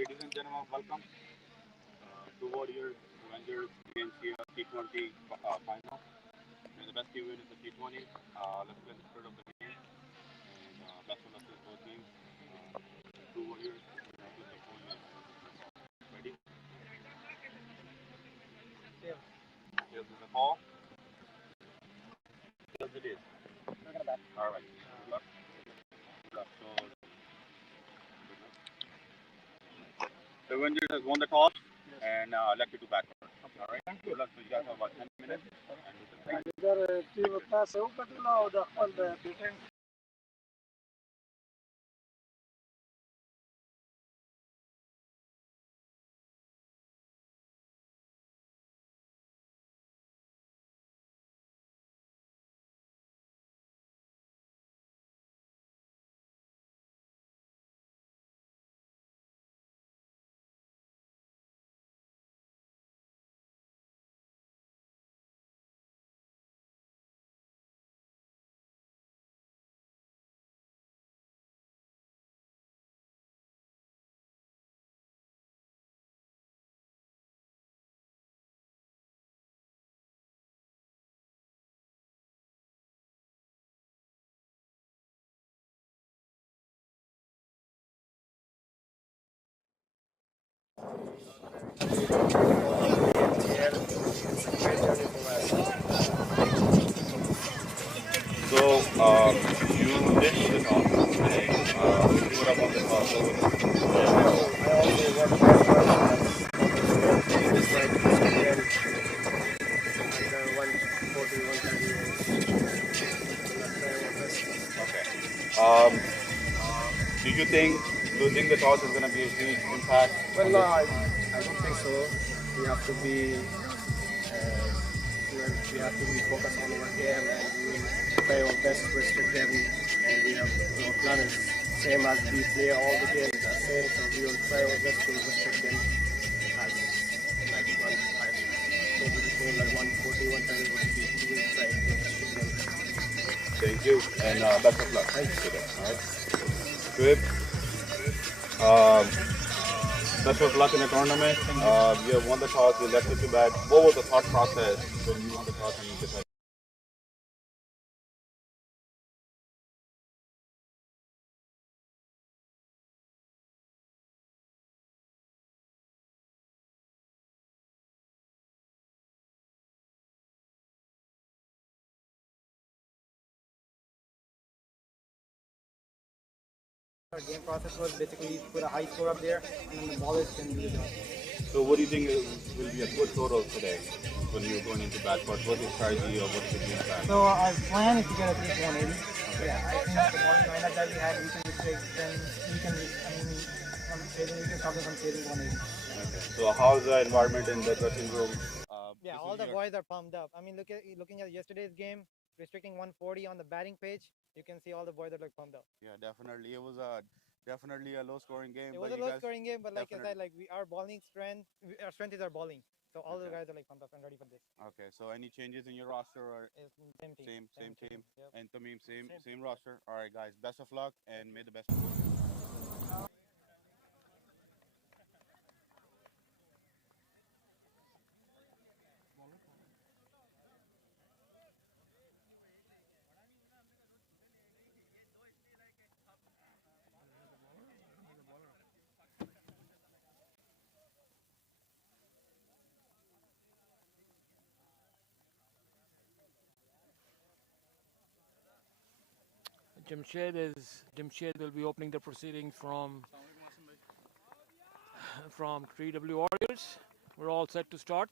ladies and gentlemen, welcome to Warriors Avengers against T20 final. May the best team win is the T20. Let's play the spirit of the game and best of luck to both teams. Two Warriors with the full name. Ready? Yeah. Here's the call. Yes, it is. All right. Good luck. Good luck. So, the Avengers has won the toss and elected to back first. All right. Good luck. So you guys have about 10 minutes. And So, you did the toss today. You would have won the toss. So, okay. Do you think losing the toss is going to be a huge impact? Well, no, I don't think so. We have to be focused on our game, and we will try our best to restrict them. And we have our plan is same as we play all the games the same, so we will try our best to restrict them as like one like maybe between like 140, 130 would be. We will try to restrict them. Thank you, and best of luck. Thank you. Today. All right. Good. Best of luck in the tournament. You have won the toss. You left it to bat. What was the thought process when you won the toss and you decided? Our game process was basically put a high score up there, and then the ballers can do the job. So, what do you think will be a good total today when you're going into bat first? What's your strategy or what's your game plan? So our plan is to get at least 180. Yeah, I think the ball lineup that we had, we can restrict, then we can, from trading, we can stop them from trading 180. Okay. So, how's the environment in the dressing room? Yeah, all the boys are pumped up. I mean, looking at yesterday's game, restricting 140 on the batting page, you can see all the boys are like pumped up. Yeah, definitely. It was definitely a low-scoring game. It was a low-scoring game, but like I said, like our bowling strength, our strength is our bowling. So all the guys are like pumped up and ready for this. Okay. So, any changes in your roster or It's same team. same team? Yep. And Tamim, same roster. All right, guys. Best of luck and may the best. Jamshed will be opening the proceedings from 3W Warriors. We're all set to start.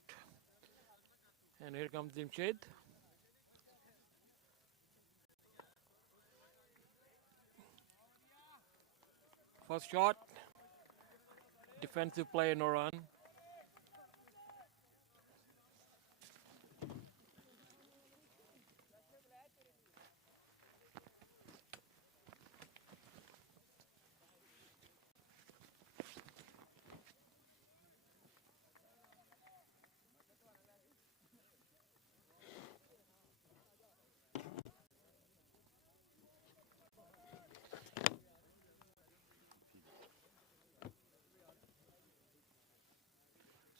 And here comes Jamshed. First shot. Defensive play, no run.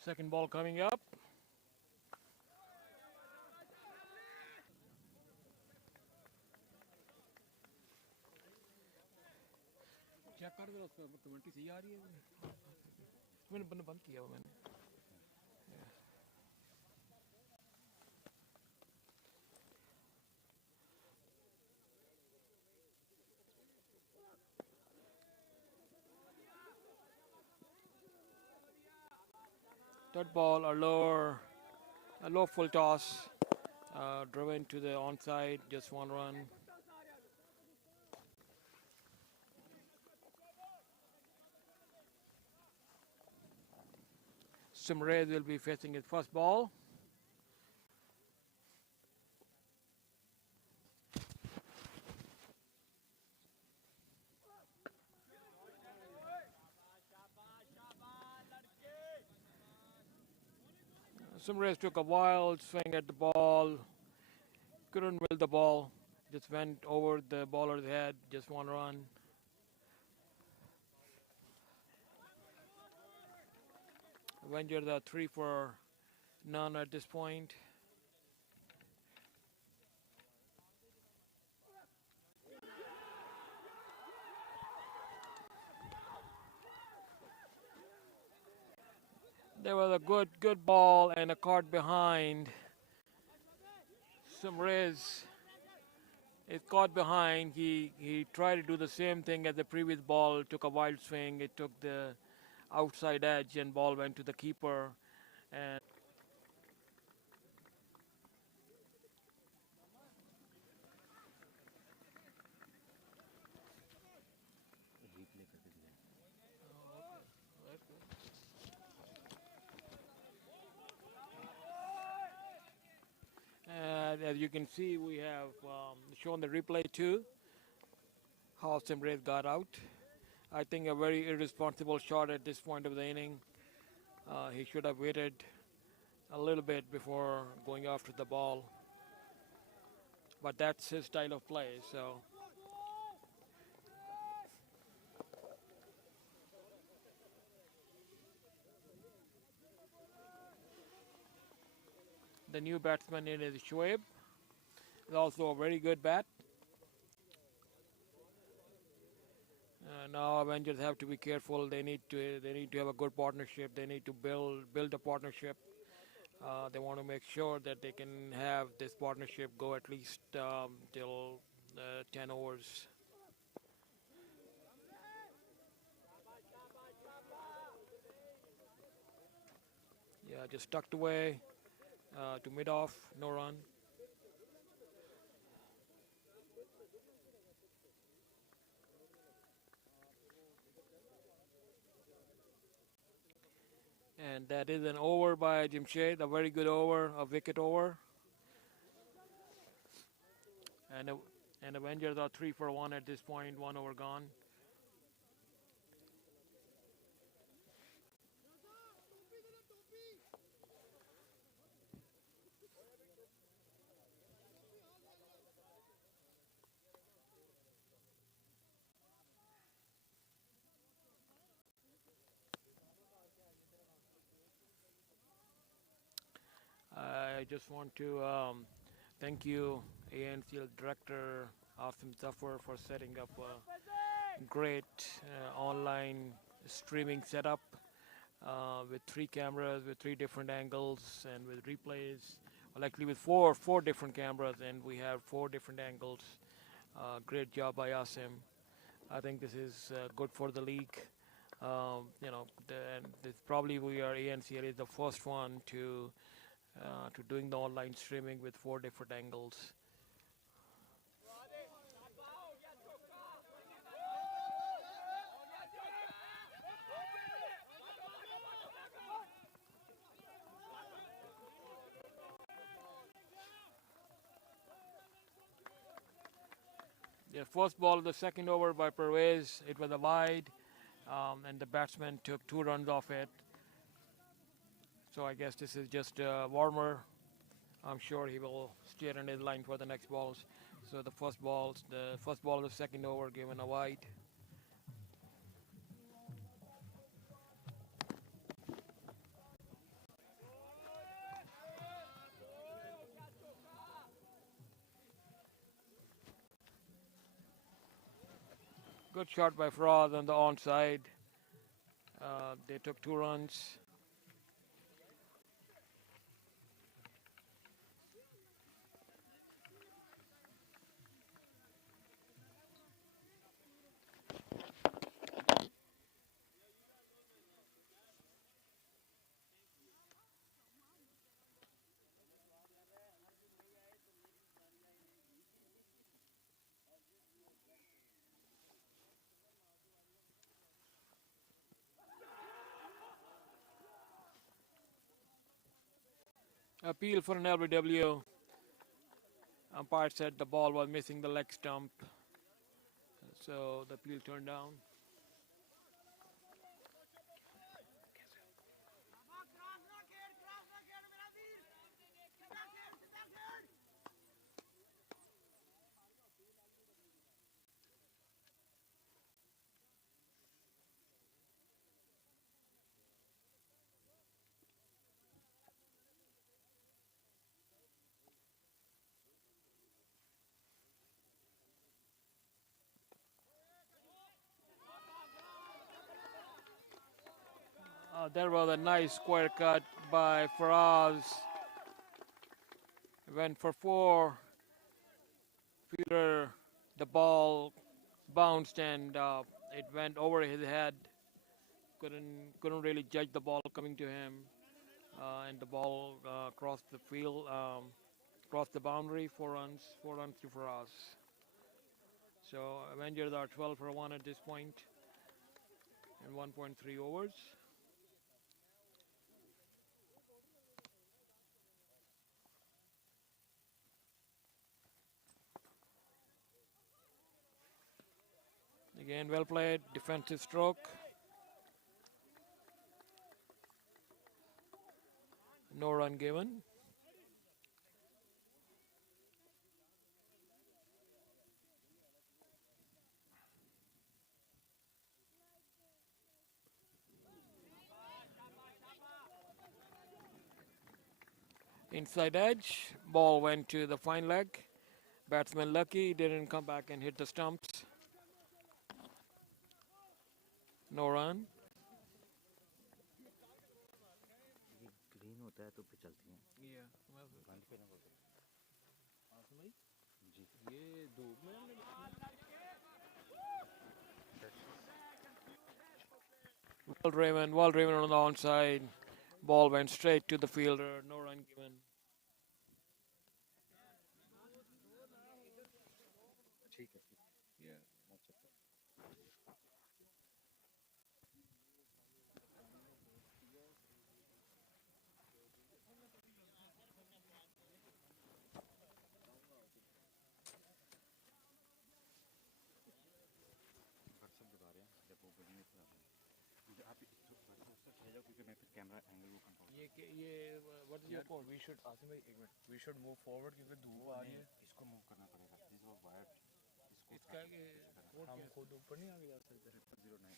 Second ball coming up. Check कर दो उसका commentary सही आ रही है मैंने बंद किया हुआ मैंने third ball a low full toss driven to the onside, just one run. Simrez will be facing his first ball. Simrez took a wild swing at the ball, couldn't will the ball, just went over the bowler's head, just one run. Avengers are 3 for none at this point. There was a good ball and a caught behind. Simrez is caught behind. He tried to do the same thing as the previous ball, took a wild swing, it took the outside edge and ball went to the keeper. And as you can see, we have shown the replay too, how Simrez got out. I think a very irresponsible shot at this point of the inning. He should have waited a little bit before going after the ball. But that's his style of play, so. The new batsman in is Shoaib. He's also a very good bat. Now Avengers have to be careful. They need to have a good partnership. They need to build a partnership. They want to make sure that they can have this partnership go at least till 10 overs. Yeah, just tucked away to mid-off, no run. And that is an over by Jamshed, a very good over, a wicket over. And Avengers are 3 for 1 at this point, 1 over gone. I just want to thank you, Ancl Director Asim Zafar, for setting up a great online streaming setup with 3 cameras, with 3 different angles, and with replays. Well, actually, with four different cameras, and we have 4 different angles. Great job by Asim. I think this is good for the league. Probably we are ANCL is the first one to doing the online streaming with 4 different angles. The first ball of the second over by Pervez, it was a wide, and the batsman took 2 runs off it. So I guess this is just a warmer. I'm sure he will steer in his line for the next balls. So the first ball of the second over given a wide. Good shot by Frost on the onside. They took 2 runs. Appeal for an LBW. Umpire said the ball was missing the leg stump, so the appeal turned down. There was a nice square cut by Faraz. Went for 4. Fielder, the ball bounced and it went over his head. Couldn't really judge the ball coming to him, and the ball crossed the field, crossed the boundary. 4 runs, 4 runs to Faraz. So Avengers are 12 for 1 at this point in 1.3 overs. Again, well played, defensive stroke. No run given. Inside edge, ball went to the fine leg. Batsman lucky, didn't come back and hit the stumps. No run. Green होता है तो पे चलती हैं बंद पे ना कर दो जी ये धूप में well driven on the onside. Ball went straight to the fielder. No run given. ठीक है Yeah. व्हाट्सएप बता रहे हैं जब वो बड़ी में आप उससे चले जाओ क्योंकि मैं फिर कैमरा एंगल को कंट्रोल ये what is your call? We should Asim भाई एक minute we should move forward क्योंकि धूप आ रही है इसको मूव करना पड़ेगा दिस वाज वायर्ड इसका हम खुद ऊपर नहीं आगे जा सकते 09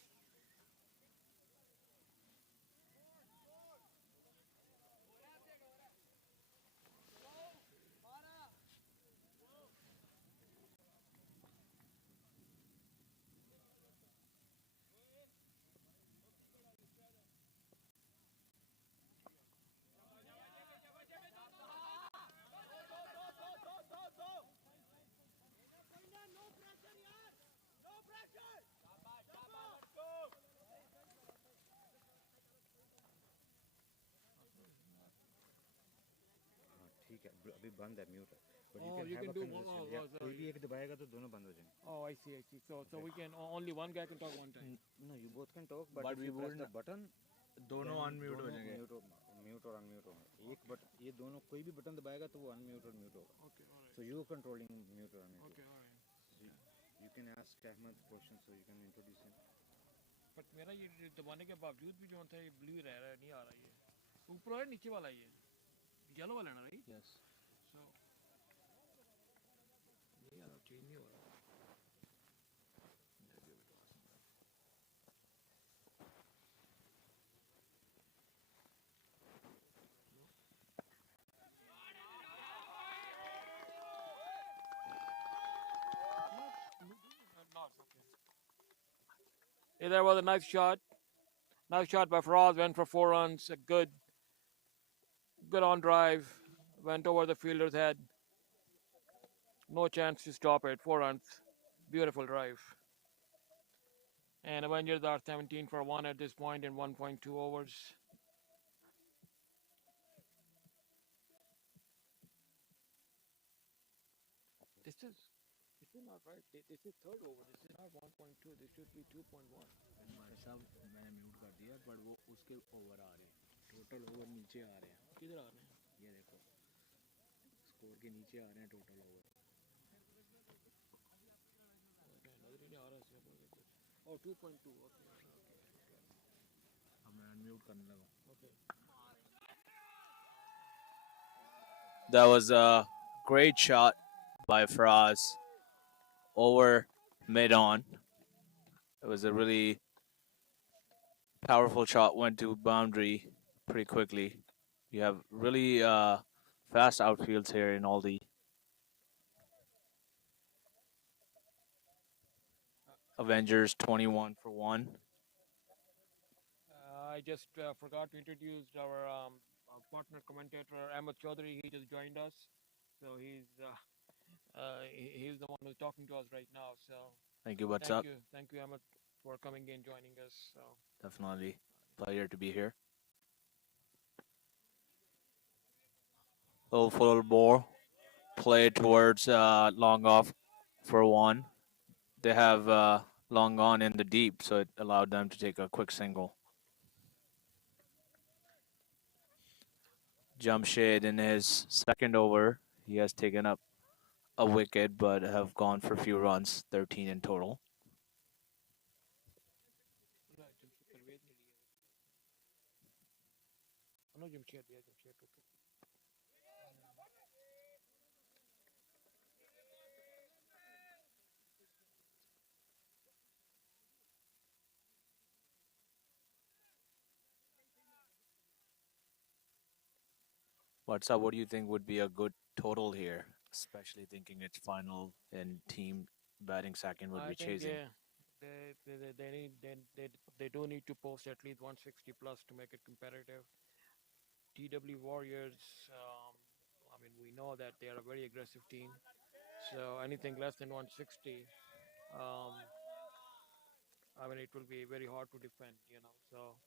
ठीक है अभी बंद है म्यूट है but Oh, you can do one. कोई भी एक दबाएगा तो दोनों बंद हो जाएंगे Oh, I see. So we can only one guy can talk one time. no you both can talk but, But if we you press the wouldn't- button दोनों unmute हो जाएंगे म्यूट और अनम्यूट होंगे एक बट ये दोनों कोई भी बटन दबाएगा तो वो अनम्यूट और म्यूट होगा Okay, all right. so you are controlling mute or unmute Okay, all right. you can ask Ahmed questions so you can introduce him But मेरा ये दबाने के बावजूद भी जो था ये ब्लू ही रह रहा है, नहीं आ रहा ये. ऊपर है नीचे वाला ये. येलो वाला ना right? yes So नहीं आ रहा, change नहीं हो रहा. No, it's okay. Yeah, that was a nice shot. Nice shot by Faraz. Went for 4 runs. A good on drive. Went over the fielder's head. No chance to stop it. 4 runs. Beautiful drive. And Avengers are 17 for 1 at this point in 1.2 overs. This is not right. This is third over. This is not 1.2. This should be 2.1. भाई साहब मैंने mute कर दिया but वो उसके over आ रहे हैं total over नीचे आ रहे हैं किधर आ रहे हैं? ये देखो स्कोर के नीचे आ रहे हैं टोटल ओवर नजर ही नहीं आ रहा इसमें कोई कुछ. Oh, 2.2. Okay. अब मैं अनम्यूट करने लगा Okay. That was a great shot by Faraz over mid on. It was a really powerful shot, went to boundary pretty quickly. You have really fast outfields here in Aldi. Avengers 21 for 1. I just forgot to introduce our partner commentator Ahmed Chaudhary. He just joined us, so he's the one who's talking to us right now. So Thank you. What's up? thank you, Ahmed, for coming in, joining us. So Definitely pleasure to be here. Little full ball play towards long off for 1. They have long on in the deep, so it allowed them to take a quick single. Jamshed in his second over, he has taken up a wicket but have gone for few runs, 13 in total. What's up? What do you think would be a good total here, especially thinking it's final and team batting second would I be think chasing? they do need to post at least 160 plus to make it competitive. TW Warriors, I mean, we know that they are a very aggressive team. So anything less than 160, um, I mean, it will be very hard to defend, you know. So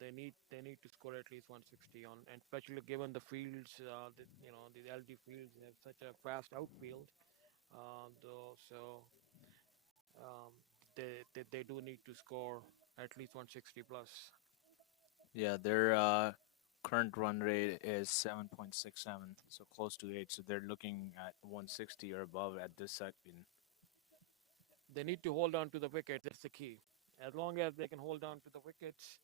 they need to score at least 160 on, and especially given the fields, the LD fields have such a fast outfield, though. So um, they do need to score at least 160 plus. Yeah, their current run rate is 7.67, so close to 8. So they're looking at 160 or above at this second. They need to hold on to the wicket. That's the key. As long as they can hold on to the wickets,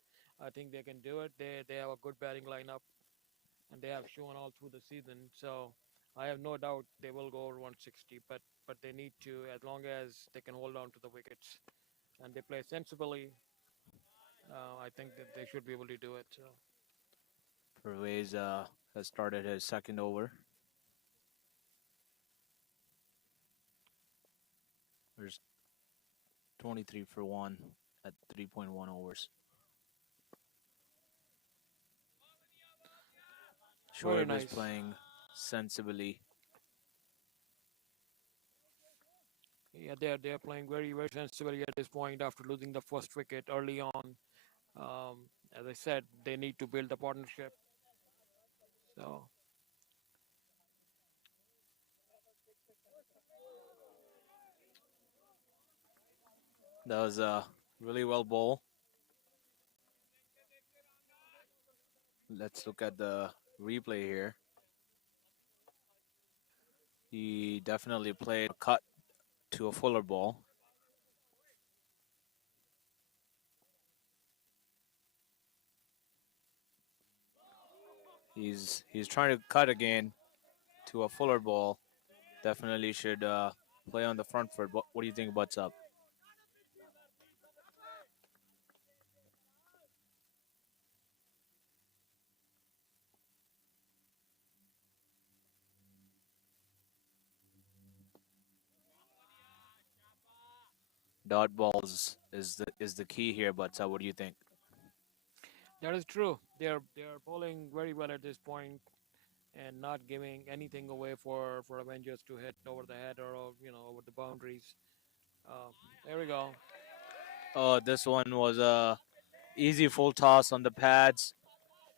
I think they can do it. They have a good batting lineup, and they have shown all through the season. So I have no doubt they will go over 160. But they need to, as long as they can hold on to the wickets, and they play sensibly. I think that they should be able to do it. So. Pervez has started his second over. There's 23 for 1 at 3.1 overs. Very Shoaib nice. is playing sensibly. Yeah, they're playing very sensibly at this point after losing the first wicket early on. As I said, they need to build the partnership. So That was a really well bowl. Let's look at the replay here. He definitely played a cut to a fuller ball. He's trying to cut again to a fuller ball. Definitely should play on the front foot. What do you think? What's up? dot balls is the key here. But what do you think? That is true. They are bowling very well at this point and not giving anything away for Avengers to hit over the head or over the boundaries. Uh, there we go. Oh, this one was a easy full toss on the pads,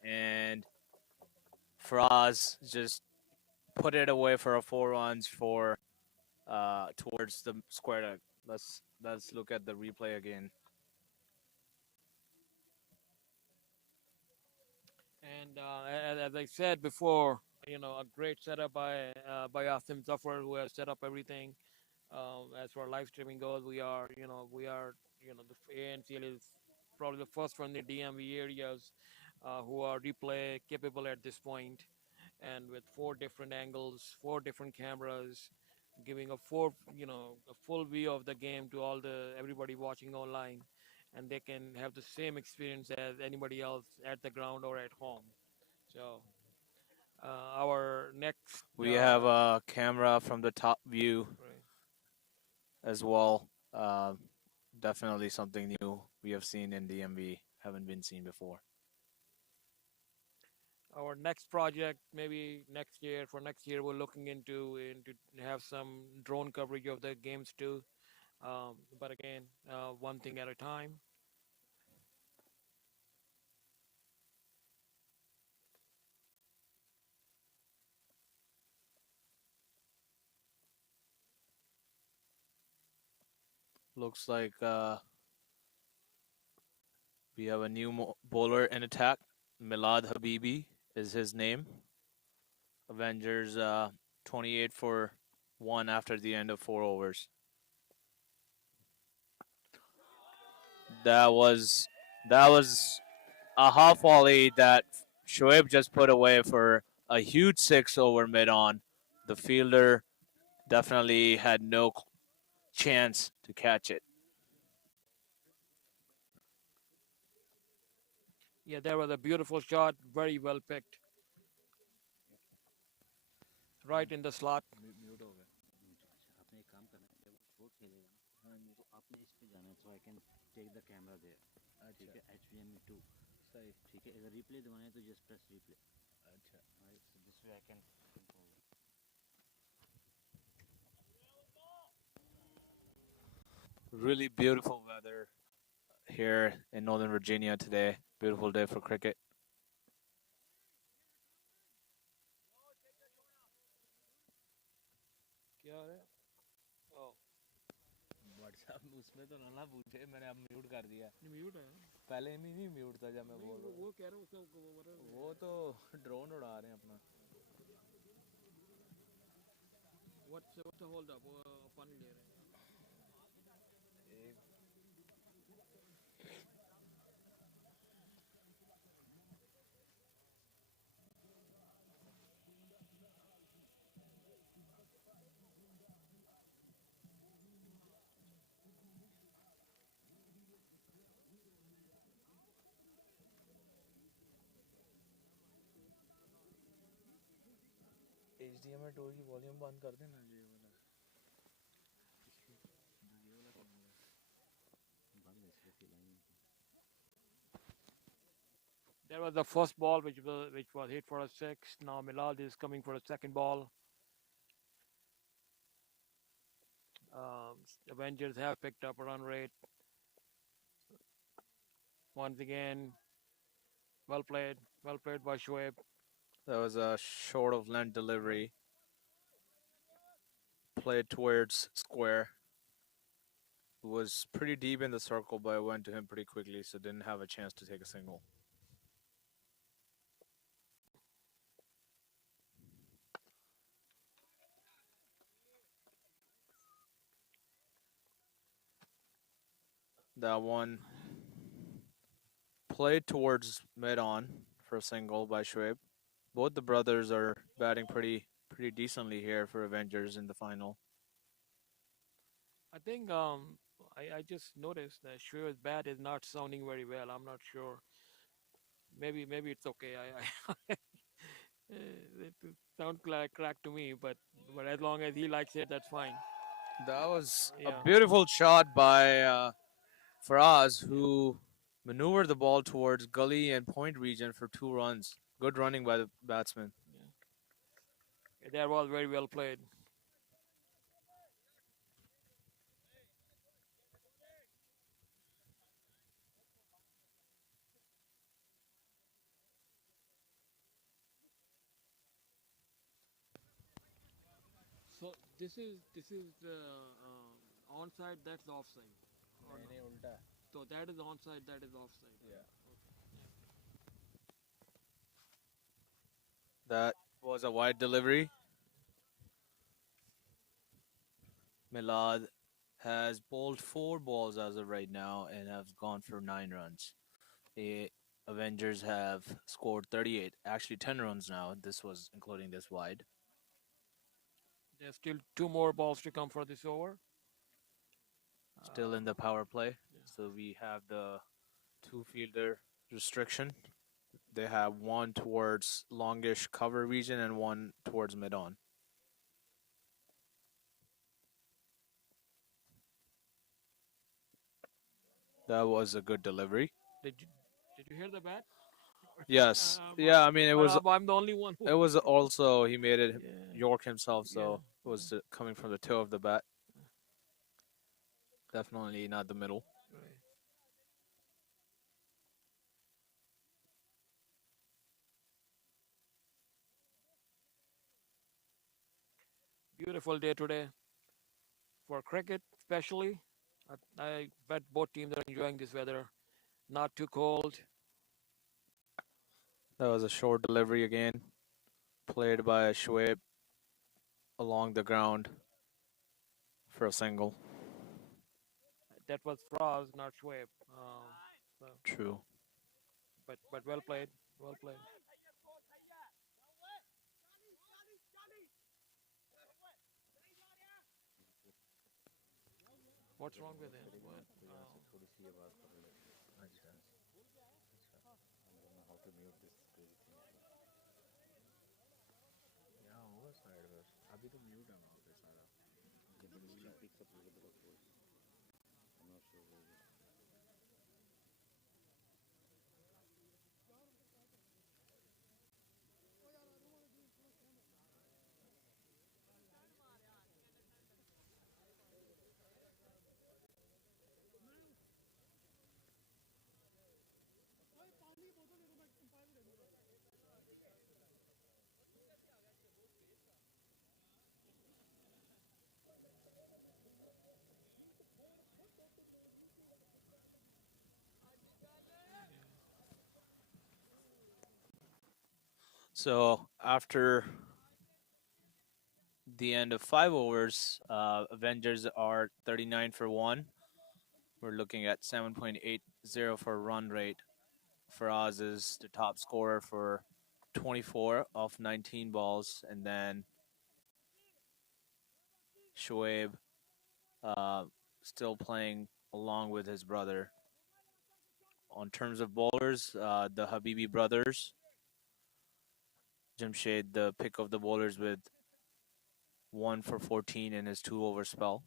and Faraz just put it away for a 4 runs for towards the square leg. Let's look at the replay again. And as I said before, a great setup by Asim Zafar, who has set up everything. As far live streaming goes, the ANCL is probably the first from the DMV areas who are replay capable at this point, and with four different angles, four different cameras, giving a full view of the game to all the everybody watching online, and they can have the same experience as anybody else at the ground or at home. So our next, We have a camera from the top view right, as well. Definitely something new we have seen in DMV, haven't been seen before. our next project, maybe next year. For next year, we're looking into have some drone coverage of the games too. But again, one thing at a time. Looks like we have a new bowler in attack. Milad Habibi is his name. Avengers 28 for 1 after the end of 4 overs. That was a half volley that Shoaib just put away for a huge 6 over mid on. The fielder definitely had no chance to catch it. Yeah, that was a beautiful shot, very well picked, right in the slot. Mute हो गया. अच्छा आपने एक काम करना है, जब वो खेलेगा ना तो आपने इस पे जाना है, so I can take the camera there. ठीक अच्छा है, HVM2. सही. ठीक है, अगर रिप्ले दबाना है तो जस्ट प्रेस रिप्ले. अच्छा. So this way I can control. Really beautiful weather here in Northern Virginia today. Beautiful day for cricket. क्या है? Oh, व्हाट्सएप उसमें तो ना पूछे, मैंने अब म्यूट कर दिया. ये म्यूट है. पहले नहीं म्यूट था जब मैं नहीं, बोल रहा वो था. कह रहा हूँ उसका वो तो ड्रोन उड़ा रहे हैं अपना. what's the hold up? वो पानी ले रहे हैं. एक HDMI टूर की वॉल्यूम बंद कर देना ये वाला. ये वाला कैमरा. बंद है इसलिए खिलाई है. That was the first ball which was hit for a six. Now Milad is coming for a second ball. Avengers have picked up a run rate. Once again, well played by Shoaib. That was a short of length delivery. Played towards square. It was pretty deep in the circle, but it went to him pretty quickly, so didn't have a chance to take a single. That one played towards mid on for a single by Shoaib. Both the brothers are batting pretty decently here for Avengers in the final. I think I just noticed that Shoaib's bat is not sounding very well. I'm not sure. Maybe it's okay. It sounds like crack to me, but as long as he likes it, that's fine. That was a Yeah. beautiful shot by Faraz, who maneuvered the ball towards gully and point region for 2 runs. Good running by the batsman. That was very well played. So this is the onside. That's offside. Or no? So that is onside. That is offside. Yeah. That was a wide delivery. Milad has bowled 4 balls as of right now and have gone for 9 runs. The Avengers have scored 38, actually 10 runs now. This was including this wide. There's still 2 more balls to come for this over. Still in the power play. Yeah. So we have the 2 fielder restriction. They have one towards longish cover region and one towards mid on. That was a good delivery. Did you did you hear the bat? Yes. Yeah, I mean But I'm the only one who. it was also he made it Yeah. York himself, Yeah. so it was coming from the toe of the bat. Definitely not the middle. Right. Beautiful day today for cricket, especially. I bet both teams are enjoying this weather. Not too cold. That was a short delivery again, played by Shoaib along the ground for a single. That was Fraz, not Shoaib. So, True. but well played. Well played. What's wrong with him? What? थोड़ी सी आवाज़ पकड़ लेती है. अच्छा. अच्छा. I don't know how to mute this crazy thing. यहाँ होगा side बस अभी तो म्यूट है वहाँ पे सारा. Yeah, but still picks up a little bit of voice. I'm not sure where it is. So after the end of 5 overs, Avengers are 39 for 1. We're looking at 7.80 for run rate. Faraz is the top scorer for 24 off 19 balls, and then Shoaib still playing along with his brother. On terms of bowlers, the Habibi brothers, Jamshed, the pick of the bowlers with 1 for 14 in his 2 over spell.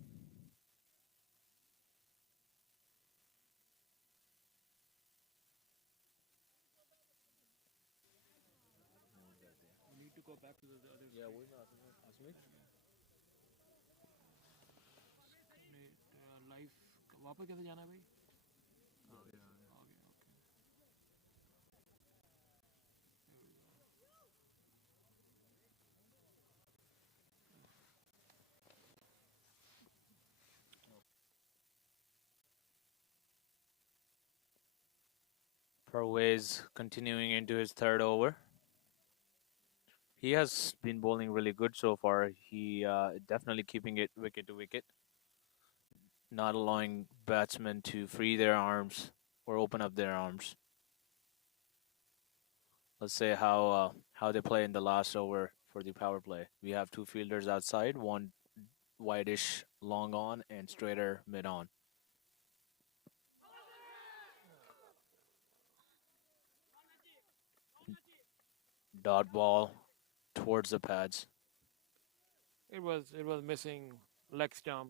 We need to go back to the other. Yeah, screen. वही मैं आसमी live वापस कैसे जाना है भाई? आ गया आ गया, okay. Parvez continuing into his 3rd over. He has been bowling really good so far. He definitely keeping it wicket to wicket, not allowing batsmen to free their arms or open up their arms. Let's say how they play in the last over for the power play. We have 2 fielders outside, one wideish long on and straighter mid on. Dot ball towards the pads. It was missing leg stump.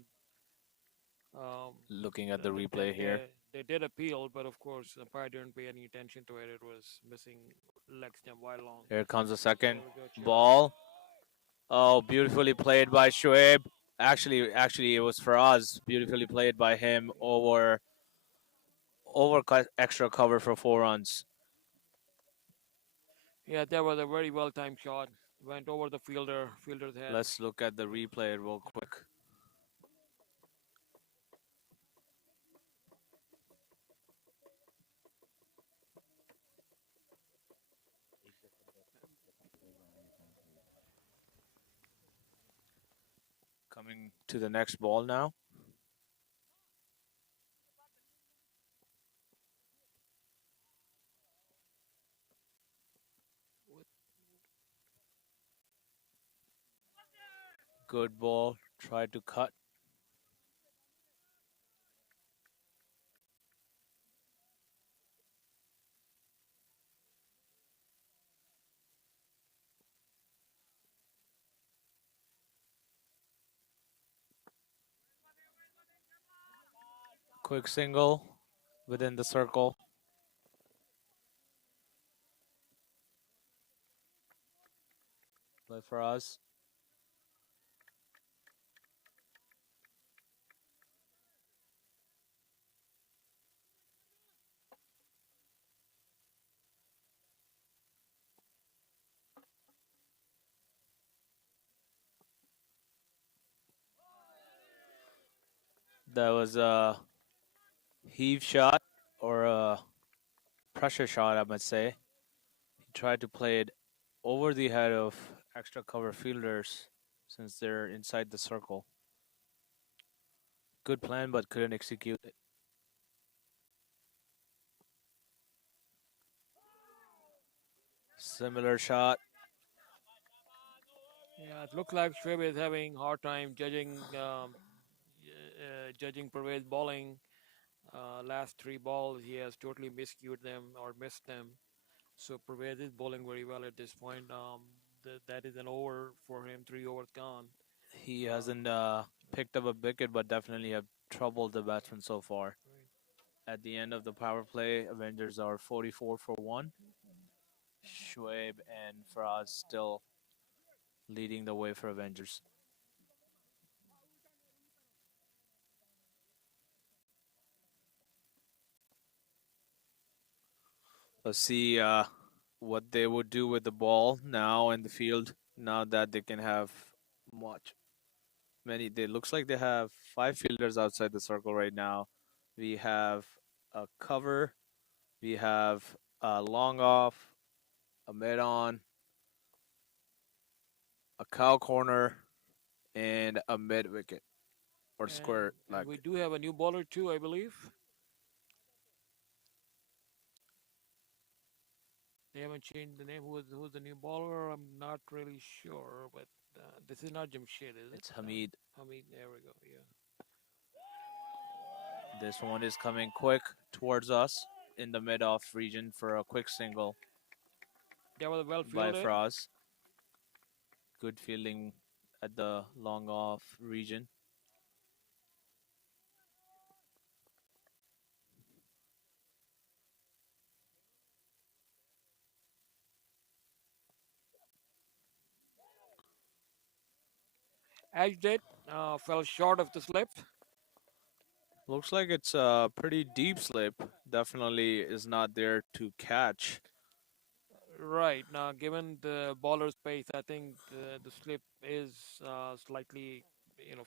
Um, Looking at the they, they, replay here. they, they did appeal, but of course, the umpire didn't pay any attention to it. It was missing leg stump wide long. Here comes the So second there we go, chance. ball. Oh, beautifully played by Shoaib. Actually, it was Faraz. Beautifully played by him over extra cover for 4 runs. Yeah, that was a very well timed shot. Went over the fielder's head. Let's look at the replay real quick. Coming to the next ball now. Good ball. Tried to cut. Quick single within the circle. Play for us. That was a heave shot or a pressure shot, I must say. He tried to play it over the head of extra cover fielders since they're inside the circle. Good plan, but couldn't execute it. Similar shot. Yeah, it looked like Shoaib is having hard time judging Pervez bowling. Last three balls, he has totally miscued them or missed them. So Pervez is bowling very well at this point. That is an over for him. 3 overs gone. He hasn't picked up a wicket, but definitely have troubled the batsman so far. At the end of the power play, Avengers are 44 for 1. Shoaib and Faraz still leading the way for Avengers. Let's see what they would do with the ball now in the field. Now that they can have many. They looks like they have 5 fielders outside the circle right now. We have a cover. We have a long off, a mid on, a cow corner, and a mid wicket or square And leg. we do have a new bowler too, I believe. They haven't changed the name. Who's the new bowler? I'm not really sure, but this is not Jamshed, is it? It's Hamid. Hamid, there we go. Yeah. This one is coming quick towards us in the mid off region for a quick single That was well by fielded. Frost. Good fielding at the long off region. Edged it, fell short of the slip. Looks like it's a pretty deep slip. Definitely is not there to catch. Right now, given the bowler's pace, I think the slip is slightly,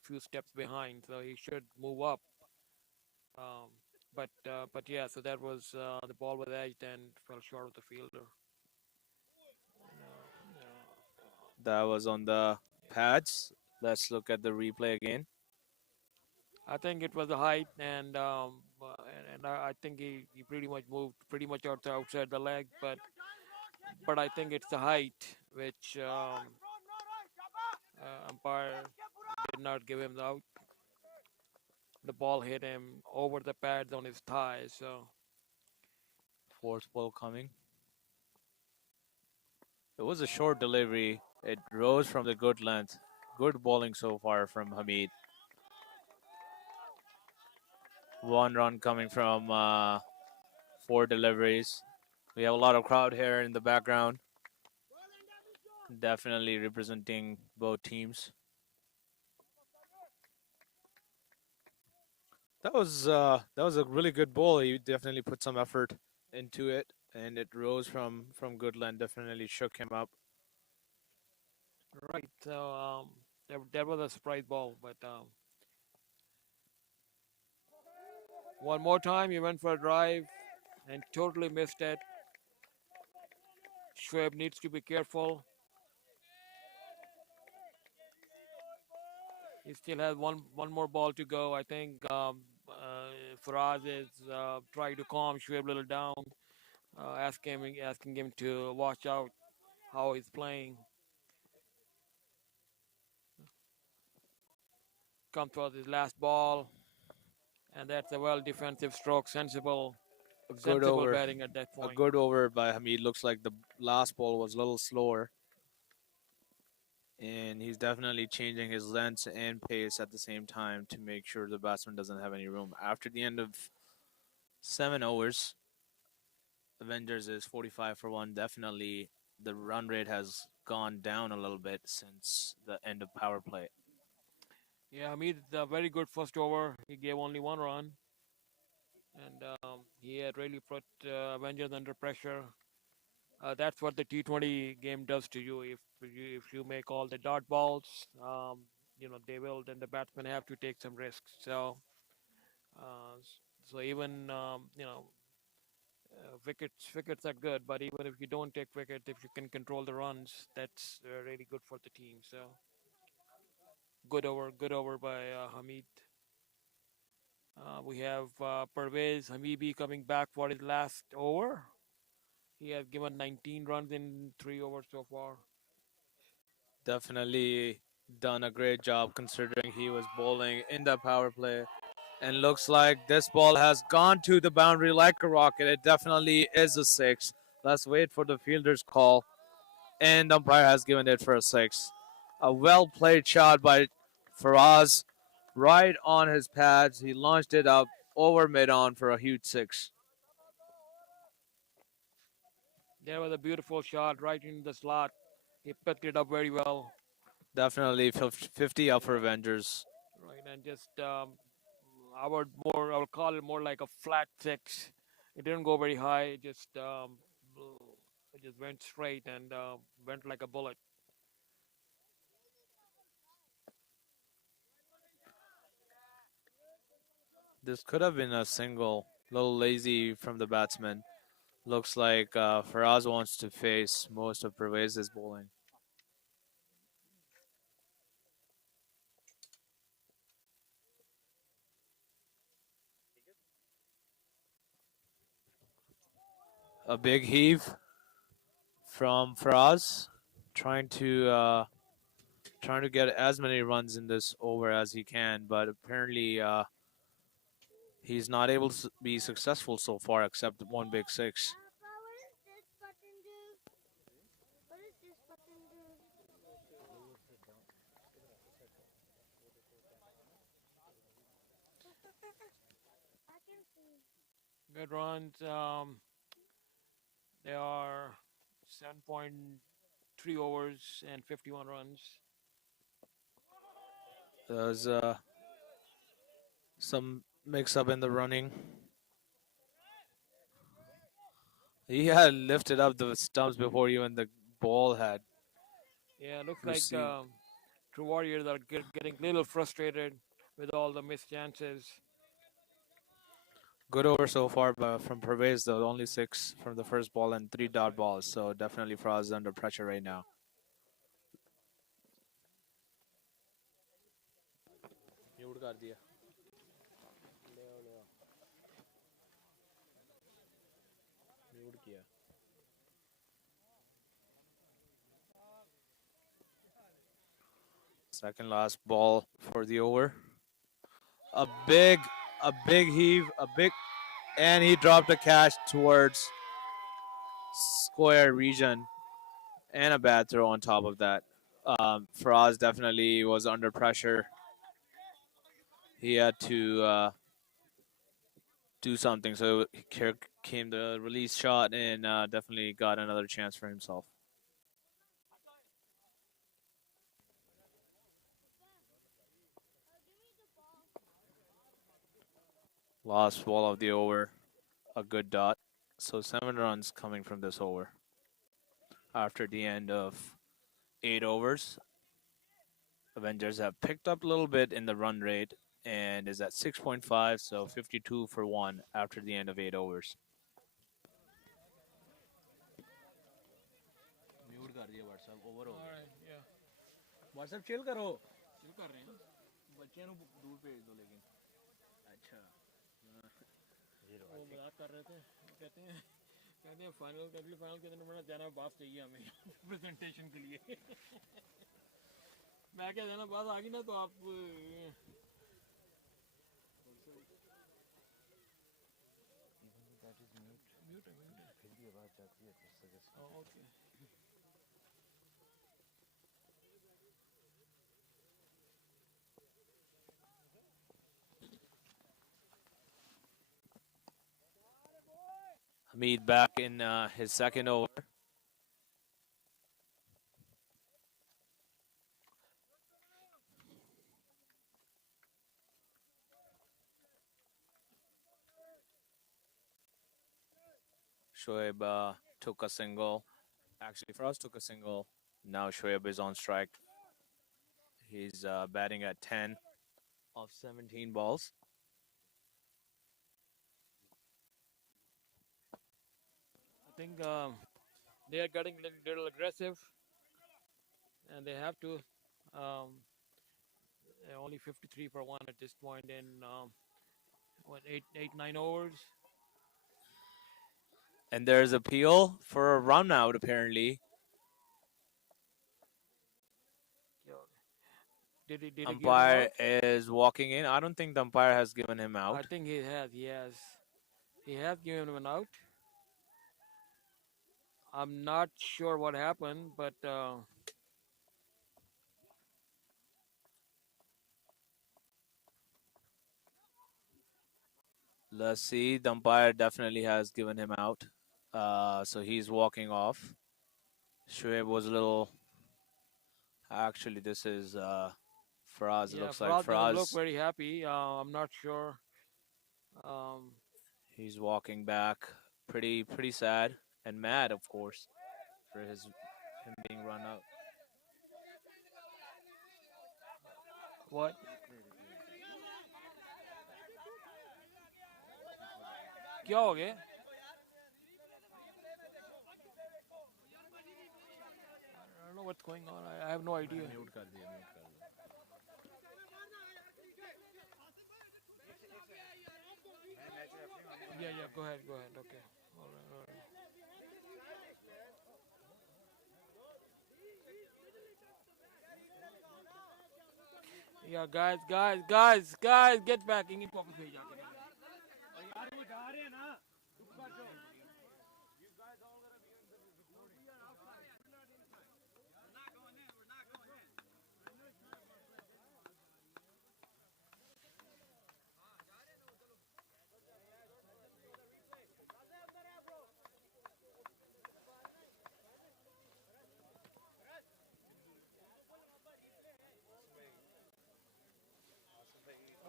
few steps behind, so he should move up. Um, but yeah, so that was the ball was edged and fell short of the fielder. That was on the pads. Let's look at the replay again. I think it was the height, and I think he pretty much moved pretty much outside the leg, but I think it's the height which umpire did not give him the out. The ball hit him over the pads on his thigh, so Fourth ball coming. It was a short delivery. It rose from the good length. Good bowling so far from Hamid. 1 run coming from 4 deliveries. We have a lot of crowd here in the background, definitely representing both teams. That was a really good ball. He definitely put some effort into it, and it rose from Goodland. Definitely shook him up. Right. So that was a surprise ball, but one more time he went for a drive and totally missed it. Shoaib needs to be careful. He still has one more ball to go. I think Faraz is trying to calm Shoaib a little down, asking him to watch out how he's playing. Comes for his last ball, and that's a well defensive stroke, A good sensible over, batting at that a point. good over by Hamid. Looks like the last ball was a little slower, and he's definitely changing his length and pace at the same time to make sure the batsman doesn't have any room. After the end of 7 overs, Avengers is 45 for 1. Definitely the run rate has gone down a little bit since the end of power play. Yeah, Hamid, a very good first over. He gave only 1 run, and he had really put Avengers under pressure. That's what the T20 game does to you. If you make all the dot balls, they will. Then the batsmen have to take some risks. Uh, so even wickets are good, but even if you don't take wickets, if you can control the runs, that's really good for the team. So good over by Hamid. We have Pervez Habibi coming back for his last over. He has given 19 runs in 3 overs so far. Definitely done a great job considering he was bowling in the power play. And looks like this ball has gone to the boundary like a rocket. It definitely is a 6. Let's wait for the fielder's call. And the umpire has given it for a 6. A well played shot by Faraz right on his pads. He launched it up over mid on for a huge 6. There was a beautiful shot right in the slot. He picked it up very well. Definitely 50 up for Yeah, Avengers. right. And just I would call it more like a flat 6. It didn't go very high. It just went straight and went like a bullet. This could have been a single. A little lazy from the batsman. Looks like Faraz wants to face most of Pervez's bowling. A big heave from Faraz, trying to get as many runs in this over as he can, but apparently he's not able to be successful so far, except one big 6. Good runs. They are 7.3 overs and 51 runs. There's some mix-up in the running. He had lifted up the stumps before even the ball had Yeah, looks like received. True Warriors are getting a little frustrated with all the missed chances. Good over so far, but from Pervez, though, only 6 from the first ball and 3 dot balls. So definitely Faraz is under pressure right now. Mute कर दिया. Mute किया. Second last ball for the over. A big, a big heave, and he dropped a catch towards square region, and a bad throw on top of that. Faraz definitely was under pressure. He had to do something. So here came the release shot and definitely got another chance for himself. Last ball of the over, a good dot. So 7 runs coming from this over. After the end of 8 overs, Avengers have picked up a little bit in the run rate and is at 6.5, so 52 for 1 after the end of 8 overs. Mute कर दिया WhatsApp over हो गया Alright, yeah. WhatsApp chill करो शुरू कर रहे हैं बच्चे ਨੂੰ दूर भेज दो लेकिन अच्छा वो मजाक कर रहे थे कहते हैं फाइनल अगली फाइनल के दिन में जाना बात चाहिए हमें प्रेजेंटेशन के लिए मैं क्या जाना बात आ गई ना तो आप म्यूट है फिर भी आवाज जाती है किस तरह से okay Hamid back in his second over. Shoaib took a single. Actually, Frost took a single. Now Shoaib is on strike. He's batting at 10 of 17 balls. I think they are getting a little aggressive and they have to only 53 for 1 at this point in what 9 overs. And there's appeal for a run out apparently. Did he give him Umpire out? is walking in. I don't think the umpire has given him out. I think he has. He has given him an out. I'm not sure what happened, but Let's see. The umpire definitely has given him out. So he's walking off. Shoaib was a little. Actually, this is Faraz. It yeah, looks like Faraz doesn't look Faraz. very happy. I'm not sure. He's walking back, pretty sad and mad, of course, for him being run out. What? क्या हो गया? I don't know what's going on. I have no idea. Mute कर दिया mute कर दो Yeah. Go ahead. Okay. All right. Yeah, guys, get back. इनकी pocket में जाके. यार वो जा रहे हैं ना चुप कर जाओ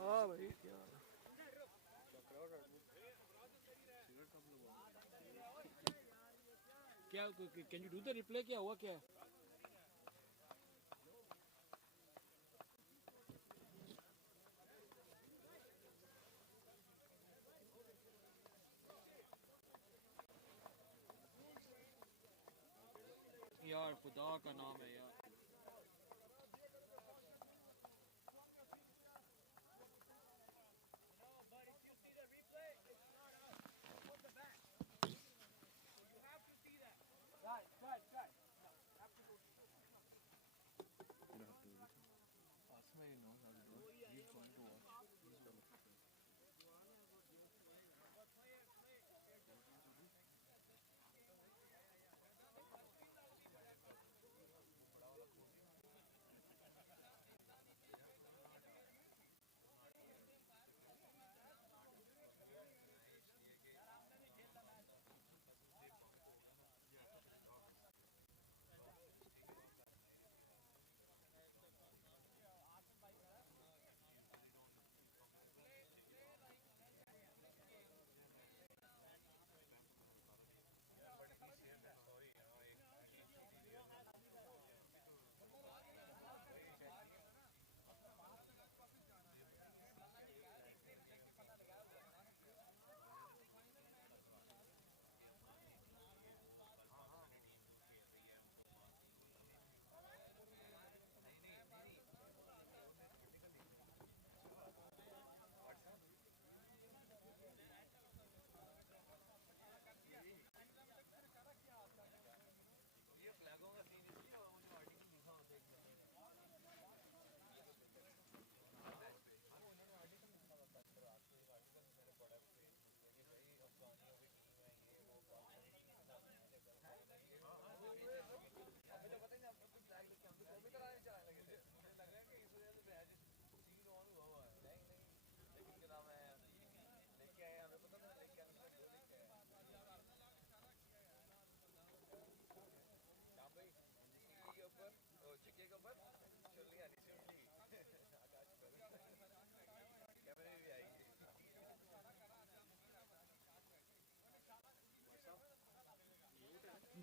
हाँ भाई यार. क्या can you do the replay? क्या हुआ क्या? यार खुदा का नाम है यार.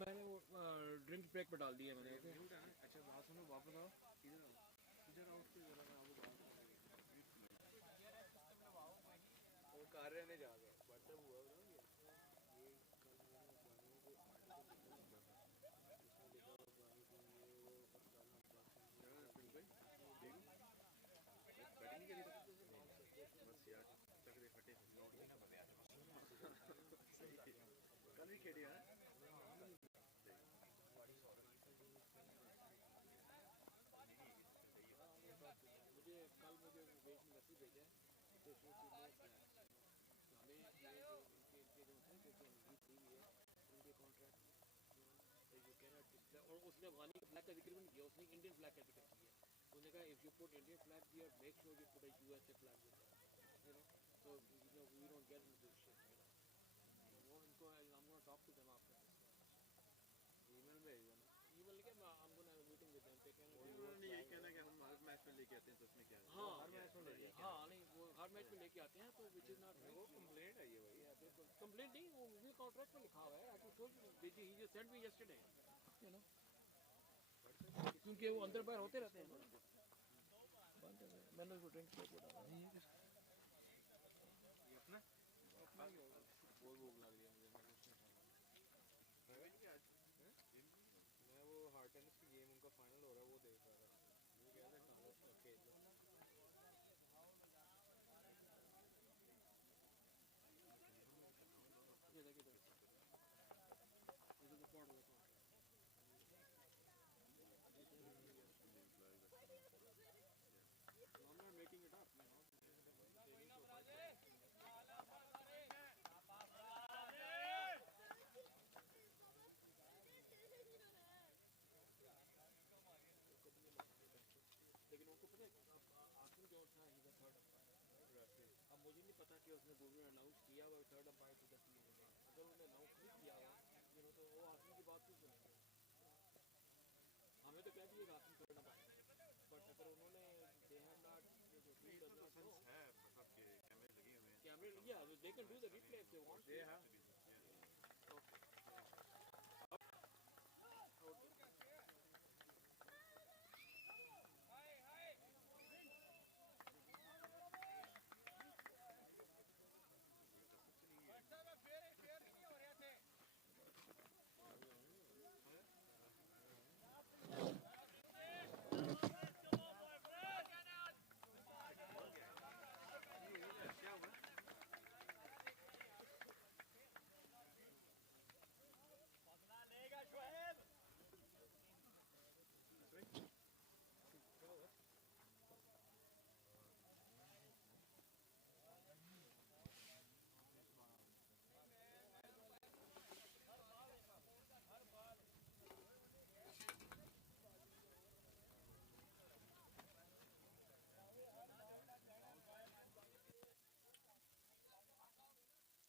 मैंने वो ड्रिंक ब्रेक पे डाल दिया मैंने ओके अच्छा बात सुनो वापस आओ इधर आओ इधर आओ उसके जरा मैं आपको बात करूंगी वो कार्य ने जा रहा व्हाट्सएप हुआ ना ये कल मैंने गाने को आर्टिकल लिखा उसमें लिखा हुआ गाने को ये वो और कल हम बात करेंगे बैटिंग नहीं करी बस यार तक दे फटे नोट भी ना बताया सही कल भी खेली है मुझे कल मुझे वेट मैसेज भेजा है तो उसमें नो प्लान हमें ये जो इनके इनके जो होते हैं क्योंकि हम लीड दी हुई है उनके contract you can not display और उसने अफगानी फ्लैग का जिक्र भी नहीं किया उसने इंडियन फ्लैग का जिक्र किया उसने कहा if you put Indian flag here make sure you put a USA flag with you know so you know we don't get into this shit you know वो इनको I'm gonna talk to them after this email भेज देना email लिखे मैं I'm gonna have a meeting with them they can उन्होंने यही कहना कि हम हर मैच में लेके आते हैं तो उसमें क्या है हाँ हर मैच में लेके हाँ नहीं वो हर मैच में लेके आते हैं तो which is not right वो कंप्लेंट है ये भाई कंप्लेंट नहीं वो भी कॉन्ट्रैक्ट में लिखा हुआ है I can show you he just sent me yesterday you know क्योंकि वो अंदर बाहर होते रहते हैं ना मैंने उसको ड्रिंक पे डाला ये अपना अपना ही होगा बहुत भूख लग रही है मुझे मैं कुछ नहीं खा मैं वो हार्ड टेनिस की गेम उनका फाइनल हो रहा है वो देख रहा था वो कह रहे खाना खेल लो ये देखिए इधर इधर तो पॉट लगा I'm not making it up you know they need to fight लेकिन उनको पता है आखिर जो था ही था थर्ड अब मुझे नहीं पता कि उसने गूगल अनाउंस किया हुआ third umpire to the team अगर उन्होंने अनाउंस नहीं किया हुआ यू नो तो वो आदमी की बात क्यों सुनेंगे हमें तो कह दिए आदमी थर्ड अंपायर बट अगर उन्होंने दे हैव नॉट है मतलब के कैमरे लगे हुए हैं कैमरे लगे हैं they can do the replay if they want they have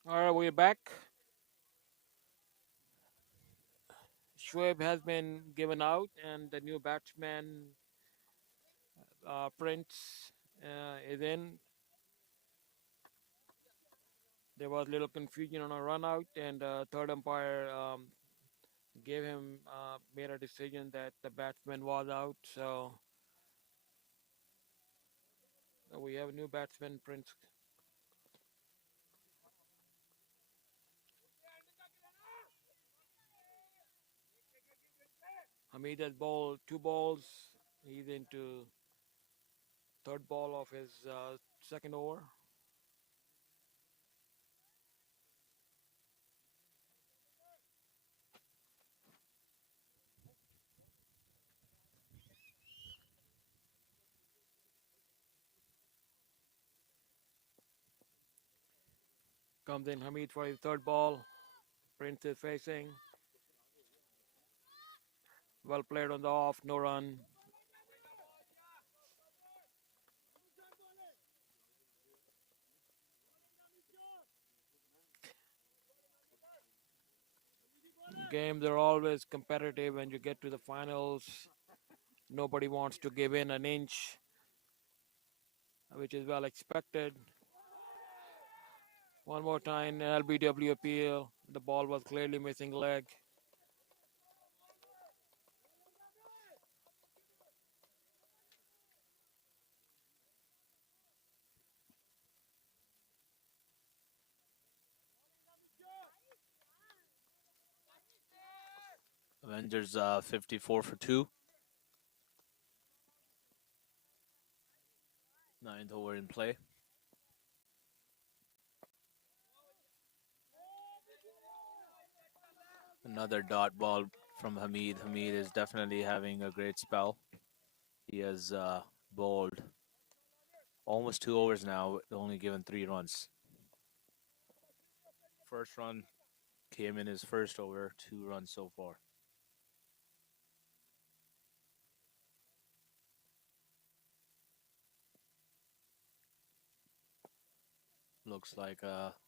all right we're back Shoaib has been given out and the new batsman Prince is in there was little confusion on a run out and third umpire gave him made a decision that the batsman was out so we have a new batsman Prince Hamid has bowled 2 balls he's into third ball of his second over comes in Hamid for his third ball Prince is facing well played on the off no run games are always competitive when you get to the finals nobody wants to give in an inch which is well expected one more time LBW appeal the ball was clearly missing leg Avengers 54 for 2. Ninth over in play. Another dot ball from Hamid. Hamid is definitely having a great spell. He has bowled almost 2 overs now, only given 3 runs. First run came in his first over, 2 runs so far. Looks like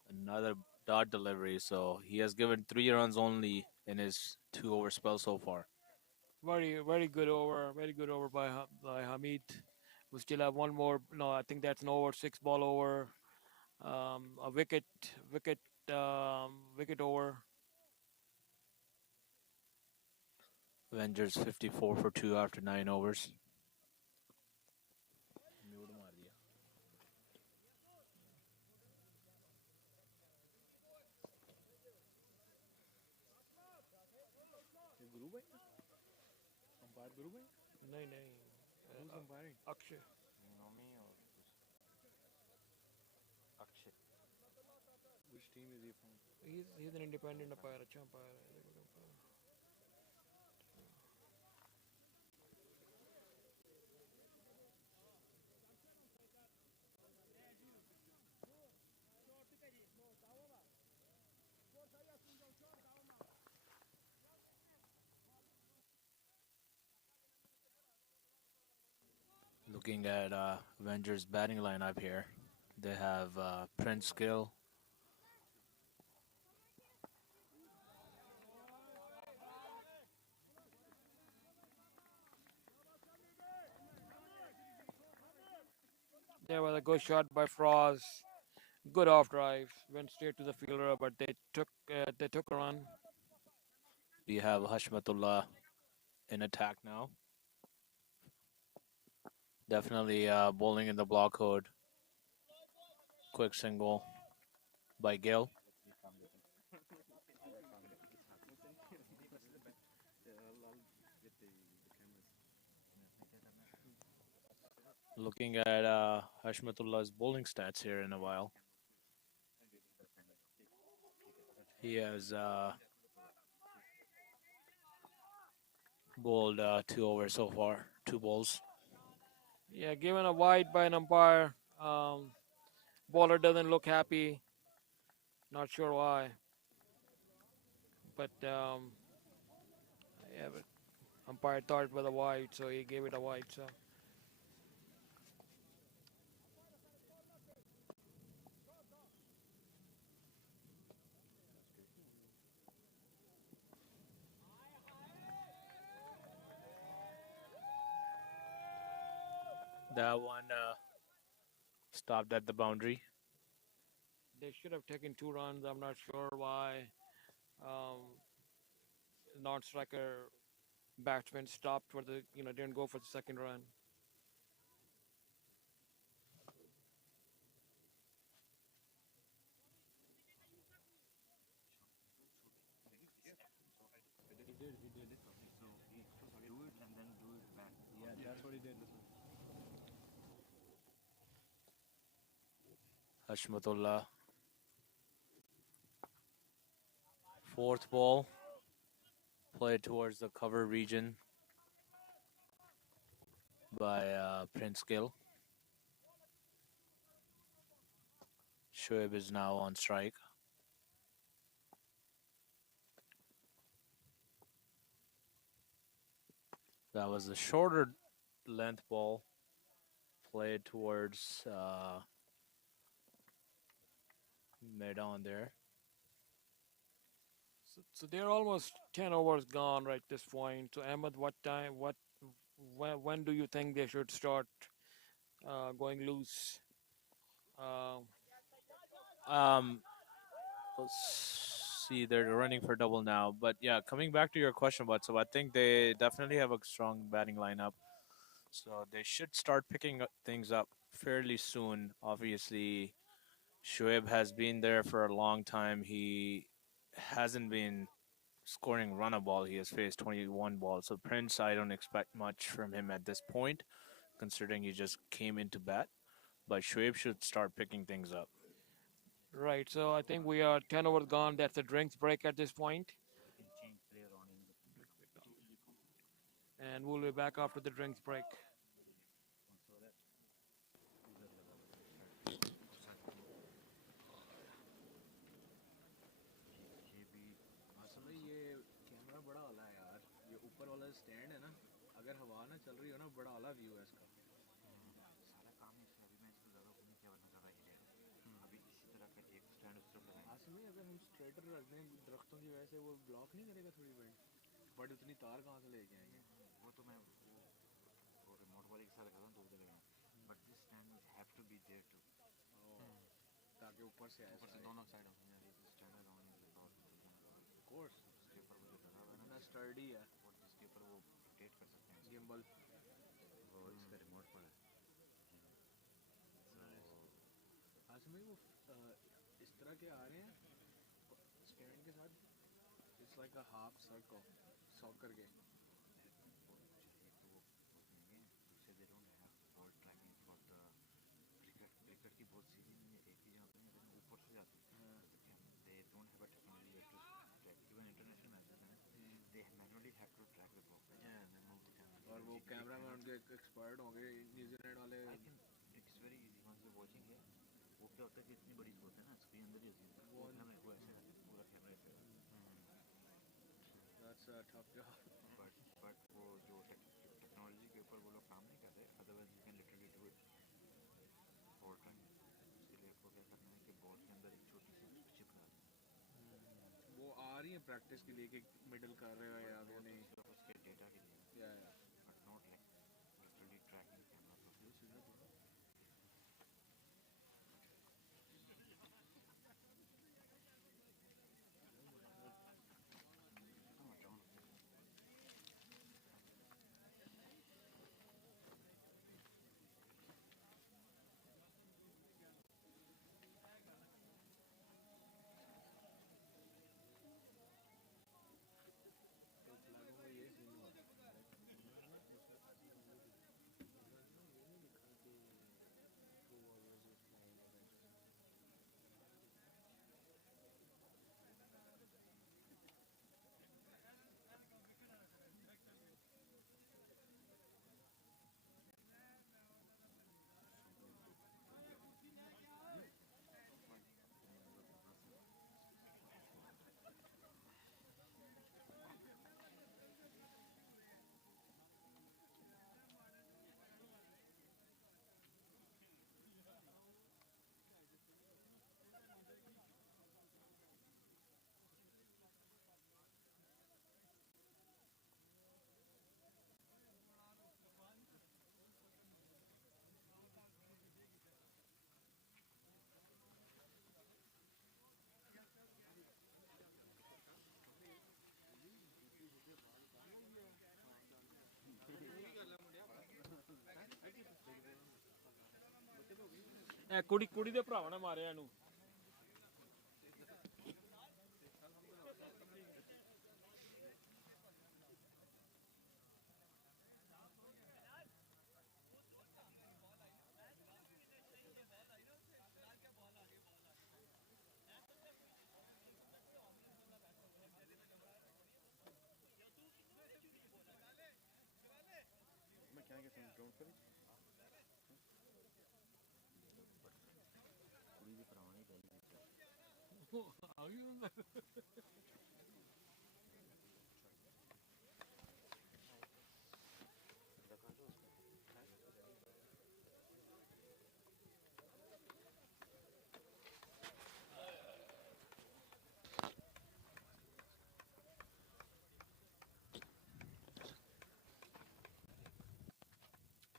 another dot delivery, so he has given 3 runs only in his 2 over spell so far. Very good over. Very good over by Hamid. We still have one more. No, I think that's an over. 6 ball over. A wicket, wicket over. Avengers 54 for 2 after 9 overs. नहीं नहीं Akshay Which team is he from? he's an independent umpire. अच्छा umpire है. Looking at Avengers batting lineup here, they have Prince Gill, There was a good shot by Frost. Good off drive. Went straight to the fielder, but they took a run. we have Hashmatullah in attack now. Definitely bowling in the block code. Quick single by Gill. Looking at Hashmatullah's bowling stats here in a while. He has bowled 2 overs so far, 2 balls. Yeah, given a wide by an umpire. Bowler doesn't look happy. Not sure why. But yeah, but umpire thought it was a wide, so he gave it a wide. So That one stopped at the boundary. they should have taken 2 runs. I'm not sure why. Um, non-striker batsman stopped for the didn't go for the second run. He did it. So he do it and then do it back. Yeah, that's what he did. Hashmatullah. 4th ball. Played towards the cover region by Prince Gill. Shoaib is now on strike. That was a shorter length ball played towards mid on there. So they're almost 10 overs gone right this point. So Ahmed, when do you think they should start going loose? Um, let's see, they're running for double now. But yeah, coming back to your question, but so I think they definitely have a strong batting lineup. So they should start picking things up fairly soon. Obviously, Shoaib has been there for a long time. He hasn't been scoring run a ball. He has faced 21 balls. So Prince, I don't expect much from him at this point, considering he just came into bat. But Shoaib should start picking things up. Right. So I think we are 10 overs gone. That's a drinks break at this point, We can change player on in the and we'll be back after the drinks break. console है इधर लगा हुआ है side और साथ में ये भी असल में ये कैमरा बड़ा वाला है यार, ये ऊपर वाला स्टैंड है ना, अगर हवा ना चल रही हो ना, बड़ा वाला व्यू है इसका। सारा काम ही इसमें अभी मैं इसको ज़्यादा ऊपर नहीं किया वरना ज़्यादा हिलेगा अभी इसी तरह का एक स्टैंड उस तरफ लगाएंगे असल में अगर हम स्ट्रेटर रख दें दरख्तों की वजह से, वो ब्लॉक नहीं करेगा थोड़ी विंड, बट उतनी तार कहाँ से लेके आएंगे? वो तो मैं वो रिमोट वाले के साथ लगाता हूँ 2 जगह but this stand have to be there too ताकि ऊपर से आए ऊपर से दोनों साइड हों this stand around is about course इसके ऊपर वो जो लगा हुआ है इतना ना स्टर्डी है और जिसके ऊपर वो रोटेट कर सकते हैं गिम्बल। वो इसका रिमोट पर है असल में वो इस तरह के आ रहे हैं स्टैंड के साथ, it's like a half circle soccer के। दूसरे दे don't have ball tracking for the cricket cricket की बहुत सीरीज में एक ही जहाँ पे नहीं ऊपर से जाती है they don't have a technology to track even international matches हैं they manually have to track the ball और वो कैमरा में उनके एक्सपर्ट होंगे न्यूजीलैंड वाले। I can it's very easy once you watching है वो क्या होता है कि इतनी बड़ी होता है ना स्क्रीन अंदर ही होती है वो कैमरा को ऐसे करते हैं पूरा कैमरा ऐसे that's a tough job. But वो जो टेक्नोलॉजी के ऊपर वो लोग काम नहीं कर रहे otherwise you can literally do it for time इसलिए आपको क्या करना है कि बॉल के अंदर एक छोटी सी चिप डालनी वो आ रही है प्रैक्टिस के लिए कि मिडल कर रहे हो या वो नहीं? सिर्फ उसके डेटा के लिए या but not like literally tracking camera तो फ्लैगों में ये सीन हुआ ਕੁੜੀ ਕੁੜੀ ਦੇ ਭਰਾਵਾਂ ਨੇ ਮਾਰਿਆ ਇਹਨੂੰ। मैं क्या कहता हूँ ड्रोन पर कुड़ी भी करवानी चाहिए ਆ ਗਈ ਉਹਨਾਂ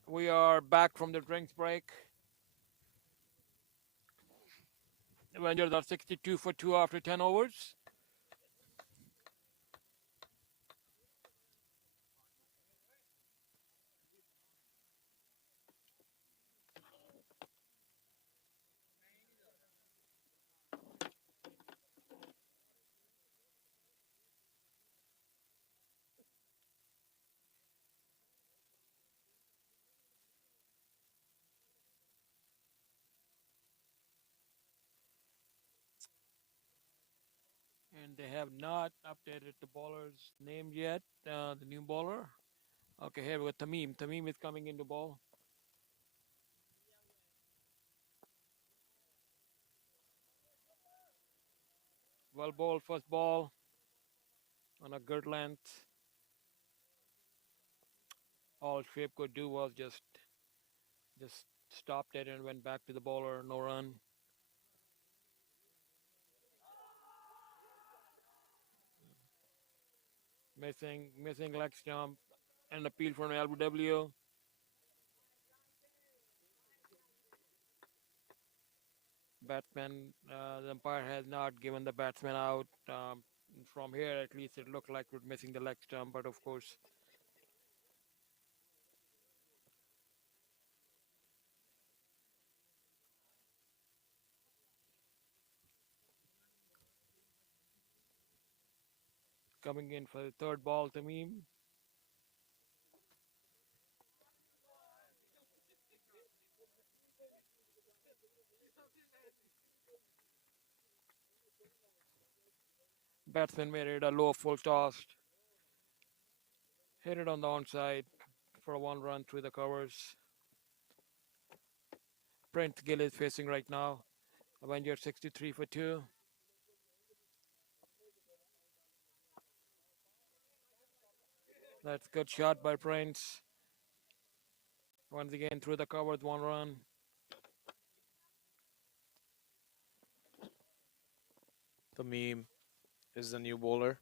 We are back from the drinks break. Avengers are 62 for 2 after 10 overs. and they have not updated the bowler's name yet. The new bowler. Okay, here we go. Tamim. Tamim is coming into ball. Well bowled first ball on a good length. All Shape could do was just stopped it and went back to the bowler. No run. Missing leg stump and appeal from LBW. Batsman, the umpire has not given the batsman out. From here, at least it looked like we're missing the leg stump, but of course, coming in for the third ball, Tamim. Batsman made it a low full toss, hit it on the onside for a one run through the covers. Prince Gill is facing right now. Avengers 63 for 2. That's good shot by Prince. Once again through the covers, one run. The meme is the new bowler.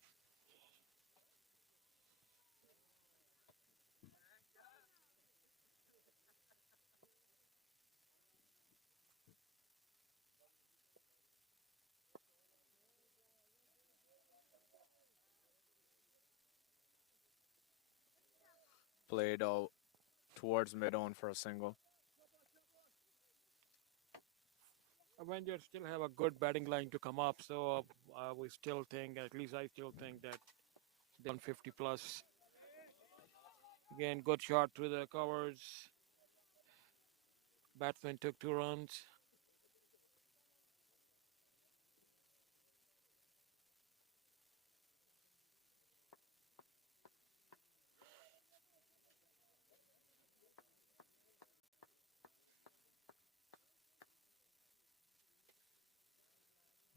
Played out towards mid on for a single. Avengers still have a good batting line to come up, so we still think, at least I still think that they're on 50 plus. Again, good shot through the covers. Batsman took 2 runs.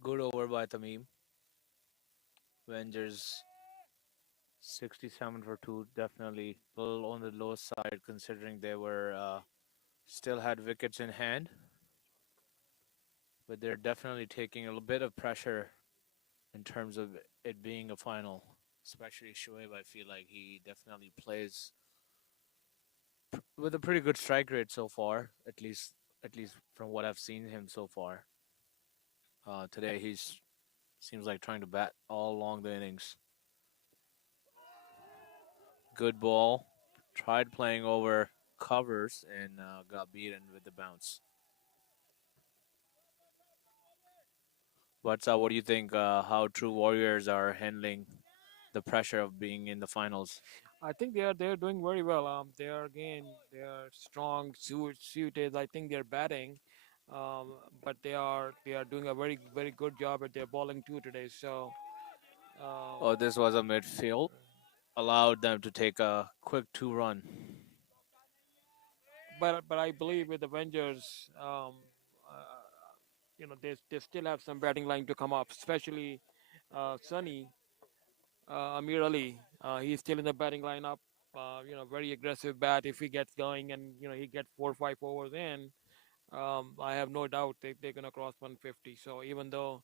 Good over by Tamim. Avengers 67 for 2. Definitely a little on the low side considering they were still had wickets in hand. But they're definitely taking a little bit of pressure in terms of it being a final. Especially Shoaib, I feel like he definitely plays with a pretty good strike rate so far, at least from what I've seen him so far. Today he's seems like trying to bat all along the innings. Good ball. Tried playing over covers and got beaten with the bounce. What do you think? How True Warriors are handling the pressure of being in the finals? I think they're doing very well. They are strong suited. I think they're batting, but they are doing a very good job at their bowling too today. So, um, Oh, this was a midfield. Allowed them to take a quick 2 run. but I believe with Avengers, they still have some batting line to come up, especially Sunny Amir Ali. He's still in the batting lineup. Very aggressive bat. If he gets going and he gets 4 or 5 overs in, I have no doubt they're gonna cross 150. So even though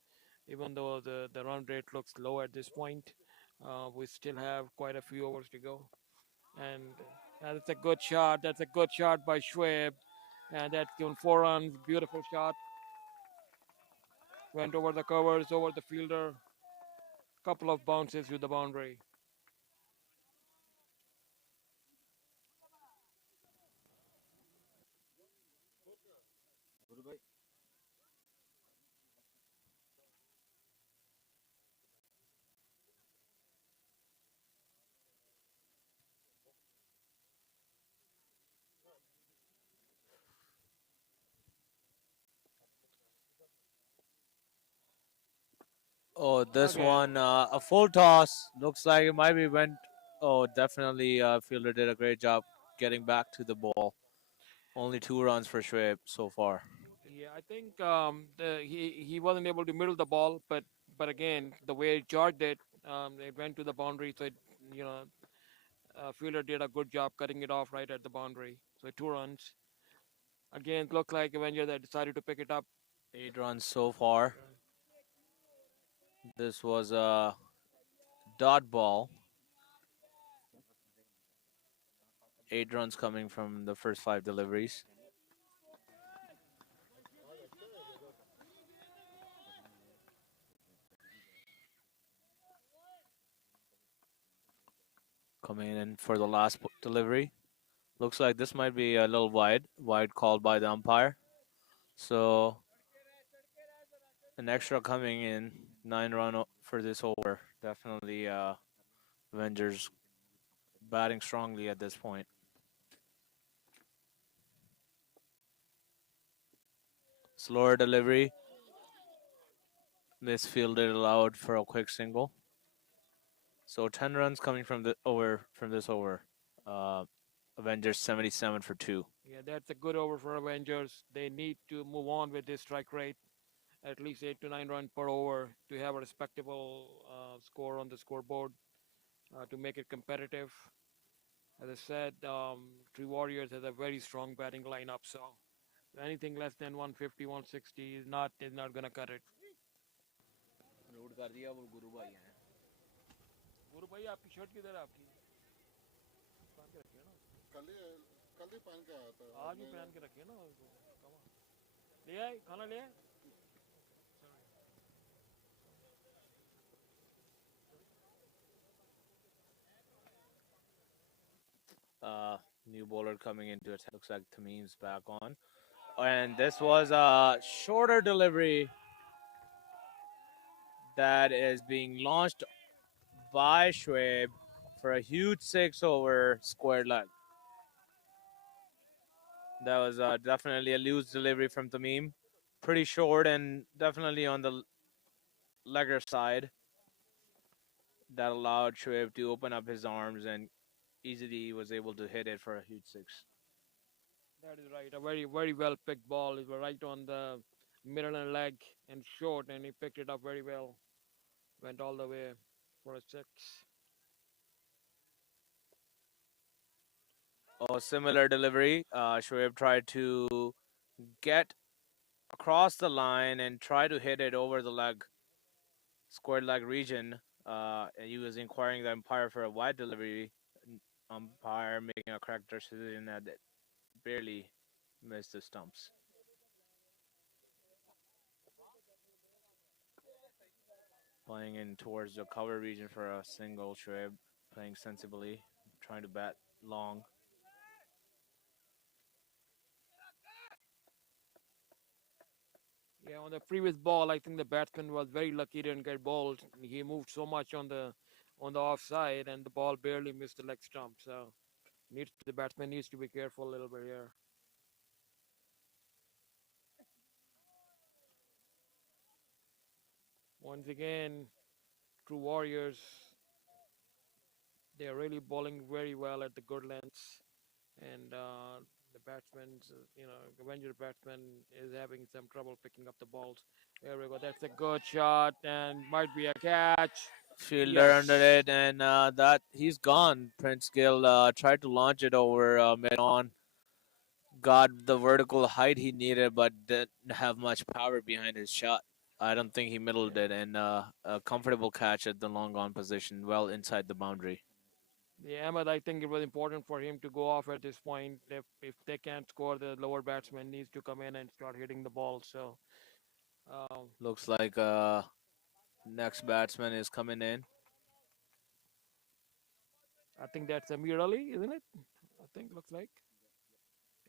the run rate looks low at this point, we still have quite a few overs to go. And that's a good shot. That's a good shot by Shoaib, and that's given 4 runs. Beautiful shot. Went over the covers, over the fielder. Couple of bounces to the boundary. Oh, this Okay. one, a full toss. Looks like it might be went. Oh, definitely. Fielder did a great job getting back to the ball. Only 2 runs for Shoaib so far. Yeah, I think he wasn't able to middle the ball, but again, the way he charged it, it went to the boundary. So you know, fielder did a good job cutting it off right at the boundary. So 2 runs. Again, it looked like Avengers had decided to pick it up. 8 runs so far. This was a dot ball. 8 runs coming from the first 5 deliveries. Coming in for the last delivery. Looks like this might be a little wide. Wide called by the umpire. So an extra coming in. 9 run for this over. Definitely Avengers batting strongly at this point. Slower delivery. Misfielded allowed for a quick single. So 10 runs coming from the over from this over. Uh, Avengers 77 for 2. Yeah, that's a good over for Avengers. They need to move on with this strike rate, at least 8 to 9 runs per over, to have a respectable score on the scoreboard to make it competitive. As I said, Tree Warriors has a very strong batting lineup, so anything less than 150, 160 is not gonna cut it. Note कर दिया वो गुरु भाई हैं गुरु भाई आपकी shirt किधर है आपकी पहन के रखिए ना कल ही कल ही पहन के आया था आज ही पहन के रखिए ना उसको ले आए खाना ले आए New bowler coming into attack. Looks like Tamim's back on. And this was a shorter delivery that is being launched by Shoaib for a huge 6 over square leg. That was definitely a loose delivery from Tamim. Pretty short and definitely on the legger side. That allowed Shoaib to open up his arms and easily was able to hit it for a huge 6. that is right a very well picked ball it was right on the middle and leg and short and he picked it up very well went all the way for a six. Oh, similar delivery. Shoaib tried to get across the line and try to hit it over the leg, square leg region. And he was inquiring the umpire for a wide delivery. Umpire making a correct decision that it barely missed the stumps. Playing in towards the cover region for a single. Shoaib playing sensibly, trying to bat long. Yeah, on the previous ball, I think the batsman was very lucky he didn't get bowled. He moved so much on the offside, and the ball barely missed the leg stump. So, the batsman needs to be careful a little bit here. Once again, True Warriors, they are really bowling very well at the good lengths, and the batsman's, Avenger batsman is having some trouble picking up the balls. There we go. That's a good shot, and might be a catch. Fielder under Yes. it, and that he's gone. Prince Gill tried to launch it over mid on, got the vertical height he needed, but didn't have much power behind his shot. I don't think he middled Yeah. it, and a comfortable catch at the long on position, well inside the boundary. Yeah, Ahmed, I think it was important for him to go off at this point. If they can't score, the lower batsman needs to come in and start hitting the ball. So, um, Looks like next batsman is coming in. I think that's Amir Ali, isn't it? I think looks like.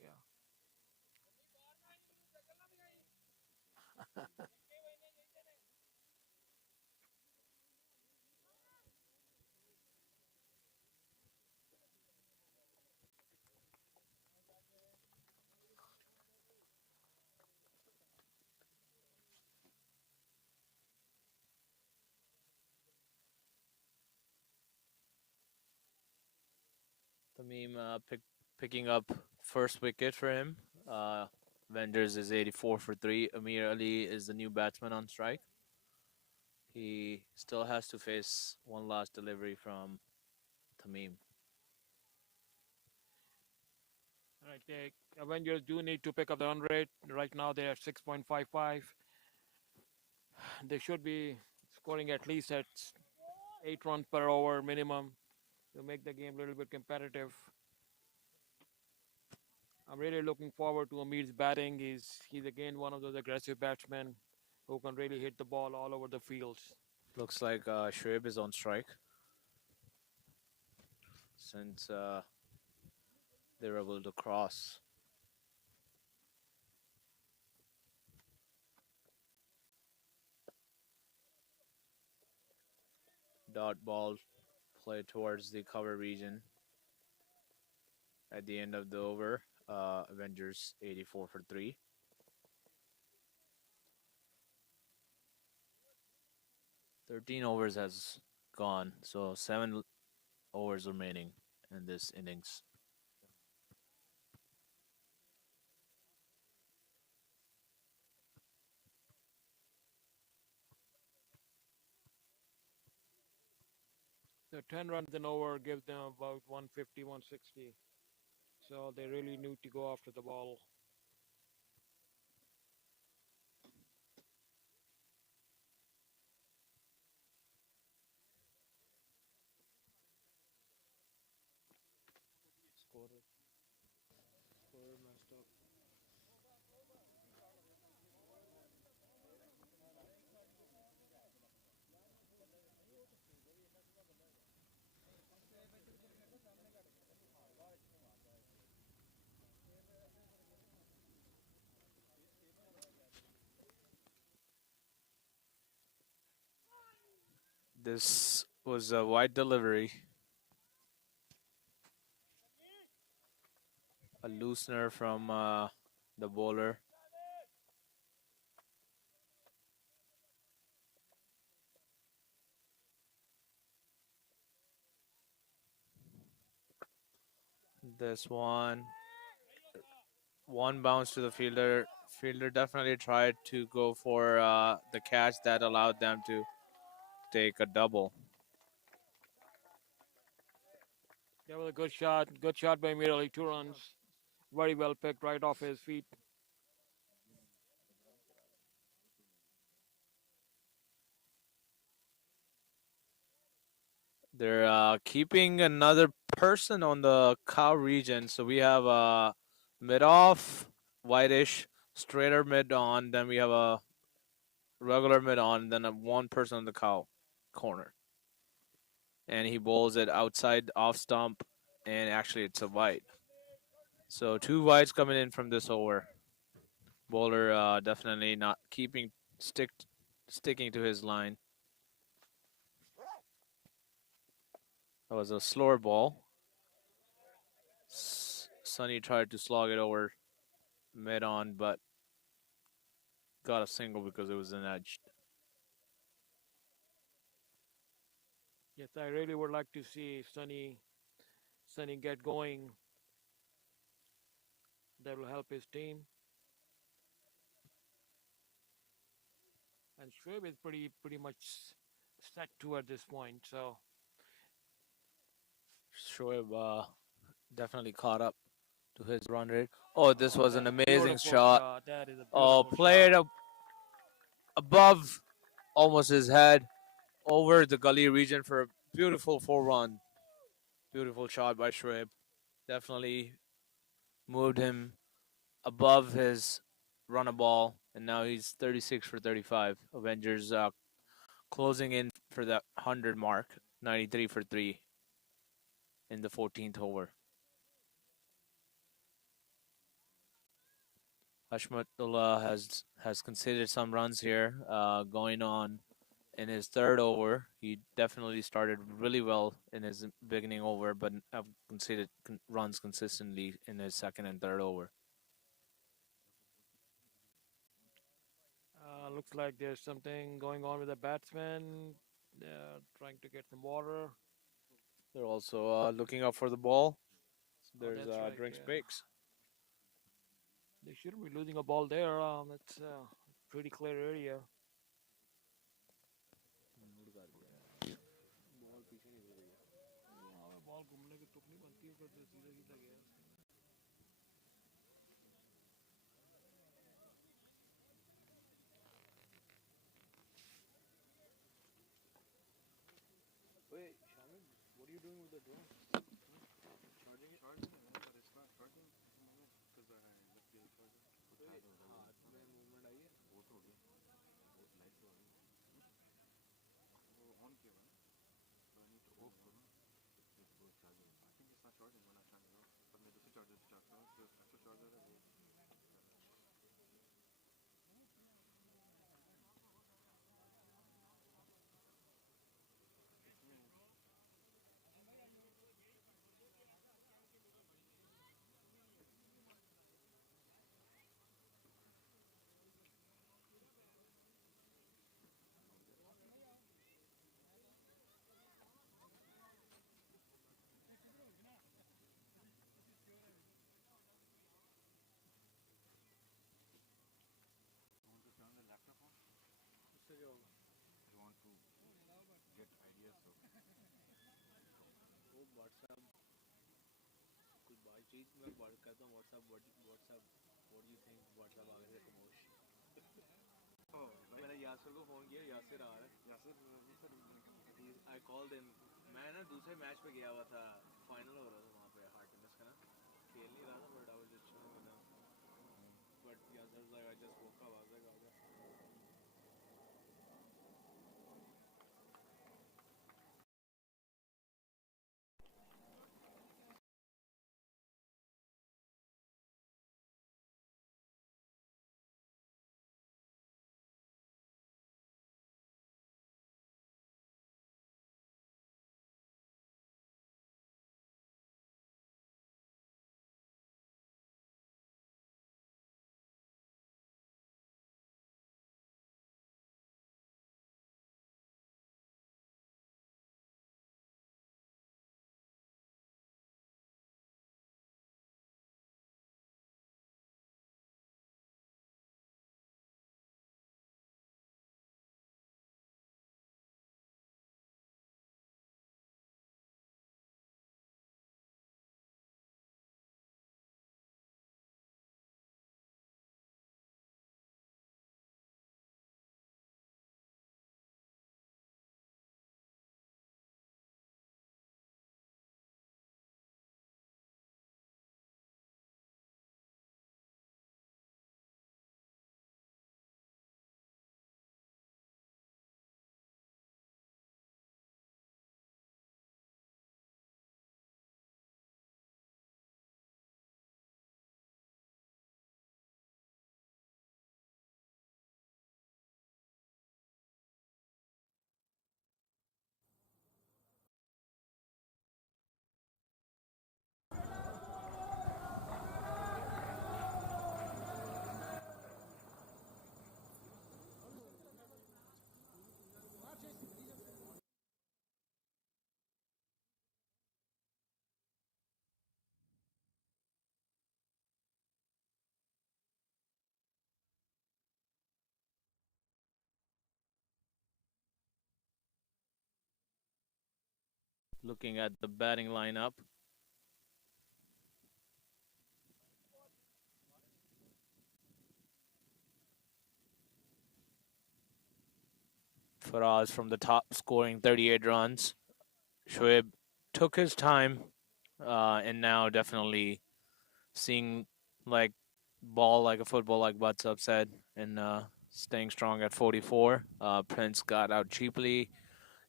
Yeah. Tamim picking up first wicket for him. Avengers is 84 for 3. Amir Ali is the new batsman on strike. He still has to face one last delivery from Tamim. Right, the Avengers do need to pick up the run rate. Right now they're at 6.55. They should be scoring at least at 8 runs per over minimum to make the game a little bit competitive. I'm really looking forward to Amir's batting. He's again one of those aggressive batsmen who can really hit the ball all over the fields. Looks like Shoaib is on strike since they're able to cross. Dot ball played towards the cover region at the end of the over. Avengers 84 for 3. 13 overs has gone, so 7 overs remaining in this innings. So 10 runs and over gives them about 150, 160. So they really need to go after the ball. Scorer messed up. This was a wide delivery. A loosener from the bowler. This one bounce to the fielder. Fielder definitely tried to go for the catch that allowed them to take a double. That was a good shot. Good shot by Mirali. 2 runs. Very well picked right off his feet. They're keeping another person on the cow region. So we have a mid off, whitish, straighter mid on. Then we have a regular mid on. Then a one person on the cow corner. And he bowls it outside off stump. And actually, it's a white. So 2 whites coming in from this over. Bowler definitely not sticking to his line. That was a slower ball. Sonny tried to slog it over mid on, but got a single because it was an edge. Yes, I really would like to see Sunny get going. That will help his team. And Shoaib is pretty much set to at this point. So Shoaib definitely caught up to his run rate. Oh, this was an that's a amazing beautiful shot. shot. That is a Oh, beautiful played shot. above almost his head over the gully region for a beautiful 4 run. Beautiful shot by Shoaib. Definitely moved him above his run a ball, and now he's 36 for 35. Avengers closing in for that 100 mark, 93 for 3 in the 14th over. Hashmatullah has conceded some runs here, going on in his third over. He definitely started really well in his beginning over, but have conceded runs consistently in his second and third over. Looks like there's something going on with the batsman. They're trying to get some water. They're also looking up for the ball. Oh, There's that's right. drinks Yeah, breaks. they shouldn't be losing a ball there. It's a pretty clear area. Ball पीछे नहीं गई है. वहाँ पे ball घूमने की तुक नहीं बनती है, फिर सीधा सीधा गया उसके. Wait, Shamim, what are you doing with the drone? Charging it? Charging है but it's not charging at the moment because I left the charger. कुछ Wait, हाथ होगा वो हाथ में मूवमेंट आई है. वो तो हो गया वो लाइट तो आ गई वो ऑन किया हुआ है ना so I need to off करूँ फिर वो चार्ज होगा I think it's not charging when I'm trying to go पर मैं दूसरे चार्जर से चार्ज करूँ जो एक्चुअल चार्जर है वो you want to turn the laptop on उससे क्या होगा? I want to get ideas so वो व्हाट्सएप कोई बातचीत मैं बात करता हूँ WhatsApp what you think WhatsApp आगे से प्रमोशन. oh मैंने यासिर को फ़ोन किया. यासिर आ रहा है. Yasir I called him. मैं ना दूसरे मैच पे गया हुआ था. फाइनल हो रहा था वहाँ पे हार्ट टेनिस का ना. खेल नहीं रहा था but I was just chilling with him. But Yasir like I just woke up. I was like आ जा. Looking at the batting lineup. Faraz from the top, scoring 38 runs. Shoaib took his time, and now definitely seeing like ball like a football, like Batsab said, and staying strong at 44. Prince got out cheaply,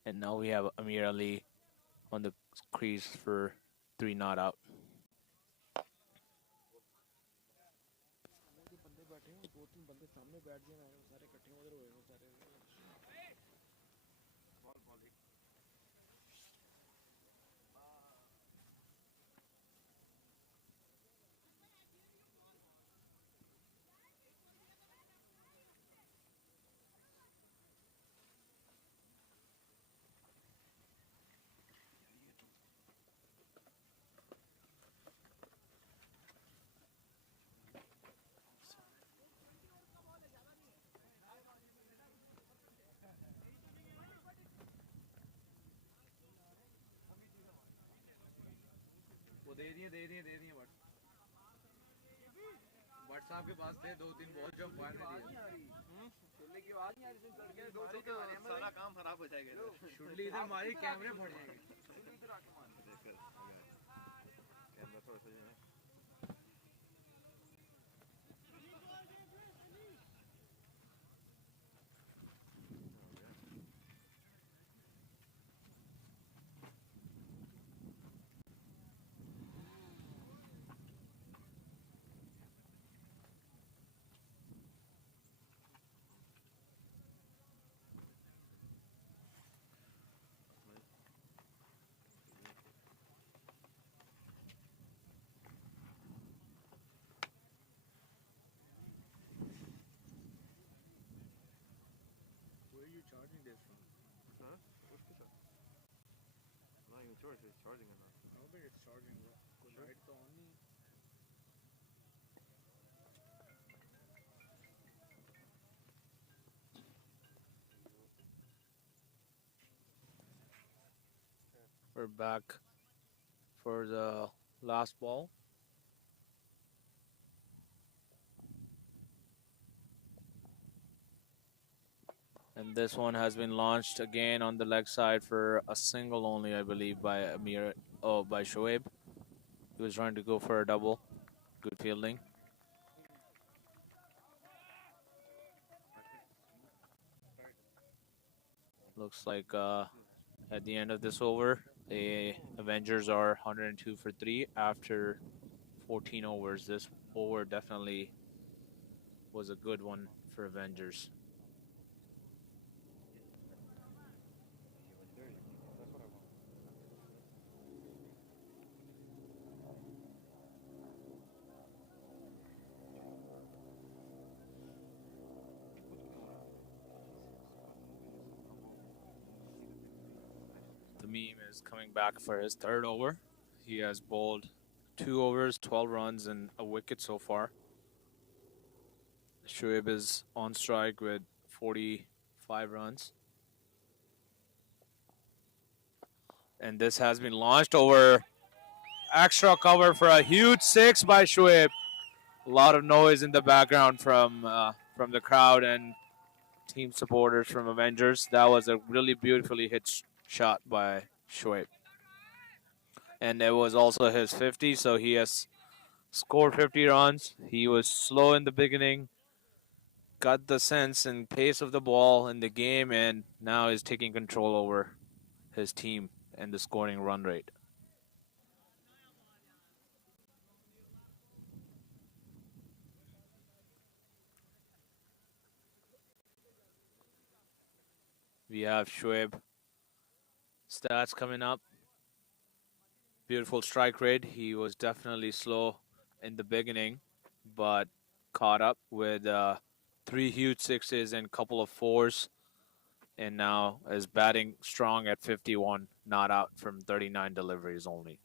and now we have Amir Ali on the crease for 3 not out. वो जो बंदे बैठे हैं, दो तीन बंदे सामने बैठ गए हैं, सारे इकट्ठे उधर हुए हैं सारे. ball एक वो दे दिए बट साहब के पास थे 2-3 बॉल जो अंपायर ने दिए खेलने की आवाज नहीं आ रही लड़के दो तो सारा काम खराब हो जाएगा शुडली इधर हमारी कैमरे फट जाएंगे इधर आके मार कैमरा थोड़ा सा जो है Where are you charging this from? Huh? उसके साथ नहीं ये charge is charging है ना No, but it's charging. कोई लाइट तो ऑन नहीं है. We're back for the last ball. And this one has been launched again on the leg side for a single only, I believe, by by Shoaib. He was trying to go for a double. Good fielding. Looks like at the end of this over, the Avengers are 102 for 3 after 14 overs. This over definitely was a good one for Avengers. Tamim is coming back for his third over. He has bowled 2 overs, 12 runs, and a wicket so far. Shoaib is on strike with 45 runs. And this has been launched over extra cover for a huge 6 by Shoaib. A lot of noise in the background from the crowd and team supporters from Avengers. That was a really beautifully hit shot by Shoaib. And it was also his 50, so he has scored 50 runs. He was slow in the beginning, got the sense and pace of the ball in the game, and now is taking control over his team and the scoring run rate. We have Shoaib stats coming up. Beautiful strike rate. He was definitely slow in the beginning, but caught up with 3 huge 6s and a couple of 4s, and now is batting strong at 51, not out from 39 deliveries only.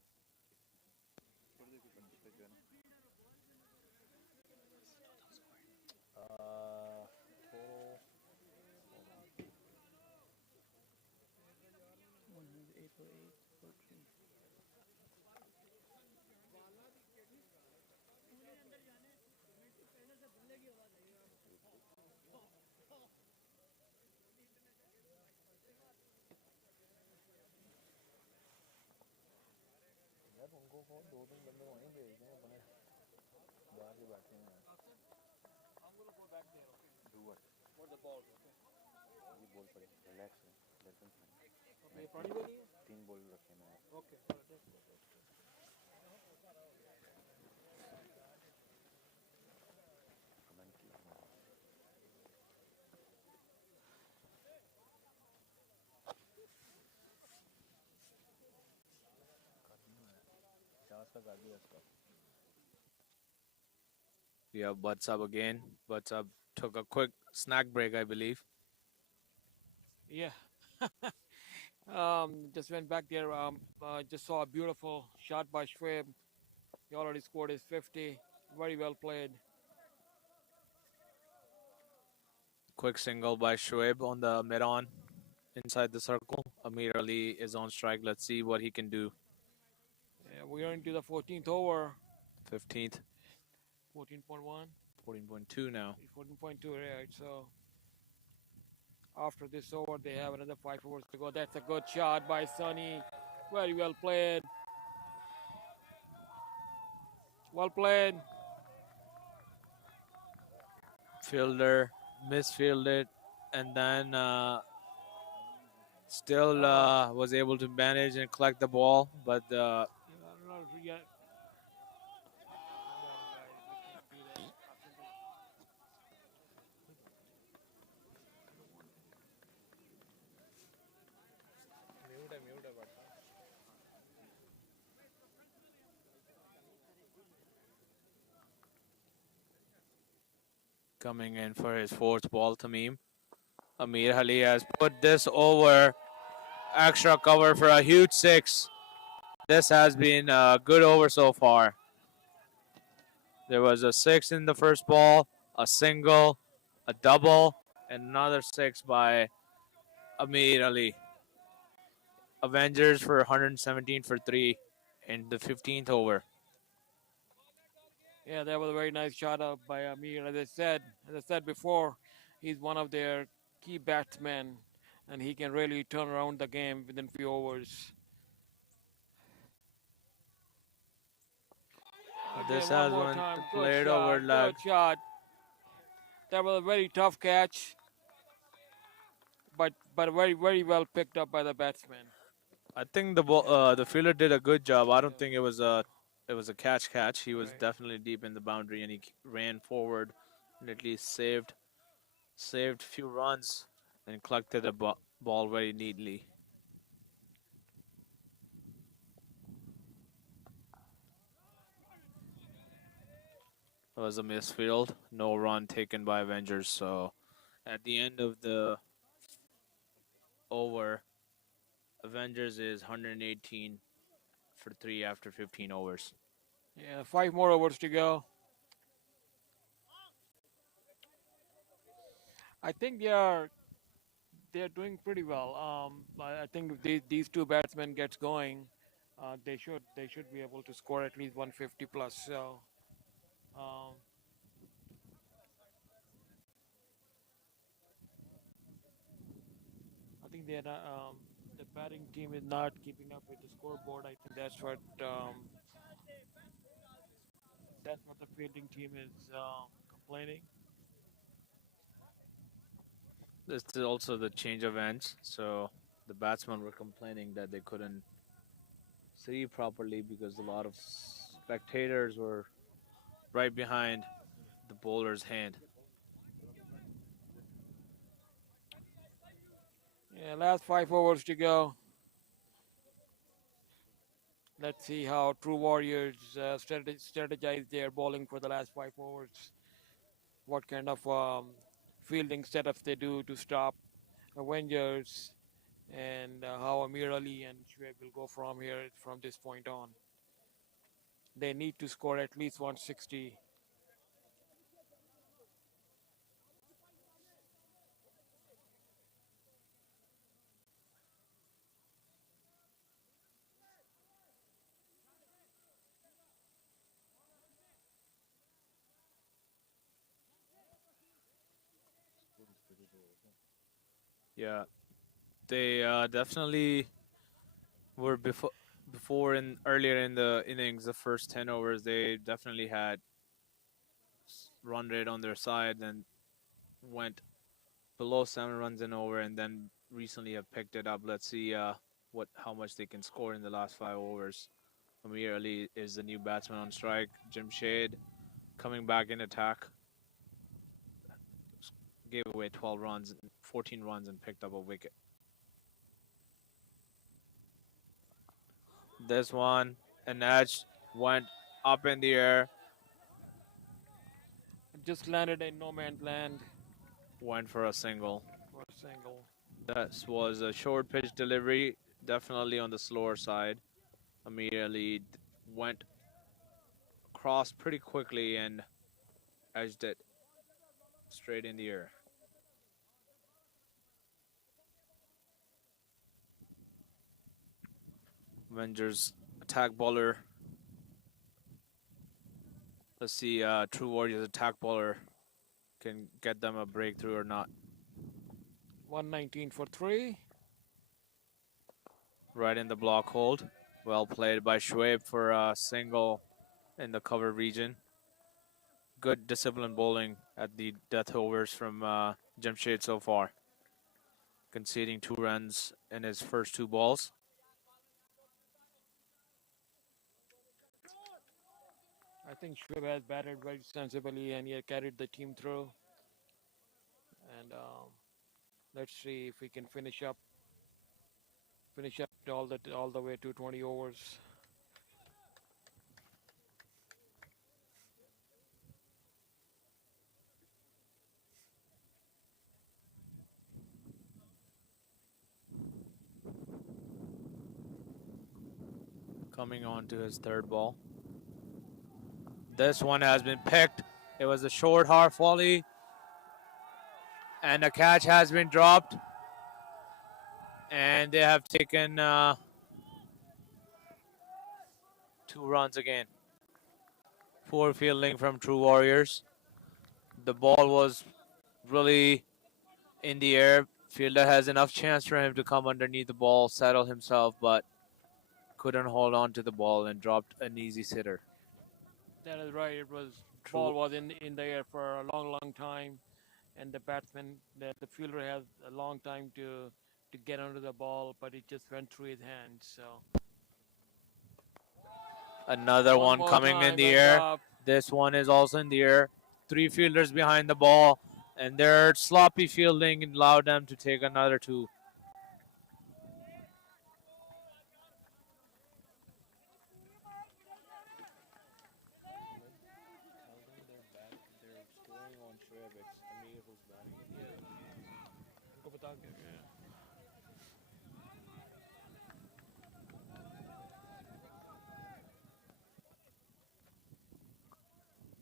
for the balls, okay? ये ball पड़े relax है लेकिन Okay, पानी वाली है? 3 ball रखे मैंने Okay, comment किया We have Butsab again. Butsab took a quick snack break, I believe. Yeah. Just went back there. Just saw a beautiful shot by Schwab. He already scored his 50. Very well played. Quick single by Shoaib on the mid-on inside the circle. Amir Ali is on strike. Let's see what he can do. Yeah, We are into the 14th over. 15th, 14.1, 14.2 now. 14.2, right? So after this over, they have another 5 overs to go. That's a good shot by Sonny. Very well played. Well played. Fielder misfielded, and then still was able to manage and collect the ball, but I don't know if we get. Come on, guys. We can't do that. coming in for his fourth ball, Tamim. Amir Ali has put this over. Extra cover for a huge six. This has been a good over so far. There was a six in the first ball, a single, a double, and another six by Amir Ali. Avengers for 117 for three in the 15th over. Yeah, that was a very nice shot up by Amir. As I said before, he's one of their key batsmen, and he can really turn around the game within few overs. This Again, one has more one time. Good played over shot. leg. Good shot. That was a very tough catch, but very well picked up by the batsman. I think the ball, the fielder did a good job. I don't Yeah. think it was a catch. He was Right. definitely deep in the boundary, and he ran forward and at least saved few runs and collected the ball very neatly. It was a misfield, no run taken by Avengers. So at the end of the over, Avengers is 118 for three after 15 overs. Yeah, 5 more overs to go. I think they're doing pretty well. I think if these two batsmen gets going, they should be able to score at least 150 plus. So um, I think the batting team is not keeping up with the scoreboard. I think that's what the fielding team is complaining. This is also the change of ends. So the batsmen were complaining that they couldn't see properly because a lot of spectators were right behind the bowler's hand. Yeah, last 5 overs to go. Let's see how True Warriors strategize their bowling for the last 5 overs. What kind of fielding setups they do to stop Avengers, and how Amir Ali and Shoaib will go from here from this point on. They need to score at least 160. Yeah, they definitely were before in earlier in the innings, the first 10 overs, they definitely had run rate on their side and went below 7 runs an over, and then recently have picked it up. Let's see what how much they can score in the last 5 overs. Amir Ali is the new batsman on strike. Jim Shade coming back in attack. Gave away 12 runs, 14 runs, and picked up a wicket. This one, an edge went up in the air, Just landed in no man's land went for a single. for a single. That was a short pitch delivery, definitely on the slower side. Amir Ali went across pretty quickly and edged it straight in the air. Avengers attack bowler Let's see, True Warriors attack bowler can get them a breakthrough or not. 119 for 3. Right in the block hold. Well played by Shoaib for a single in the cover region. Good disciplined bowling at the death overs from Jamshed so far. Conceding 2 runs in his first 2 balls. I think Shoaib has batted very sensibly and he has carried the team through. And let's see if we can finish up all the way to 20 overs. Coming on to his 3rd ball. This one has been picked. It was a short half volley. And the catch has been dropped. And they have taken 2 runs again. Poor fielding from True Warriors. The ball was really in the air. Fielder has enough chance for him to come underneath the ball, settle himself, but couldn't hold on to the ball and dropped an easy sitter. That is right. It was ball was in the air for a long time, and the batsman, the fielder has a long time to get under the ball, but it just went through his hands. So another one coming in the air. This one is also in the air. 3 fielders behind the ball, and their sloppy fielding allowed them to take another 2.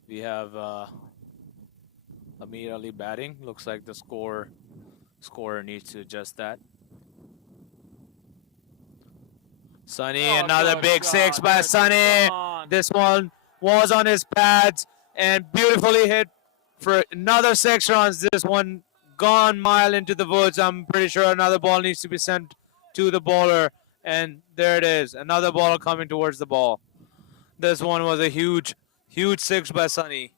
We have Amir Ali batting. Looks like the scorer needs to adjust that. Sunny, another big 6 by Sunny. This one was on his pads and beautifully hit for another 6 runs. This one gone mile into the woods. I'm pretty sure another ball needs to be sent to the bowler. And there it is. Another ball coming towards the ball. This one was a huge 6 by Sunny.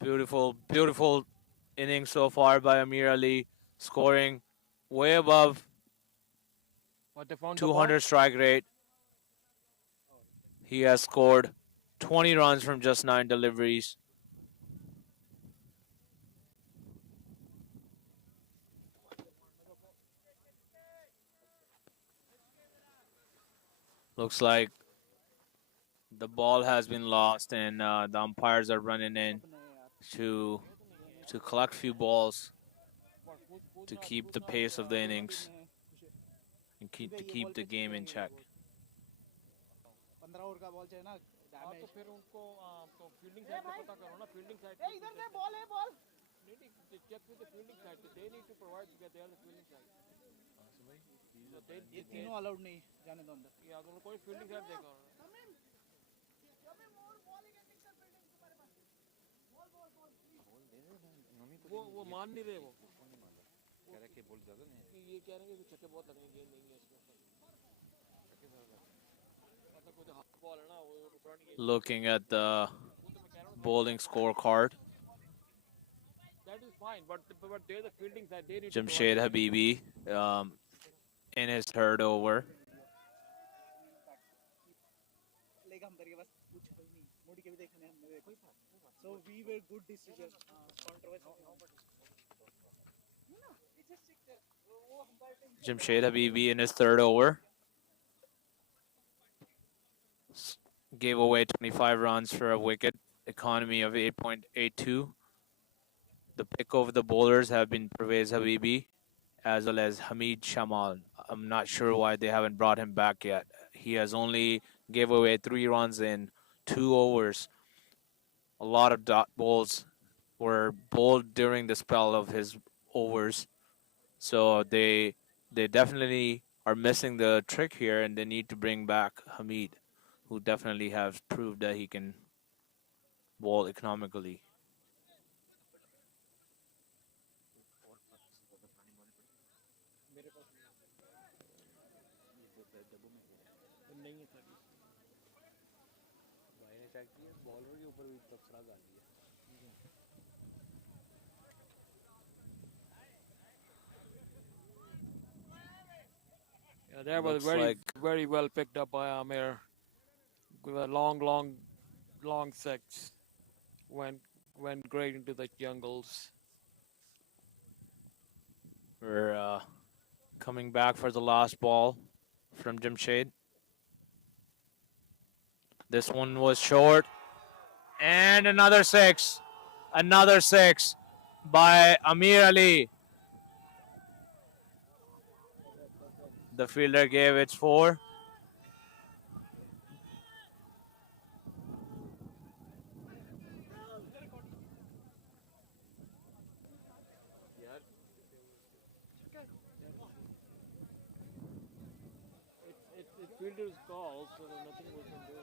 Beautiful inning so far by Amir Ali, scoring way above 200 strike rate. He has scored 20 runs from just 9 deliveries. Looks like the ball has been lost and the umpires are running in to collect few balls to keep the pace of the innings and keep the game in check. ये तीनों allowed नहीं जाने दो अंदर या दोनों कोई fielding side देखो वो मान नहीं रहे वो कह रहे कि बोल ज्यादा नहीं ये कह रहे हैं कि छक्के बहुत लगने गेंद नहीं है इसमें मतलब कोई हाफ बॉल है ना वो front Looking at the bowling scorecard. That is fine, but they're the fielding side. They need Jamshed Habibi in his 3rd over. So we were good decision. Jamshed Habibi in his 3rd over. Gave away 25 runs for a wicket, economy of 8.82. The pick of the bowlers have been Pervez Habibi as well as Hamid Shamal. I'm not sure why they haven't brought him back yet. He has only gave away 3 runs in 2 overs. A lot of dot balls were bowled during the spell of his overs. So they definitely are missing the trick here, and they need to bring back Hamid, who definitely has proved that he can bowl economically. मेरे पास नहीं है था भाई ने check किया bowler के ऊपर भी तबसरा डाल दिया. Yeah, that was Looks like very well picked up by Amir. With a long six. Went great into the jungles. we're coming back for the last ball from Jamshed. This one was short. And another six. Another six by Amir Ali. The fielder gave its 4. It's fielder's call, so there's nothing we can do.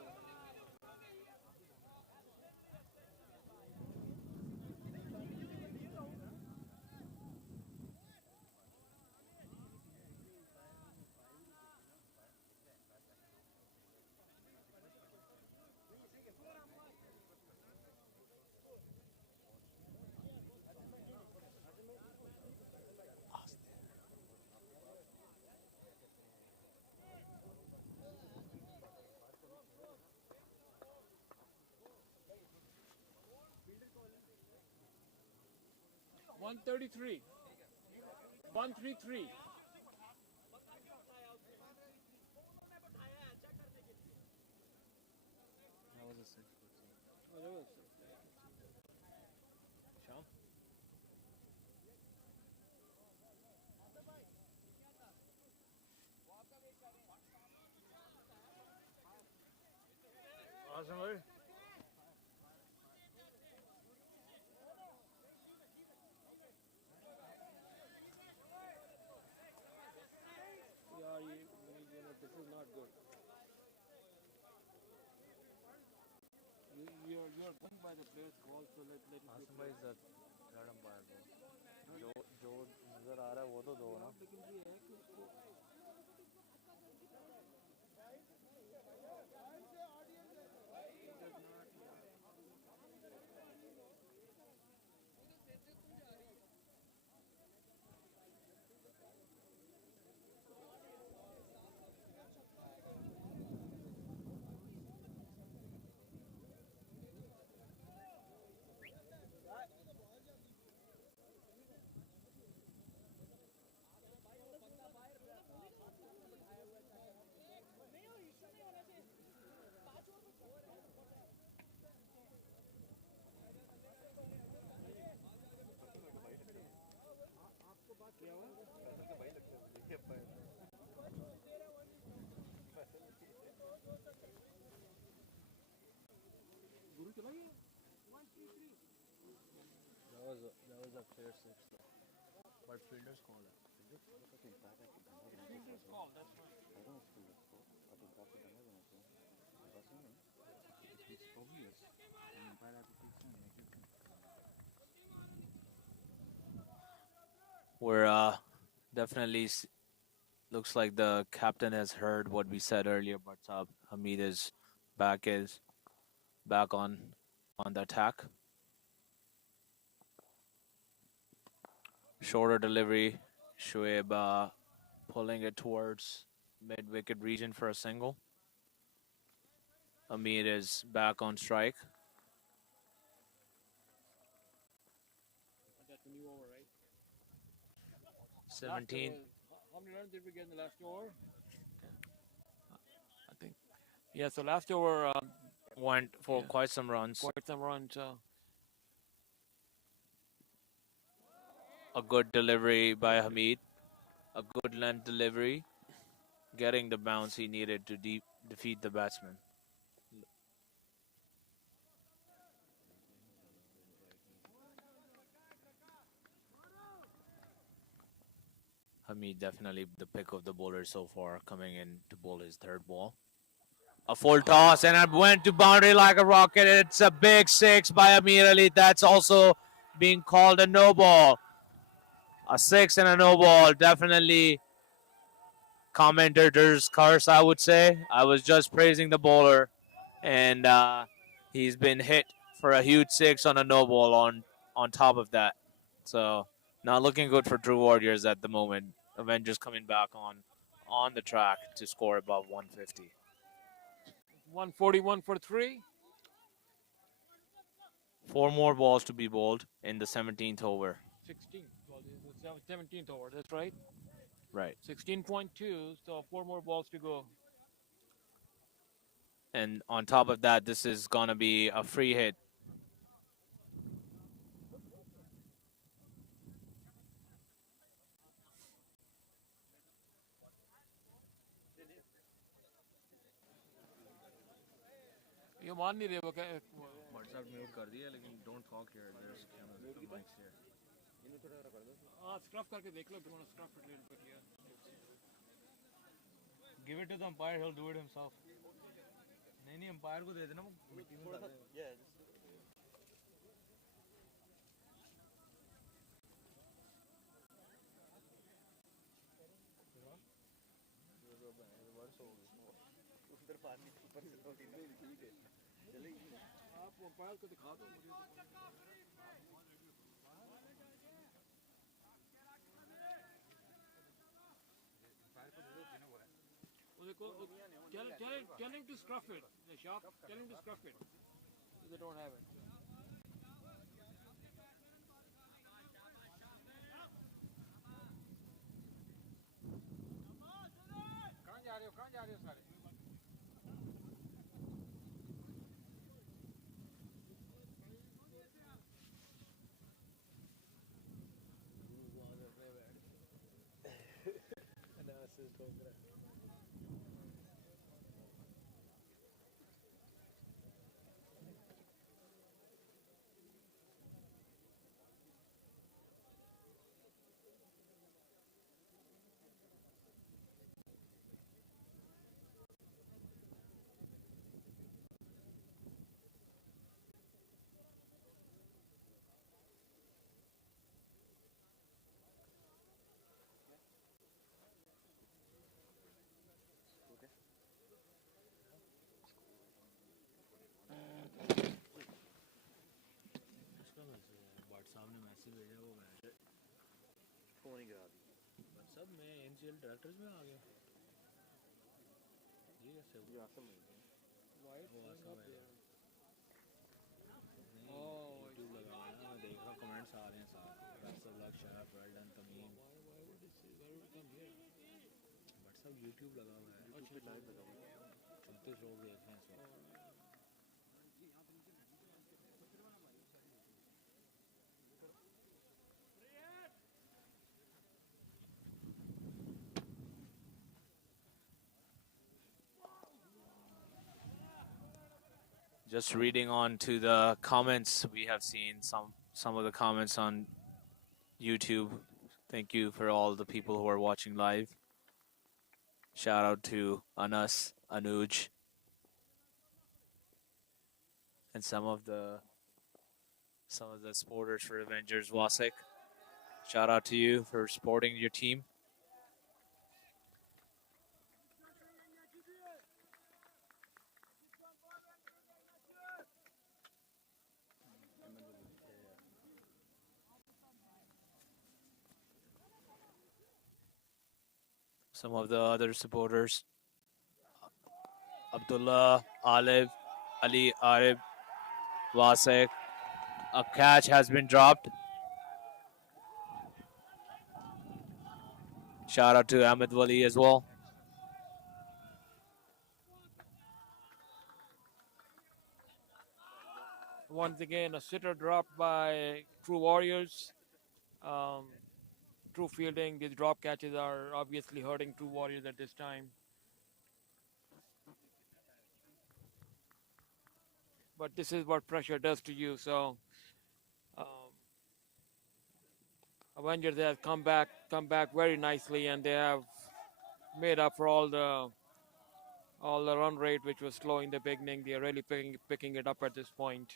$133. 133. That was a 6. Oh, that was Sham? Awesome. yeah, this is not good. You're going by the player's call, so let it be. Asim भाई is the third umpire जो नजर आ रहा है वो तो दो ना. लेकिन ये है कि उसको गुरु चला गया. That was a clear 6 though. But fielders called it. Fielder's call, that's right. It's obvious. An umpire has to take some negative. We're definitely looks like the captain has heard what we said earlier. But Hamid is back on the attack. Shorter delivery. Shoaib pulling it towards mid-wicket region for a single. Hamid is back on strike. That's a new over, right? 17. How many runs did we get in the last over? I think. Yeah, so last over Went for Yeah. quite some runs. quite some runs. A good delivery by Hamid. A good length delivery. getting the bounce he needed to defeat the batsman. Hamid definitely the pick of the bowler so far, coming in to bowl his third ball. A full toss and it went to boundary like a rocket. It's a big six by Amir Ali. That's also being called a no ball. A six and a no ball. Definitely commentator's curse, I would say. I was just praising the bowler, and he's been hit for a huge six on a no ball on top of that. So not looking good for True Warriors at the moment. Avengers coming back on the track to score above 150. 141 for three. 4 more balls to be bowled in the 17th over. 16th. Well, this is the 17th over. That's right. Right. 16.2. So 4 more balls to go. And on top of that, this is going to be a free hit. ये मान नहीं रहे वो क्या WhatsApp mute कर दिया लेकिन don't talk here. There's mics here. हाँ स्क्रफ करके देख लो if you want to scruff it a little bit here. Give it to the umpire. He'll do it himself. नहीं umpire को दे देना वो मिट्टी में डाल देगा. आप मोबाइल को दिखा दो मुझे tell him to scruff it. The shop, tell him to scruff it. They don't have it. कहाँ जा रहे हो सारे? फोन ही करा दी. सब मैं एनसीएल डायरेक्टर्स में आ गया. ये सब ये आसम है. White वो आसम है. यूट्यूब लगा हुआ है ना. मैं देख रहा हूँ कमेंट्स आ रहे हैं साथ. बेस्ट ऑफ लक शराब वेल डन तमीम. बट सब यूट्यूब लगा हुआ है. यूट्यूब पे लाइव लगा हुआ है. चलते शो देख रहे हैं इस वक्त. Just reading on to the comments, we have seen some of the comments on YouTube. Thank you for all the people who are watching live. Shout out to Anas, Anuj, and some of the supporters for Avengers. Wasik, shout out to you for supporting your team. Some of the other supporters, Abdullah, Aliv, Ali, Arib, Wasik. A catch has been dropped. Shout out to Ahmed Wali as well. Once again, a sitter dropped by True Warriors. True fielding. These drop catches are obviously hurting True Warriors at this time. but this is what pressure does to you. So um, Avengers have come back very nicely, and they have made up for all the run rate which was slow in the beginning. They are really picking it up at this point.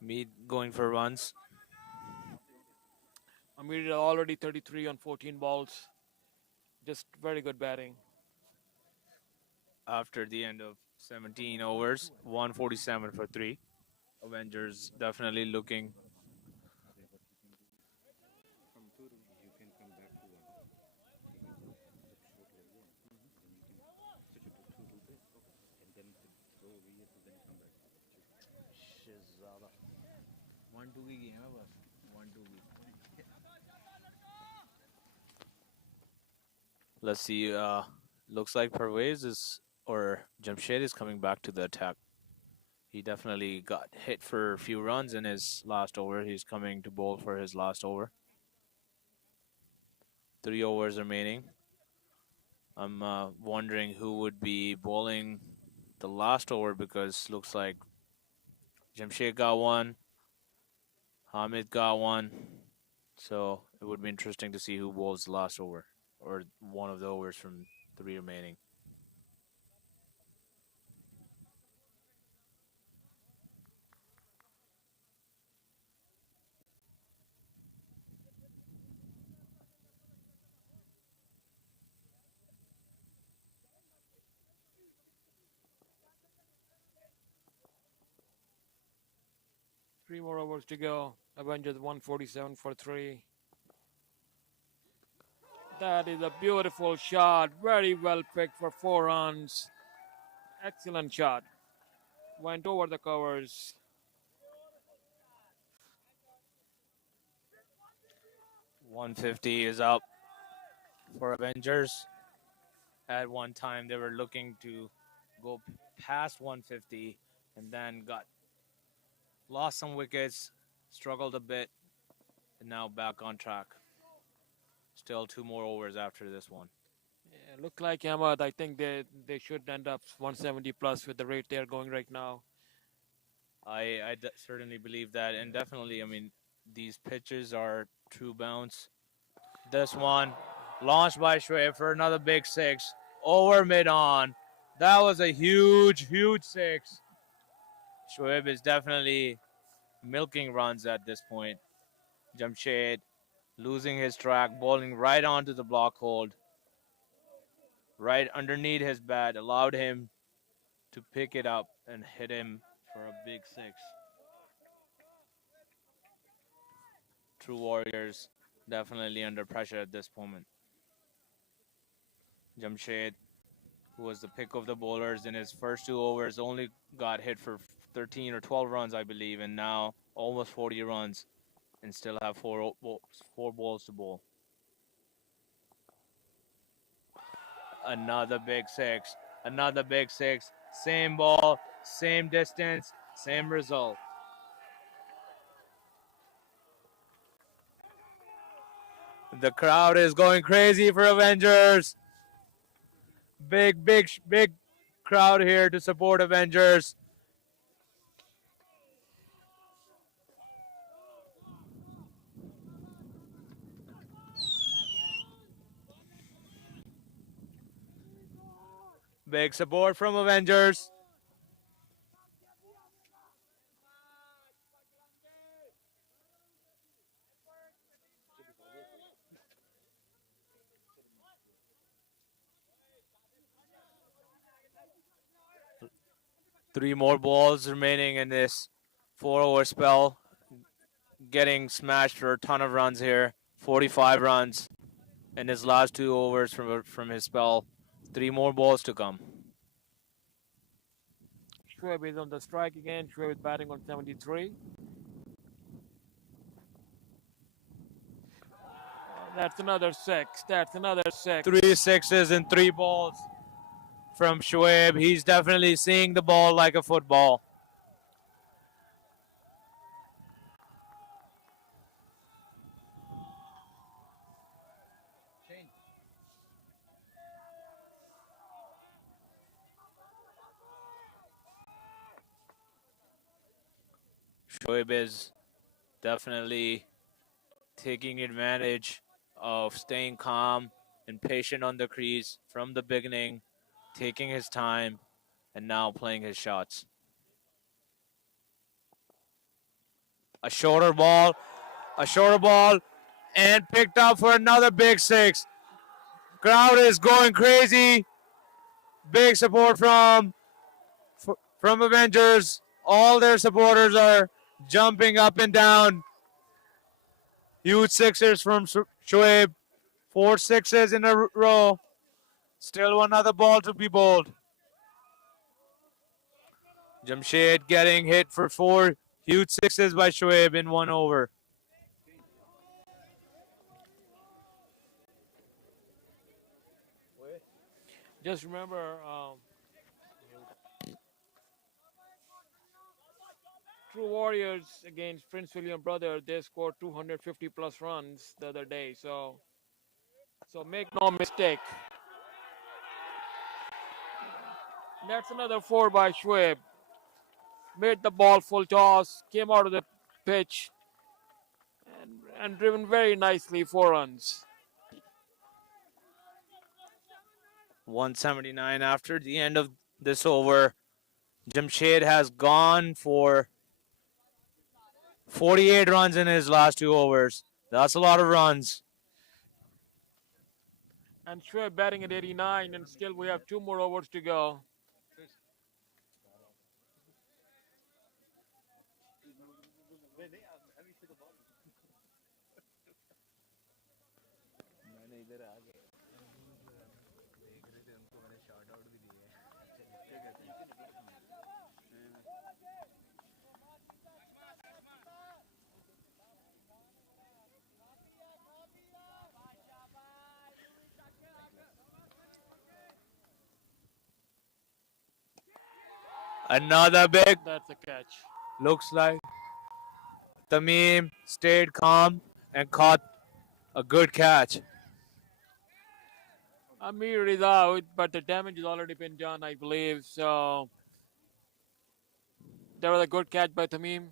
Mead going for runs. Amir already 33 on 14 balls. Just very good batting. After the end of 17 overs, 147 for 3. Avengers definitely looking. One two की game है बस one two की Let's see. Looks like Pervez is or Jamshed is coming back to the attack. He definitely got hit for a few runs in his last over. He's coming to bowl for his last over. 3 overs remaining. I'm wondering who would be bowling the last over because looks like Jamshed got one, Hamid got one. So it would be interesting to see who bowls the last over or one of the overs from 3 remaining. Three more overs to go. Avengers 147 for 3. That is a beautiful shot. Very well picked for 4 runs. Excellent shot. Went over the covers. .150 is up for Avengers. At one time, they were looking to go past 150 and then lost some wickets, struggled a bit, and now back on track. Still 2 more overs after this one. Yeah, look like Ahmad. I think they should end up 170 plus with the rate they're going right now. I certainly believe that, and definitely, I mean, these pitches are true bounce. This one, launched by Shoaib for another big 6, over mid-on. That was a huge, huge 6. Shoaib is definitely milking runs at this point. Jamshed losing his track, bowling right onto the block hold. Right underneath his bat, allowed him to pick it up and hit him for a big 6. True Warriors definitely under pressure at this moment. Jamshed, who was the pick of the bowlers in his first 2 overs, only got hit for 13 or 12 runs, I believe, and now almost 40 runs and still have 4 balls to bowl. Another big 6. Another big 6. Same ball, same distance, same result. The crowd is going crazy for Avengers. Big crowd here to support Avengers. Big support from Avengers. Three more balls remaining in this 4-over spell. Getting smashed for a ton of runs here. 45 runs in his last 2 overs from his spell. 3 more balls to come. Shoaib is on the strike again. Shoaib is batting on 73. That's another 6. That's another 6. 3 sixes and 3 balls from Shoaib. He's definitely seeing the ball like a football. Shoaib is definitely taking advantage of staying calm and patient on the crease from the beginning, taking his time, and now playing his shots. A shorter ball, and picked up for another big six. Crowd is going crazy. Big support from Avengers. All their supporters are jumping up and down. Huge sixers from Shoaib. 4 sixes in a row. Still one other ball to be bowled. Jamshed getting hit for 4 huge sixes by Shoaib in 1 over. Just remember, True Warriors against Prince William Brother, they scored 250 plus runs the other day. So make no mistake. That's another 4 by Shoaib. Made the ball full toss, came out of the pitch, and driven very nicely 4 runs. 179 after the end of this over. Jamshed has gone for 48 runs in his last 2 overs. That's a lot of runs. And Shoaib batting at 89, and still we have 2 more overs to go. Another big, That's a catch. looks like. Tamim stayed calm and caught a good catch. Amir is out, but the damage has already been done, I believe. So that was a good catch by Tamim.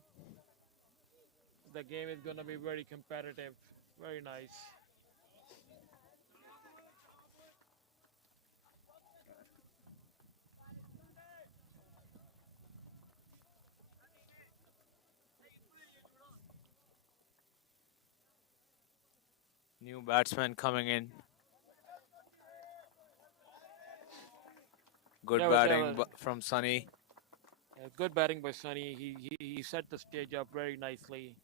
The game is going to be very competitive. Very nice. New batsman coming in. Good batting from Sunny. Good batting by Sunny. He set the stage up very nicely.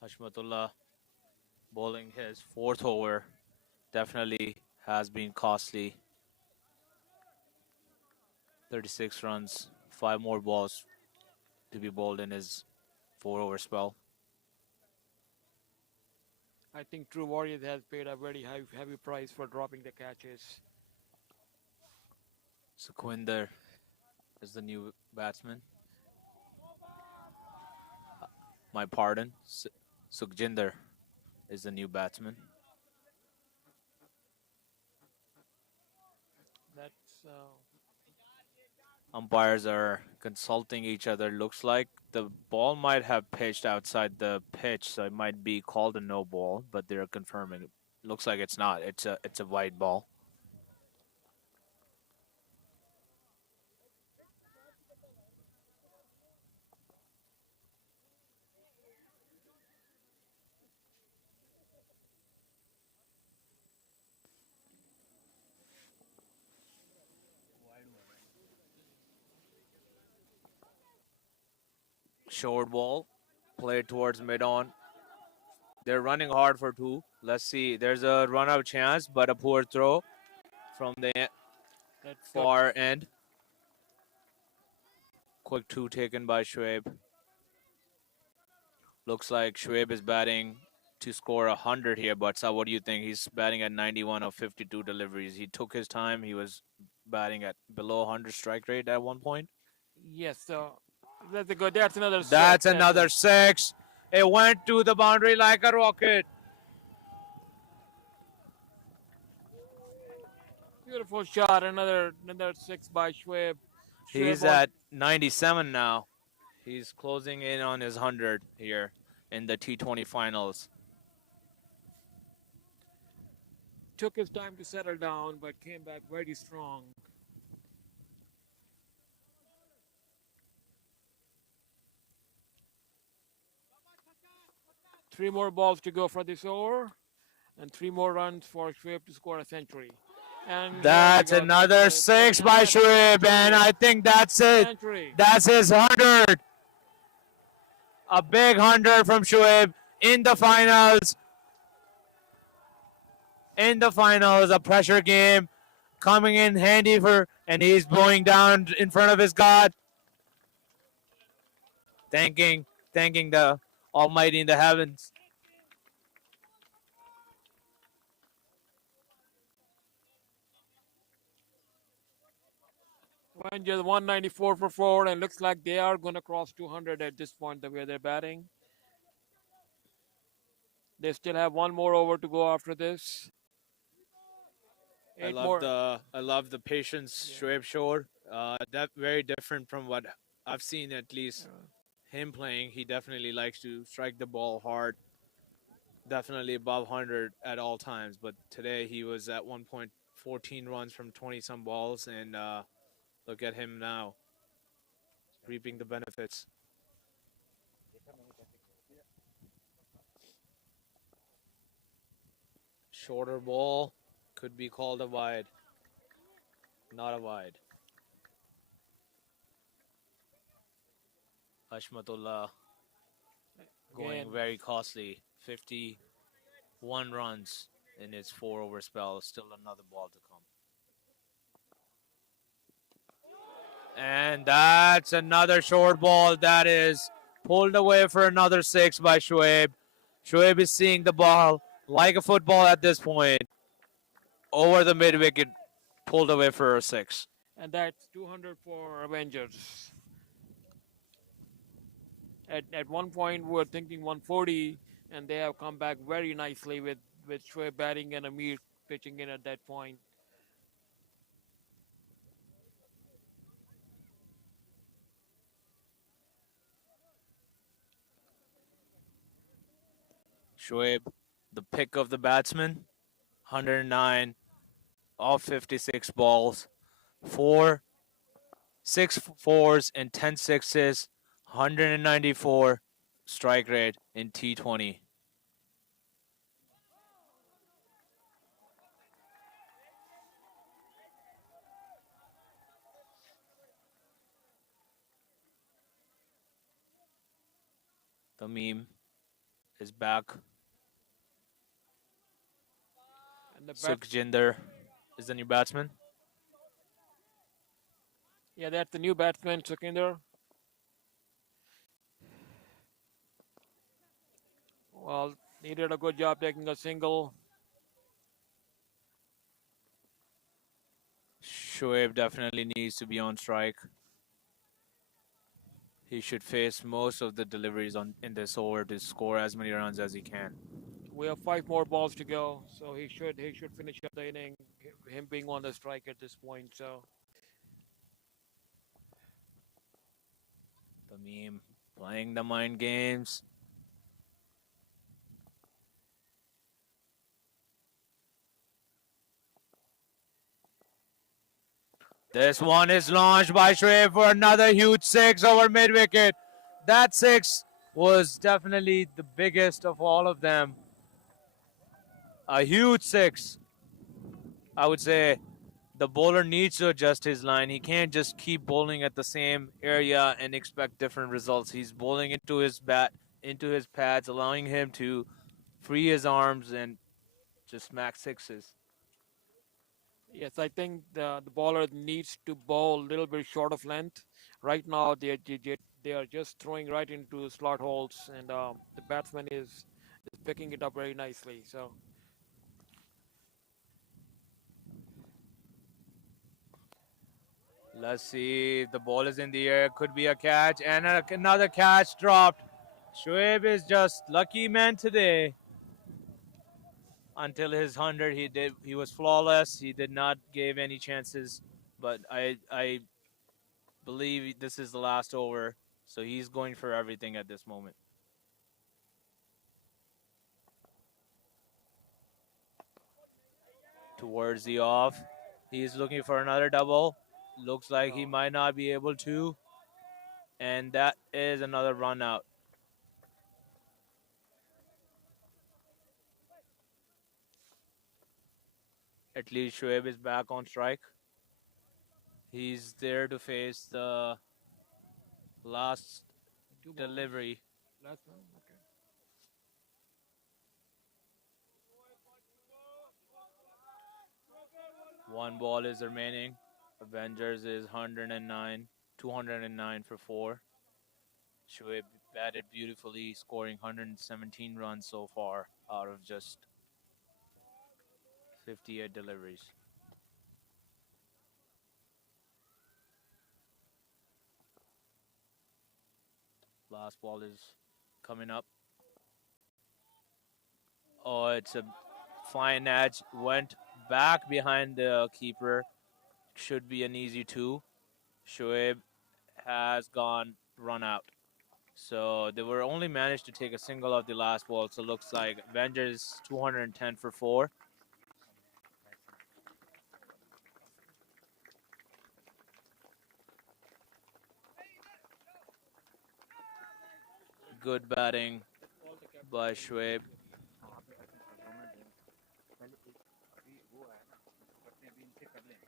Hashmatullah bowling his 4th over. Definitely has been costly. 36 runs, 5 more balls to be bowled in his 4 over spell. I think True Warriors has paid a very heavy price for dropping the catches. Sukhwinder is the new batsman. My pardon. Sukhjinder is the new batsman. That's Umpires are consulting each other. Looks like the ball might have pitched outside the pitch, so it might be called a no ball, but they're confirming. Looks like it's not. It's a wide ball. Short ball, played towards mid-on. They're running hard for 2. Let's see. There's a run-out chance, but a poor throw from the far end. Quick 2 taken by Shoaib. Looks like Shoaib is batting to score 100 here, but what do you think? He's batting at 91 of 52 deliveries. He took his time. He was batting at below 100 strike rate at one point. yes. So That's a good. That's another six. That's another six. It went to the boundary like a rocket. Beautiful shot. Another six by Shoaib. Shoaib He's on at 97 now. He's closing in on his 100 here in the T20 finals. took his time to settle down, but came back very strong. Three more balls to go for this over, and three more runs for Shoaib to score a century. And here we That's go. That's another six by that's a Shoaib, and I think that's it. century. That's his 100. A big 100 from Shoaib in the finals. In the finals, a pressure game coming in handy for, and he's blowing down in front of his God. Thanking the Almighty in the heavens. Avengers 194 for four, and looks like they are going to cross 200 at this point, the way they're batting. They still have one more over to go after this. I love the patience Shoaib showed. That very different from what I've seen, at least him playing. He definitely likes to strike the ball hard. Definitely above 100 at all times. But today he was at 1 point 14 runs from 20 some balls, and look at him now, reaping the benefits. Shorter ball could be called a wide. Not a wide. Hashmatullah going Again. very costly. 51 runs in his 4 over spell. Still another ball to come. And that's another short ball that is pulled away for another 6 by Shoaib. Shoaib is seeing the ball like a football at this point. Over the mid wicket, pulled away for a 6. And that's 200 for Avengers. At one point, we were thinking 140, and they have come back very nicely with Shoaib batting and Amir pitching in at that point. Shoaib, the pick of the batsman, 109 off 56 balls, 6 fours and 10 sixes, 194 strike rate in T20. The meme is back. And the Sukhjinder is the new batsman. Yeah, that's the new batsman, Sukhinder. Well, he did a good job taking a single. Shoaib definitely needs to be on strike. He should face most of the deliveries in this over to score as many runs as he can. We have 5 more balls to go, so he should finish up the inning. Him being on the strike at this point, so. The meme playing the mind games. This one is launched by Shoaib for another huge 6 over mid wicket. That 6 was definitely the biggest of all of them. A huge 6. I would say the bowler needs to adjust his line. He can't just keep bowling at the same area and expect different results. He's bowling into his bat, into his pads, allowing him to free his arms and just smack 6s. Yes, I think the bowler needs to bowl a little bit short of length. Right now, they are just throwing right into slot holes, and the batsman is picking it up very nicely. So. Let's see. The ball is in the air. Could be a catch. And another catch dropped. Shoaib is just lucky man today. Until his 100, he was flawless. He did not give any chances. But I believe this is the last over. So he's going for everything at this moment. Towards the off. He's looking for another double. Looks like he might not be able to. And that is another run out. At least Shoaib is back on strike. He's there to face the last Two balls. delivery. Last one. Okay. One ball is remaining. Avengers is 109, 209 for 4. Shoaib batted beautifully, scoring 117 runs so far out of just 58 deliveries. Last ball is coming up. Oh, it's a fine edge. Went back behind the keeper. Should be an easy 2. Shoaib has gone run out. So they were only managed to take a single of the last ball. So looks like Avengers 210 for 4. Good batting by Shoaib. हाँ पे I think government है पहले एक अभी वो आया ना करते हैं अभी इनसे कर लें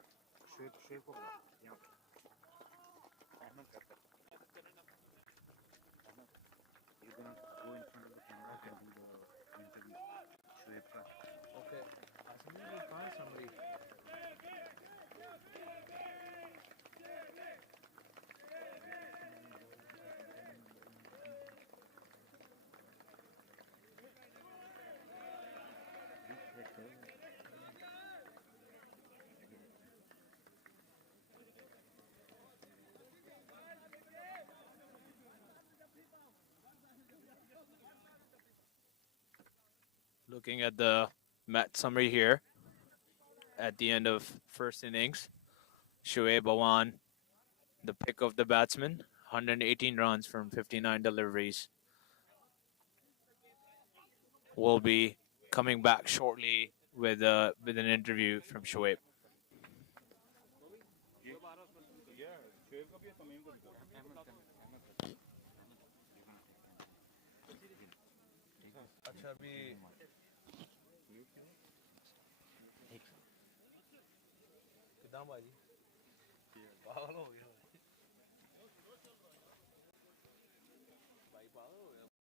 शुएब शुएब को बुला यहाँ पे अहमद करता है Ahmed you gonna go in front of the camera and do the interview Shoaib का Okay. I think we will find somebody. Looking at the match summary here at the end of first innings, Shoaib Awan, the pick of the batsman, 118 runs from 59 deliveries. Will be coming back shortly with an interview from Shoaib. अच्छा अभी कितना बाजी पागल हो गया भाई पागल हो गया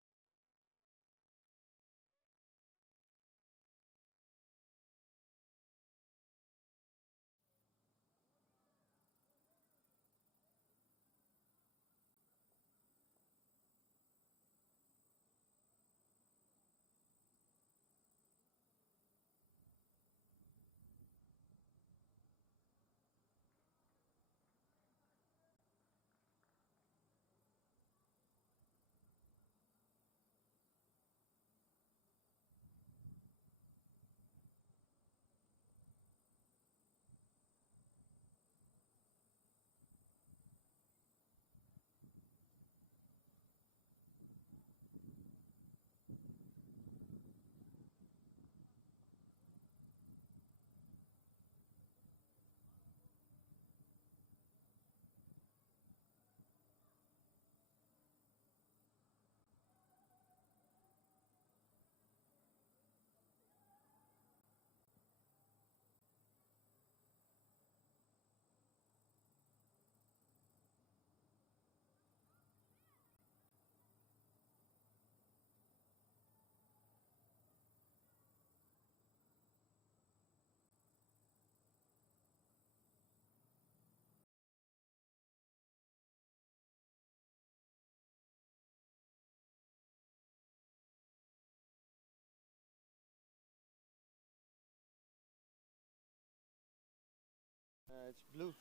It's blue.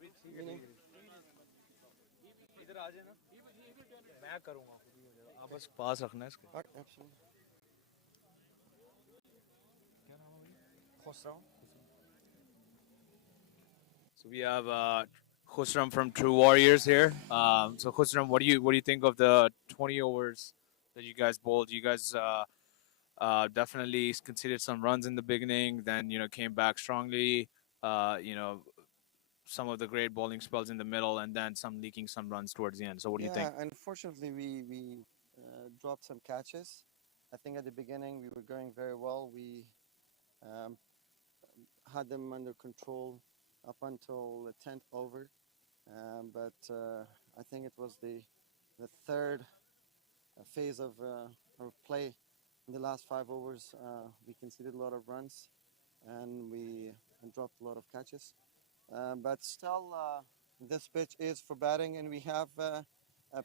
Meaning, इधर आ जाना मैं करूंगा खुद ही हो जाएगा आप बस पास रखना है इसके absolutely. क्या नाम है भाई खुसराम So we have Khusram from True Warriors here. So Khusram, what do you think of the 20 overs that you guys bowled? You guys definitely conceded some runs in the beginning, then came back strongly. You know some of the great bowling spells in the middle, and then some leaking some runs towards the end. So what do you think? Yeah, unfortunately, we dropped some catches. I think at the beginning we were going very well. We um, had them under control up until the 10th over, but I think it was the third phase of play. In the last 5 overs, we conceded a lot of runs, and we dropped a lot of catches. But still, this pitch is for batting, and we have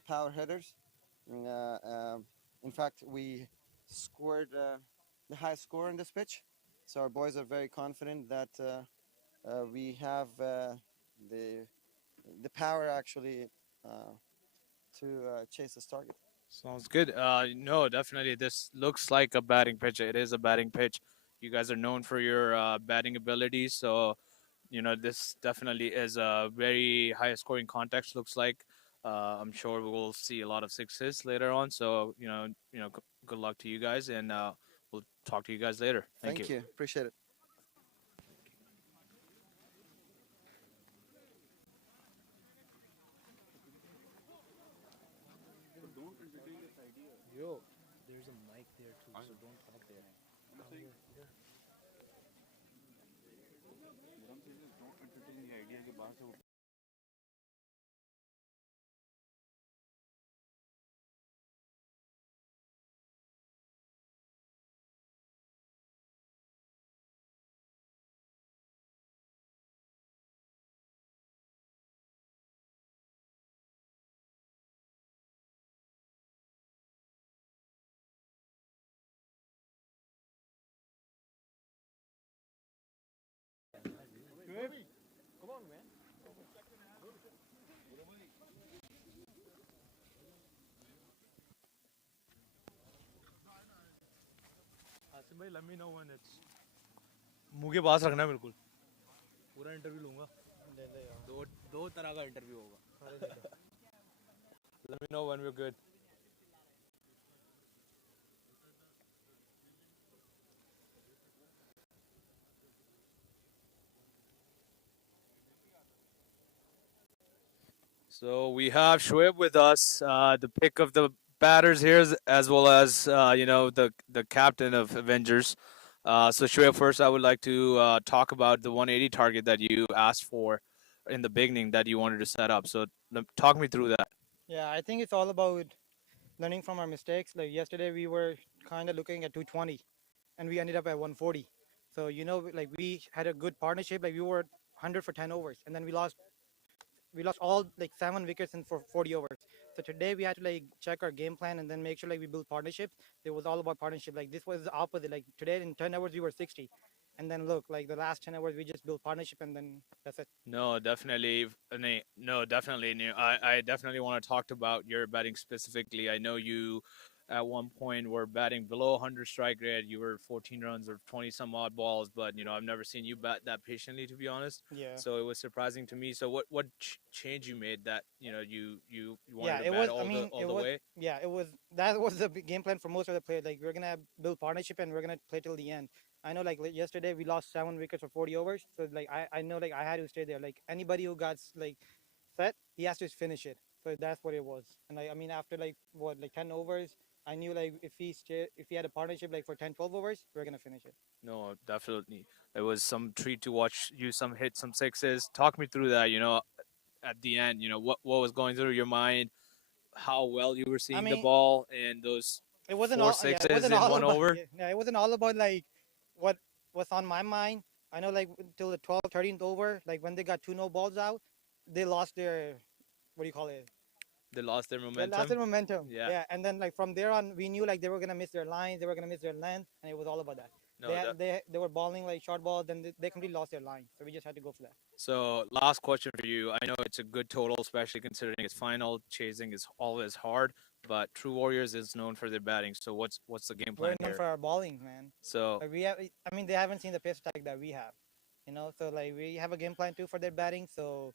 power hitters. Uh, um, in fact, we scored the highest score in this pitch, so our boys are very confident that we have the the power actually to chase this target. Sounds good. No, definitely. This looks like a batting pitch. It is a batting pitch. You guys are known for your batting abilities, so this definitely is a very high scoring context. Looks like. I'm sure we will see a lot of sixes later on. So good luck to you guys, and we'll talk to you guys later. Thank you. Thank you. Appreciate it. Yo, there's a mic there too, so don't talk there. I'm Come saying, here, here. what I'm saying is don't entertain the idea कि बाहर से Come on, man. Asim भाई, let me know when it's मुंह के पास रखना है बिल्कुल पूरा इंटरव्यू लूंगा ले ले यार दो दो तरह का इंटरव्यू होगा सारे ले ले let me know when we're good. So we have Shoaib with us, the pick of the batters here, as well as the captain of Avengers. So Shoaib, first I would like to talk about the 180 target that you asked for in the beginning that you wanted to set up. So talk me through that. Yeah, I think it's all about learning from our mistakes. Like yesterday, we were kind of looking at 220, and we ended up at 140. So like we had a good partnership. Like we were 100 for 10 overs, and then we lost all like 7 wickets in for 40 overs. So today we had to like check our game plan and then make sure like we build partnerships. It was all about partnership. Like this was the opposite. Like today in 10 hours we were 60, and then look like the last 10 hours we just built partnership and then that's it. No, definitely. No, definitely. I definitely want to talk about your batting specifically. I know you at one point were batting below 100 strike rate. You were 14 runs or 20 some odd balls, but I've never seen you bat that patiently, to be honest. Yeah. So it was surprising to me. So what change you made that you wanted Yeah, to it bat was. I mean, all it the was. way? Yeah, it was. That was the game plan for most of the players. Like we're gonna build partnership and we're gonna play till the end. I know, like yesterday we lost 7 wickets for 40 overs. So like I know like I had to stay there. Like anybody who got like set, he has to finish it. So that's what it was. And I mean after like what like 10 overs, I knew like if he had a partnership like for 10, 12 overs, we're gonna finish it. No, definitely. It was some treat to watch you some hit some sixes. Talk me through that. At the end, what was going through your mind, how well you were I seeing the mean, ball and those it wasn't four all. Yeah, it sixes wasn't in all one about. over. Yeah, yeah, it wasn't all about like what was on my mind. I know like until the 12th, 13th over, like when they got two no balls out, they lost their what do you call it? They lost their They lost their momentum. momentum. Yeah. Yeah, and then like from there on, we knew like they were gonna miss their lines, they were gonna miss their length, and it was all about that. No, that, They were balling like short balls, then they completely lost their line. So we just had to go for that. so last question for you. I know it's a good total, especially considering it's final. Chasing is always hard, but True Warriors is known for their batting. So what's the game We're plan known here? for our balling, man. So Like we have, I mean, they haven't seen the pace attack that we have, you know. So like we have a game plan too for their batting. So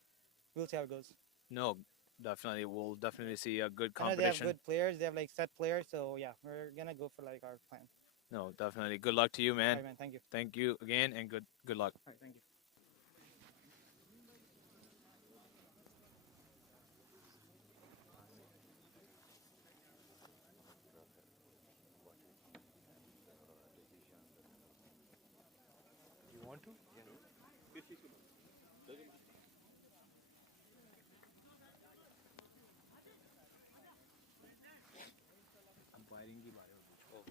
we'll see how it goes. no, definitely we'll definitely see a good I know they have competition. good players. They have like set players. So yeah, we're gonna go for like our plan. No, definitely. Good luck to you, All man. right, man. Thank you. Thank you again, and good luck. All right, thank you. You want to? Umpiring की बारे में पूछो.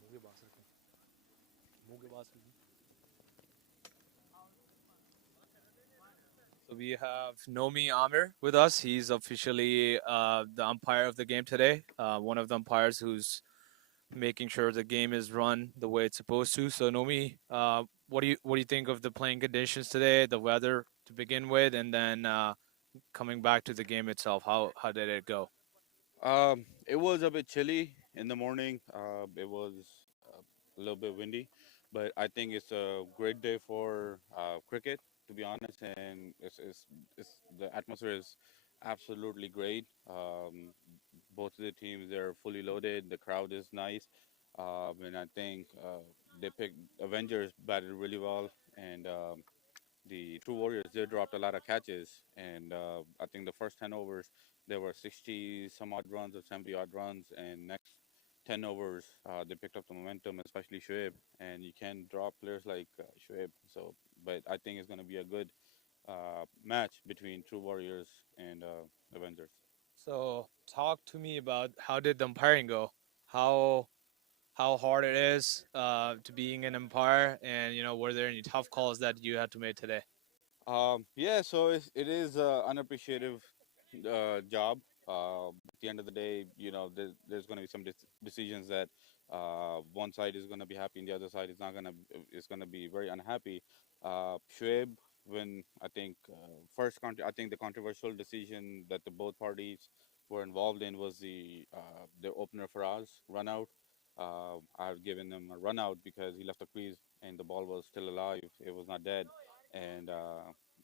मुंह के पास रखो. मुंह के पास रखो. So we have Nomi Amir with us. He's officially the umpire of the game today. One of the umpires who's making sure the game is run the way it's supposed to. So Nomi, what do you think of the playing conditions today, the weather to begin with, and then coming back to the game itself? How did it go? It was a bit chilly in the morning. It was a little bit windy, but I think it's a great day for cricket, to be honest. And it's the atmosphere is absolutely great. Both of the teams they're fully loaded. The crowd is nice, and I think they picked Avengers batted really well, and the True Warriors they dropped a lot of catches, and I think the first 10 overs there were 60 some odd runs or 70 odd runs, and next 10 overs they picked up the momentum, especially Shoaib, and you can drop players like Shoaib. So, but I think it's going to be a good match between True Warriors and Avengers. So talk to me about how did the umpiring go? How how hard it is to being an umpire, and were there any tough calls that you had to make today? Yeah, so it is unappreciative job. At the end of the day, there's going to be some decisions that one side is going to be happy and the other side is not going to is going to be very unhappy. Shoaib, when I think I think the controversial decision that the both parties were involved in was the opener Faraz run out. I've given him a run out because he left the crease and the ball was still alive. It was not dead, and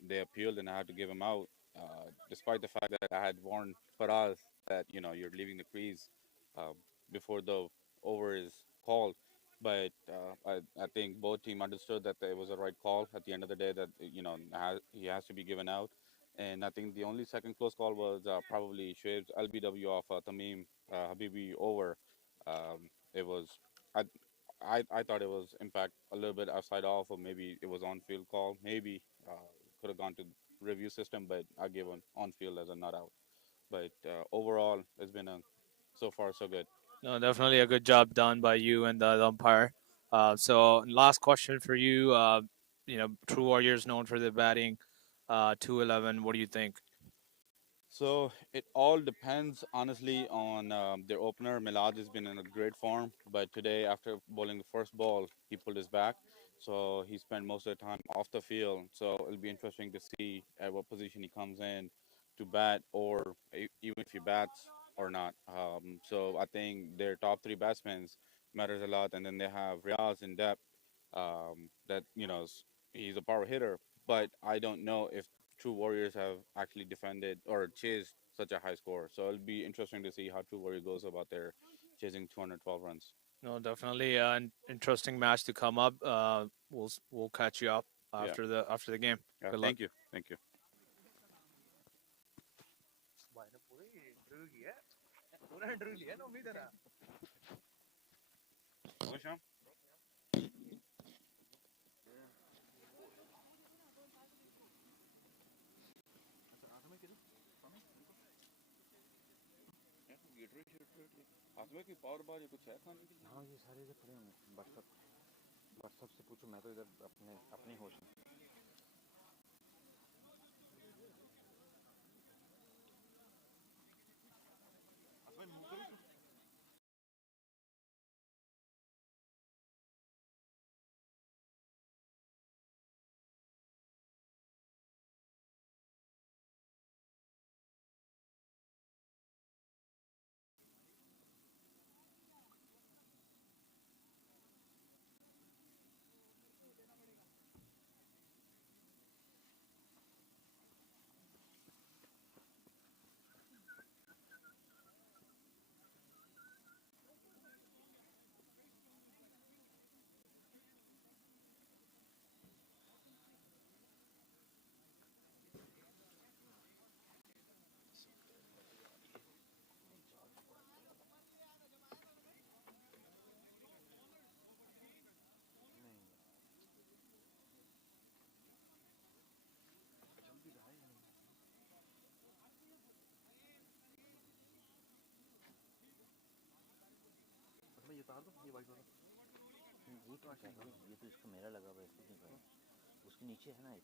they appealed and I had to give him out, despite the fact that I had warned Faraz that you're leaving the crease uh, before the over is called. But I think both team understood that it was a right call at the end of the day that he has to be given out. And I think the only second close call was probably Shoaib's LBW off Tamim Habibi over. It was I, I thought it was impact a little bit outside off, or maybe it was on field call. Maybe could have gone to review system, but I gave one on field as a not out. But overall, it's been a so far so good. No, definitely a good job done by you and the umpire. So last question for you. True Warriors known for their batting. 211. What do you think? So it all depends, honestly, on their opener. Milad has been in a great form, but today, after bowling the first ball, he pulled his back, so he spent most of the time off the field. So it'll be interesting to see at what position he comes in to bat, or even if he bats or not. So I think their top three batsmen matters a lot, and then they have Riaz in depth. That he's a power hitter, but I don't know if True Warriors have actually defended or chased such a high score. So it'll be interesting to see how True Warrior goes about their chasing 212 runs. No, definitely an interesting match to come up. We'll catch you up Yeah. after the game. Yeah. Good luck. Thank you. Thank you. Sham? आसमे की power बार ये कुछ है खाने के लिए? हाँ ये सारे इधर पड़े होंगे व्हाट्सअप व्हाट्सअप से पूछो मैं तो इधर अपने अपनी होश में ये तो कर रहा हूँ, ये तो इसका मेरा लगा हुआ है, इसको क्यों कर रहा हूँ? उसके नीचे है ना एक,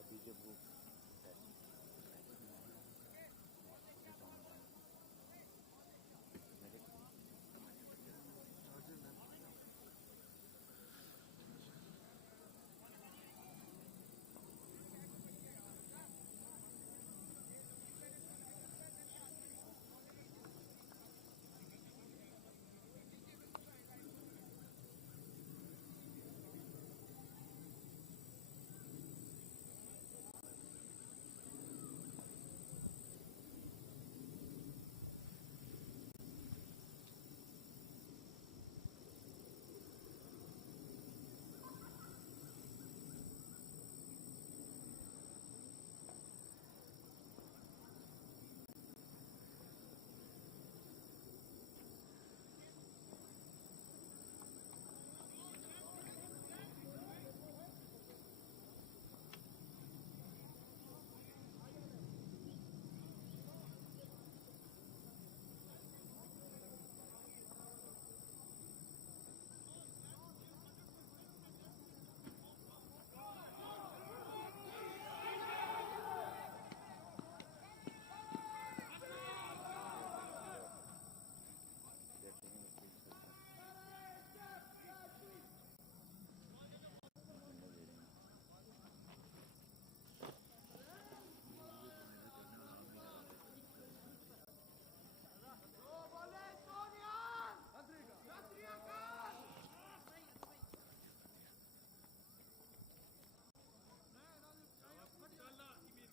अभी जब वो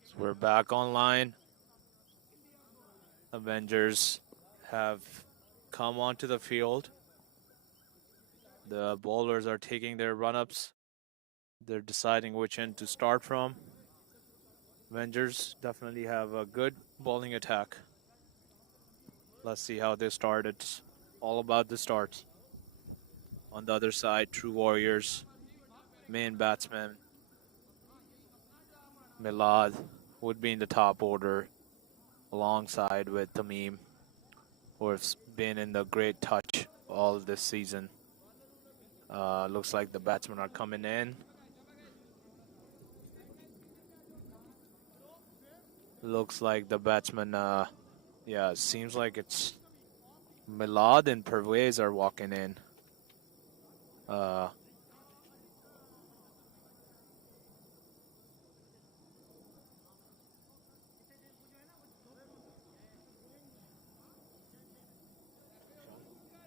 So we're back online. Avengers have come onto the field. The bowlers are taking their run-ups. They're deciding which end to start from. Avengers definitely have a good bowling attack. Let's see how they start. It's all about the starts. On the other side, True Warriors, main batsman Milad would be in the top order alongside with Tamim, who has been in the great touch all this season. Looks like the batsmen are coming in. Looks like the batsman, yeah, it seems like it's Milad and Pervez are walking in.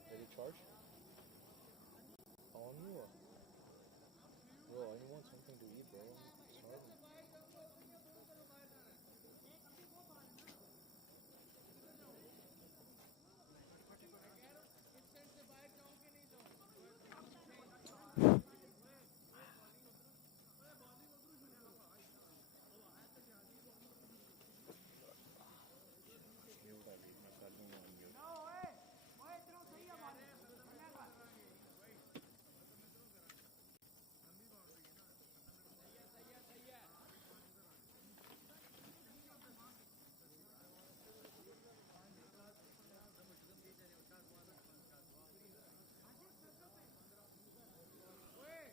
Did he charge? On you or? Bro, I want something to eat, bro. I'm starving.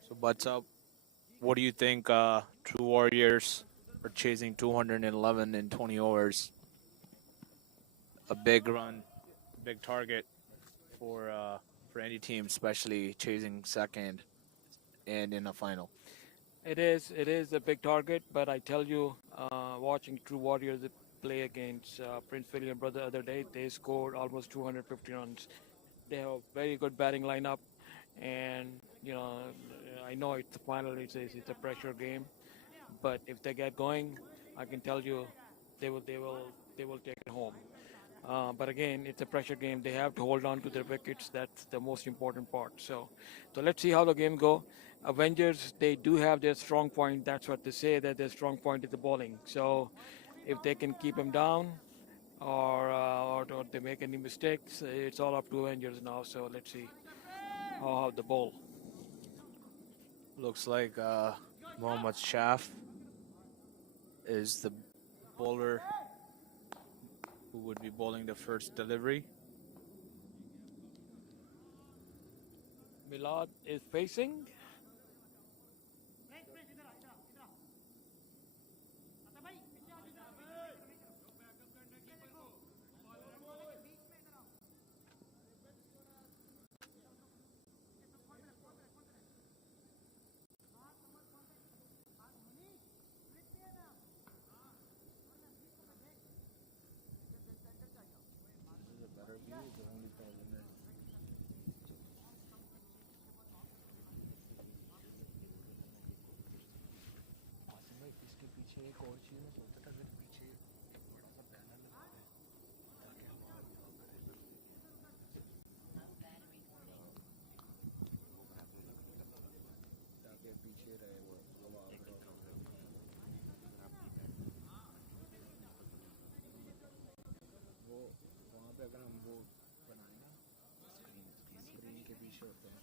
So, what's up? What do you think? True Warriors are chasing 211 in 20 overs. A big run, big target for any team, especially chasing second and in a final. It is a big target, but I tell you, watching True Warriors play against Prince William brother the other day, they scored almost 250 runs. They have a very good batting lineup, and you know, I know it's the final. It's a pressure game, but if they get going, I can tell you, they will take it home. But again, it's a pressure game. They have to hold on to their wickets. That's the most important part. So let's see how the game go. Avengers, they do have their strong point. That's what they say, that their strong point is the bowling. So if they can keep them down, or they make any mistakes, it's all up to Avengers now. So let's see how the bowl. Looks like Mohammad Shaf is the bowler who would be bowling the first delivery. Milad is facing. इसके पीछे एक और चीज़ मैं सोचता था, अगर पीछे बड़ा सा पैनल लगा है ताकि हम वहाँ जॉब करें, ताकि पीछे रहे वो हवा वो वहाँ पे अगर हम वो बनाए ना स्क्रीन के पीछे होते हैं.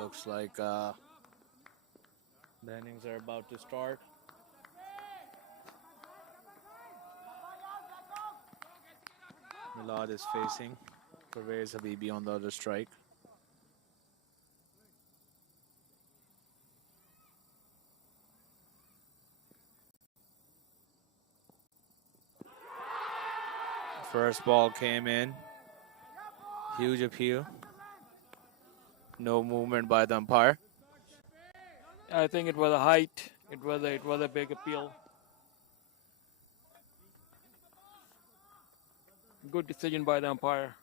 Looks like the innings are about to start. Milad is facing. Pervez Habibi on the other strike. First ball came in. Huge appeal. No movement by the umpire. I think it was a height. It was a big appeal. Good decision by the umpire.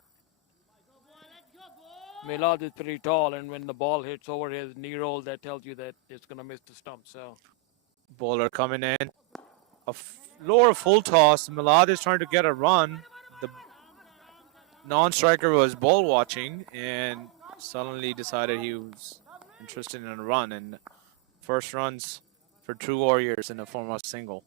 Milad is pretty tall, and when the ball hits over his knee roll, that tells you that it's gonna miss the stump. So Bowler coming in. Lower full toss. Milad is trying to get a run. The non-striker was ball watching and suddenly decided he was interested in a run. And first runs for True Warriors in the form of single.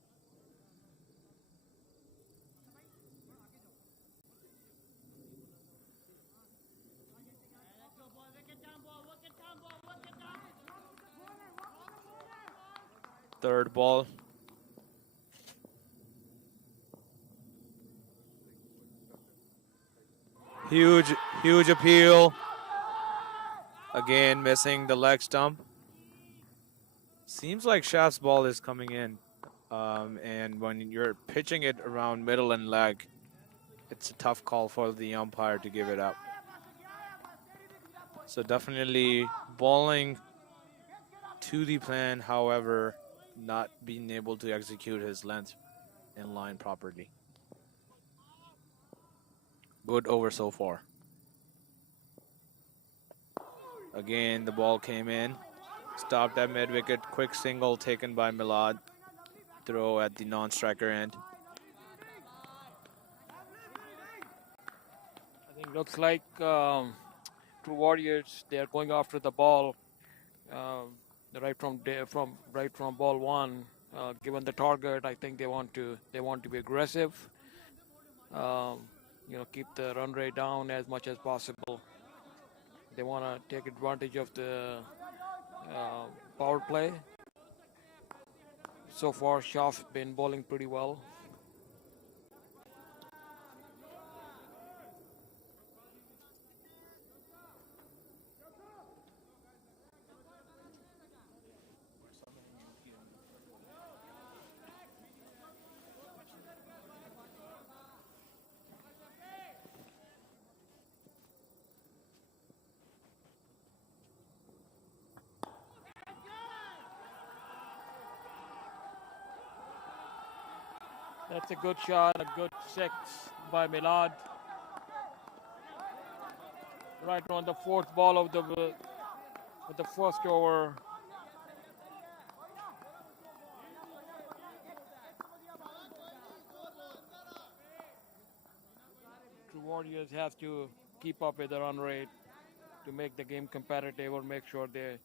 Third ball. Huge appeal. Again, missing the leg stump. Seems like Shaf's ball is coming in. And when you're pitching it around middle and leg, it's a tough call for the umpire to give it up. So definitely bowling to the plan, however, not being able to execute his length in line properly. Good over so far. Again, the ball came in. Stopped at mid-wicket. Quick single taken by Milad. Throw at the non-striker end. I think looks like True Warriors, they are going after the ball right from ball one. Given the target, I think they want to be aggressive. Keep the run rate down as much as possible. They want to take advantage of the power play. So far, Shaf's been bowling pretty well. That's a good shot, a good six by Milad. Right on the fourth ball of the first over, Warriors have to keep up with the run rate to make the game competitive or make sure they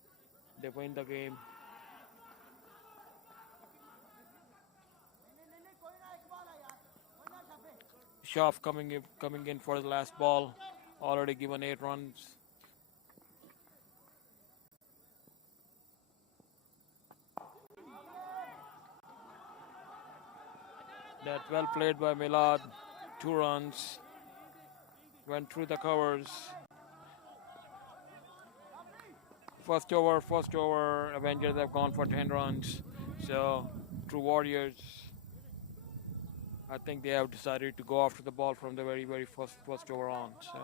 win the game. Schaff coming in for the last ball, already given 8 runs. That well played by Milad, 2 runs, went through the covers. First over, Avengers have gone for 10 runs. So, true Warriors, I think they have decided to go after the ball from the very first over on. So,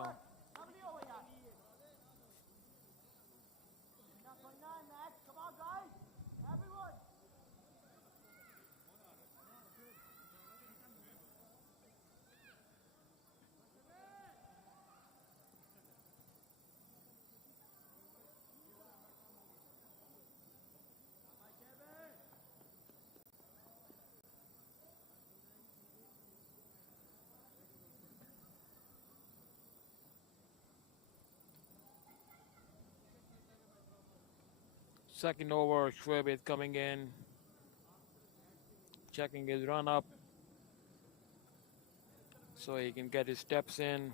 second over, Schwab is coming in, checking his run up so he can get his steps in.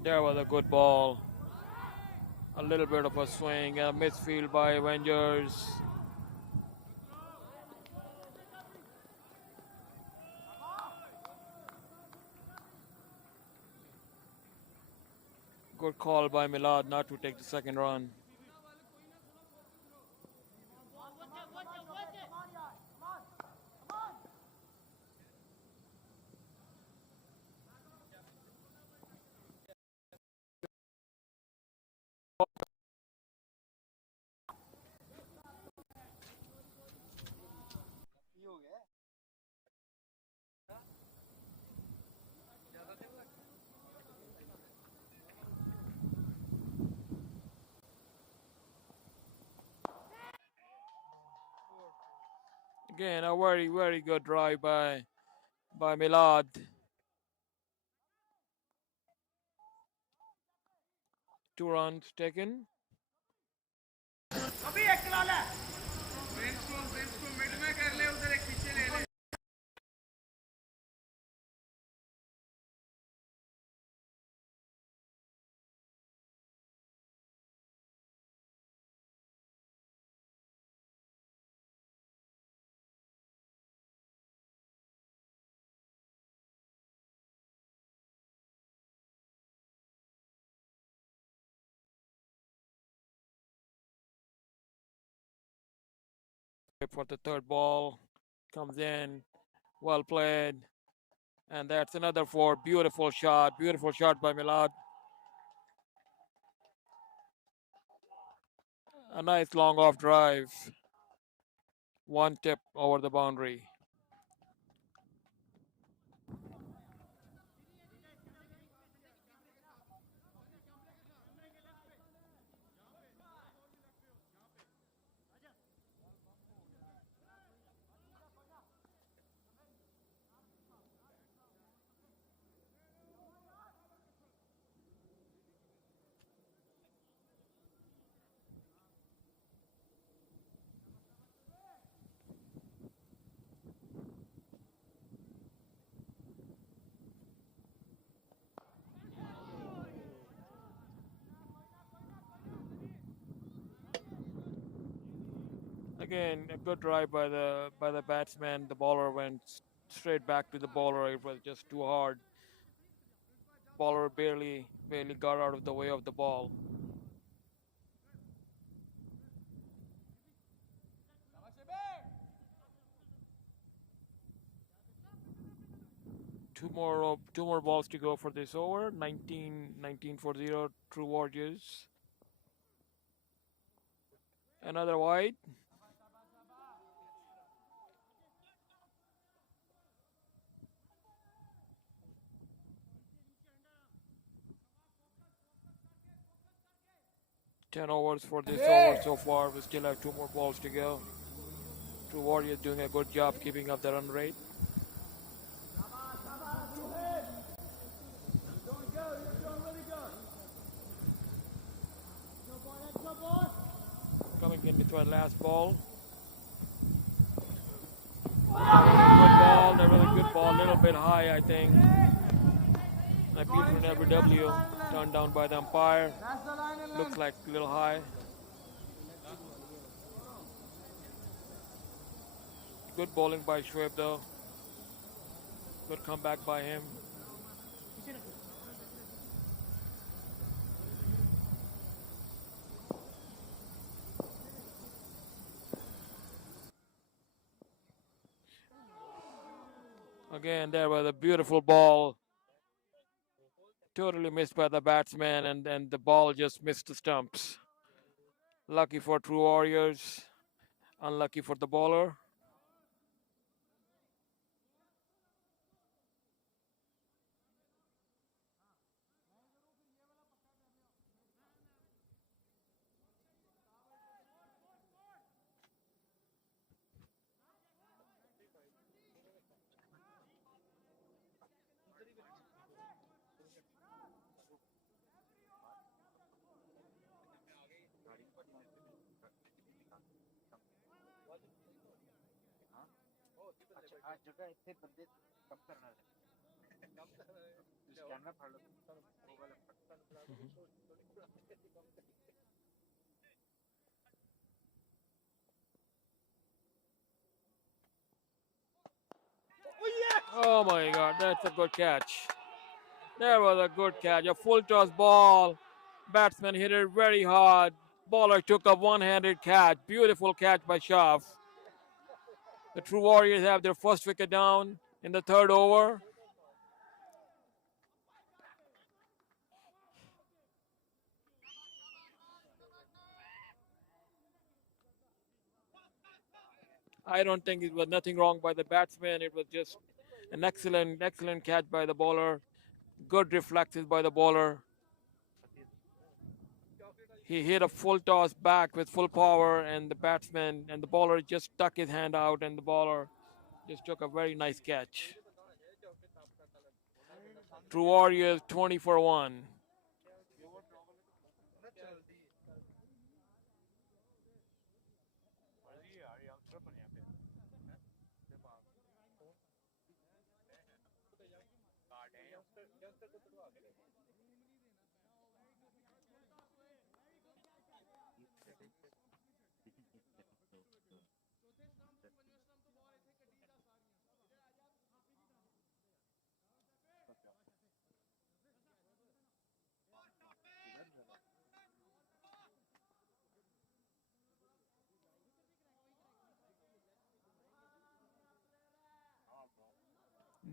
There was a good ball. A little bit of a swing, a misfield by Avengers. Good call by Milad not to take the second run. Again, a very good drive by Milad. 2 runs taken. For the third ball, comes in, well played, and that's another 4. Beautiful shot by Milad. A nice long off drive. One tip over the boundary. Again, a good drive by the batsman. The bowler went straight back to the bowler. It was just too hard. Bowler barely got out of the way of the ball. Two more balls to go for this over. 19 for 0. True Warriors. Another wide. 10 overs for this over so far. We still have 2 more balls to go. True Warriors doing a good job keeping up the run rate. Coming into our last ball. That was a good ball, a little bit high, I think. An appeal for an LBW, turned down by the umpire. Looks like a little high. Good bowling by Shoaib though. Good comeback by him. Again, there was a beautiful ball. Totally missed by the batsman, and the ball just missed the stumps. Lucky for True Warriors, unlucky for the bowler. अच्छा आज जगह इतने बंदे कम करना है scanner फाड़ लो वो वाला Oh my God, that's a good catch. That was a good catch. A full toss ball. Batsman hit it very hard. Bowler took a one-handed catch. Beautiful catch by Shaf. The True Warriors have their first wicket down in the 3rd over. I don't think it was nothing wrong by the batsman. It was just an excellent catch by the bowler. Good reflexes by the bowler. He hit a full toss back with full power, and the batsman and the bowler just stuck his hand out, and the bowler just took a very nice catch. True Warriors 20 for 1.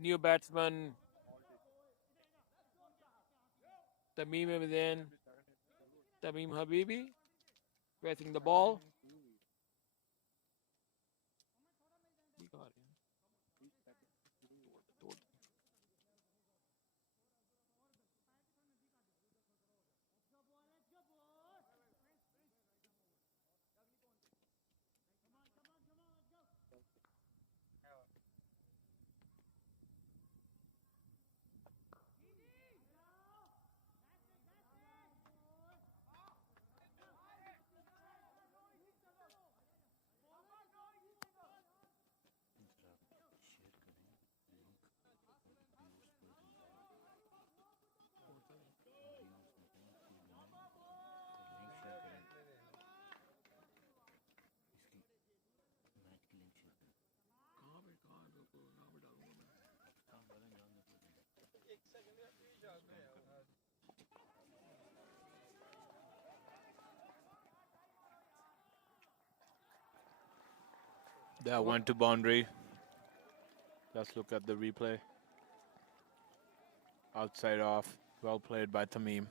New batsman Tamim is in. Tamim Habibi facing the ball. That went to boundary. Let's look at the replay. Outside off. Well played by Tamim.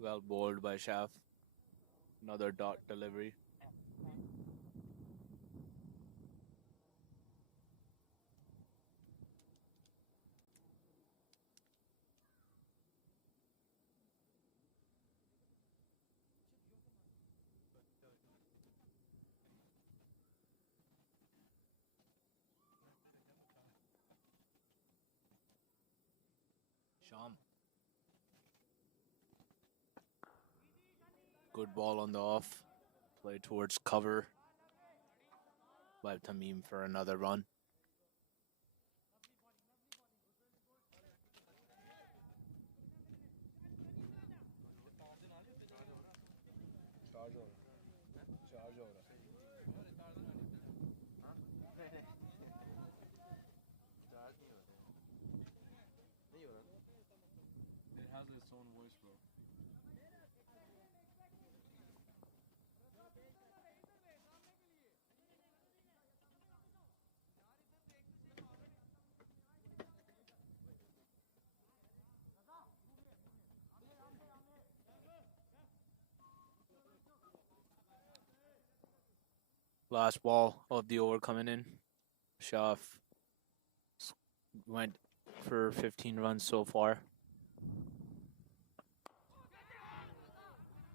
Well bowled by Shaf. Another dot delivery. Sham. Good ball on the off. Play towards cover by Tamim for another run. It has its own voice, bro. Last ball of the over coming in. Shaf went for 15 runs so far.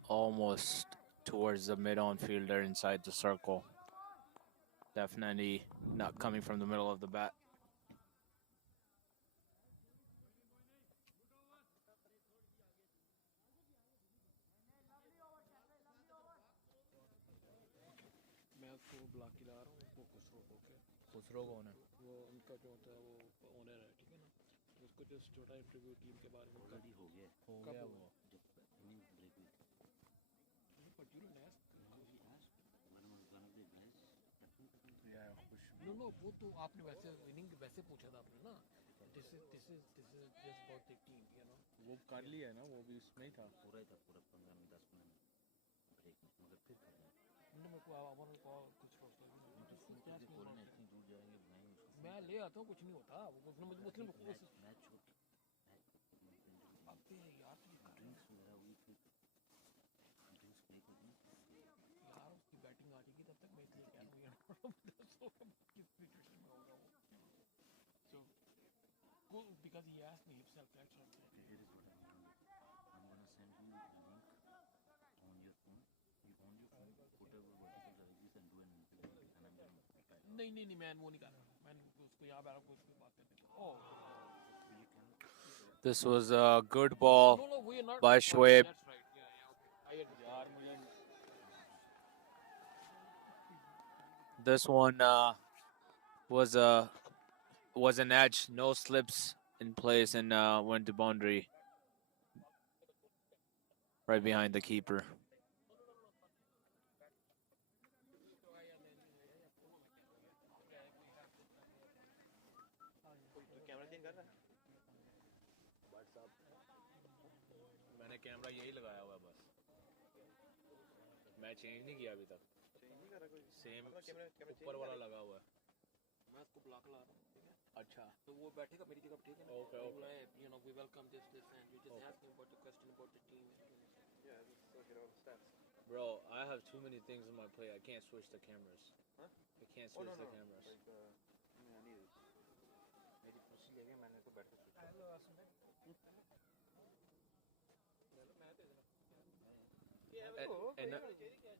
Almost towards the mid-on fielder inside the circle. Definitely not coming from the middle of the bat. मैं उसको block खिला रहा हूँ वो खुसरो को के खुसरो कौन है? वो उनका जो होता है वो ओनर है ठीक है ना उसको जो छोटा इंटरव्यू टीम के बारे में ऑलरेडी हो गया हो कब गया हुआ? वो। जब इनिंग ब्रेक हुई थी But you didn't ask. one of the guys No, no, वो तो आपने वैसे इनिंग वैसे पूछा था आपने ना this is just about the team, you know. वो कर लिया है ना, वो भी उसमें ही था। पूरा ही था पूरा 15 मिनट 10 मिनट ब्रेक में मगर फिर कर रहे मैंने मेरे को आवाज़ को कुछ रोकता नहीं हैं बोलने इतनी दूर जाएंगे बनाएंगे उसको मैं ले आता हूँ कुछ नहीं होता वो उसने मुझे मुझे मैच छोड़ के अबे यार ड्रिंक्स वगैरह हुई थी ड्रिंक्स ब्रेक होती हैं यार उसकी बैटिंग आ जाएगी तब तक मैं इसलिए कह रहा हूँ यार किस सिचुएशन में होगा वो so because he asked me himself that's what I'm saying. here is what I'm gonna send you a link on your phone you on your phone put over vertical strategies and do an interview and I'm gonna reply नहीं मैं वो नहीं कर रहा मैं उसको यहाँ बैठा को उसकी बात करते oh This was a good ball no we are not by Shoaib. that's right yeah okay I understand This one was an edge, no slips in place, and went to boundary right behind the keeper. मैंने camera यही लगाया हुआ बस मैं change नहीं किया अभी तक सेम ऊपर वाला लगा हुआ है मैं उसको ब्लॉक ला रहा हूँ ठीक है अच्छा तो वो बैठेगा मेरी जगह ठीक है ना Okay, okay. you know we welcome this and you just ask him about the question about the team Bro, I have too many things on my plate. I can't switch the cameras. Huh? I can't switch the cameras. मेरी कुर्सी ले गए मैंने तो बैठ के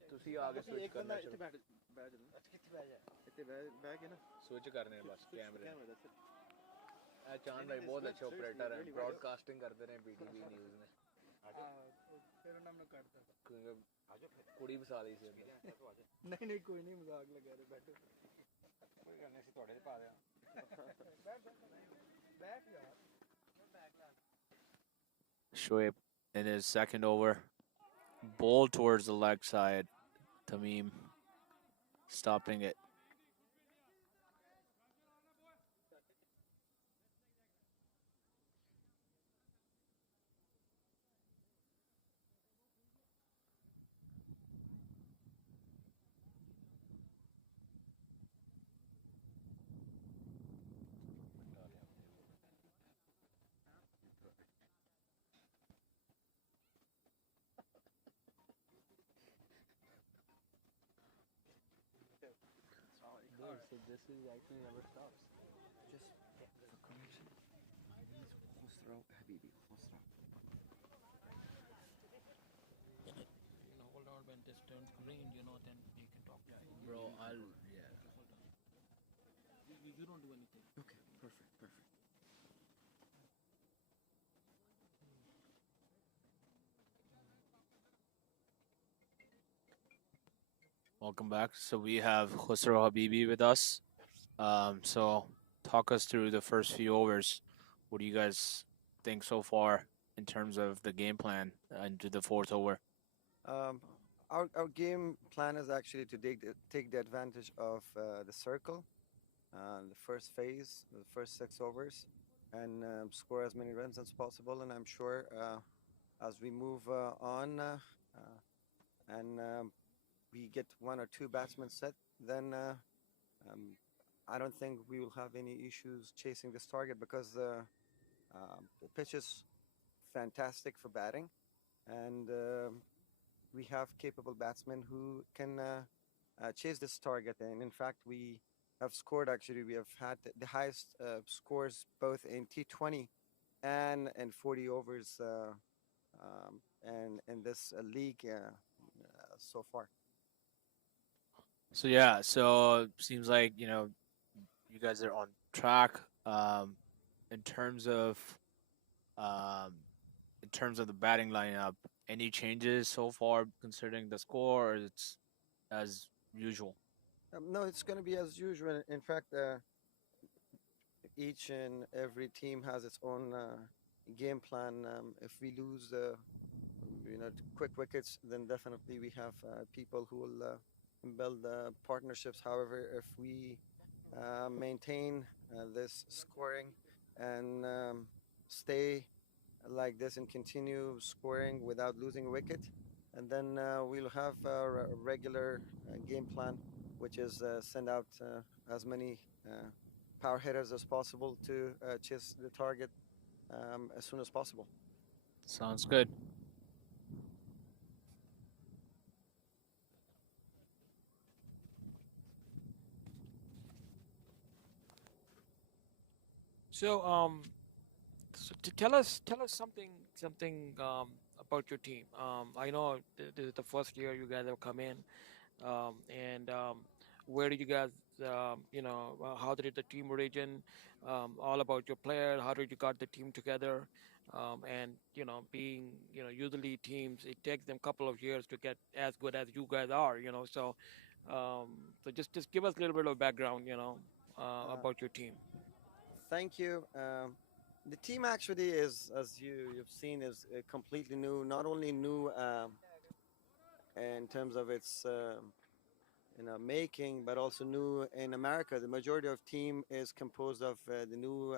ਤੁਸੀਂ ਆ ਕੇ ਸਵਿਚ ਕਰਨਾ ਇੱਥੇ ਬੈਠ ਜਾ ਇੱਥੇ ਬੈਠ ਕੇ ਨਾ स्विच करने हैं बस कैमरे चांद भाई बहुत अच्छे ऑपरेटर हैं ब्रॉडकास्टिंग करते रहे बीटीवी न्यूज़ में फिर उन्होंने हमने काट दिया क्योंकि कुड़ी फसा दी सी नहीं कोई नहीं मजाक लगा रहे बैठो कोई गल नहीं सी ਤੁਹਾਡੇ ਤੇ ਪਾ ਦਿਆਂ बैठ यार Shoaib in his second over ball towards the leg side Tamim stopping it So this is actually never stops. Just for connection, please Khosrow Habibi. Khosrow. Hold on, when this turns green, then you can talk. Yeah, Bro, I'll yeah. just hold on. You don't do anything. Okay, perfect, perfect. Welcome back. So we have Khosrow Habibi with us. So talk us through the first few overs. What do you guys think so far in terms of the game plan into the fourth over? Um, our game plan is actually to take the advantage of the circle, the first phase, the first 6 overs, and score as many runs as possible. And I'm sure as we move on and we get one or two batsmen set, then um, I don't think we will have any issues chasing this target because the pitch is fantastic for batting, and we have capable batsmen who can chase this target. And in fact, we have scored actually, we have had the highest scores both in T20 and in 40 overs and in this league so far. So yeah, so seems like you guys are on track. In terms of um, in terms of the batting lineup, any changes so far considering the score, or it's as usual? No, it's going to be as usual. In fact, each and every team has its own game plan. If we lose, quick wickets, then definitely we have people who will build partnerships. However, if we maintain this scoring and stay like this and continue scoring without losing a wicket, and then we'll have a regular game plan, which is send out as many power hitters as possible to chase the target as soon as possible. Sounds good. So, to tell us something about your team. I know this is the first year you guys have come in, and where did you guys, how did the team origin? All about your player. How did you got the team together? And being usually teams, it takes them a couple of years to get as good as you guys are. So just give us a little bit of background, Uh, about your team. Thank you. The team actually is, as you've seen, is completely new. Not only new in terms of its making, but also new in America. The majority of team is composed of the new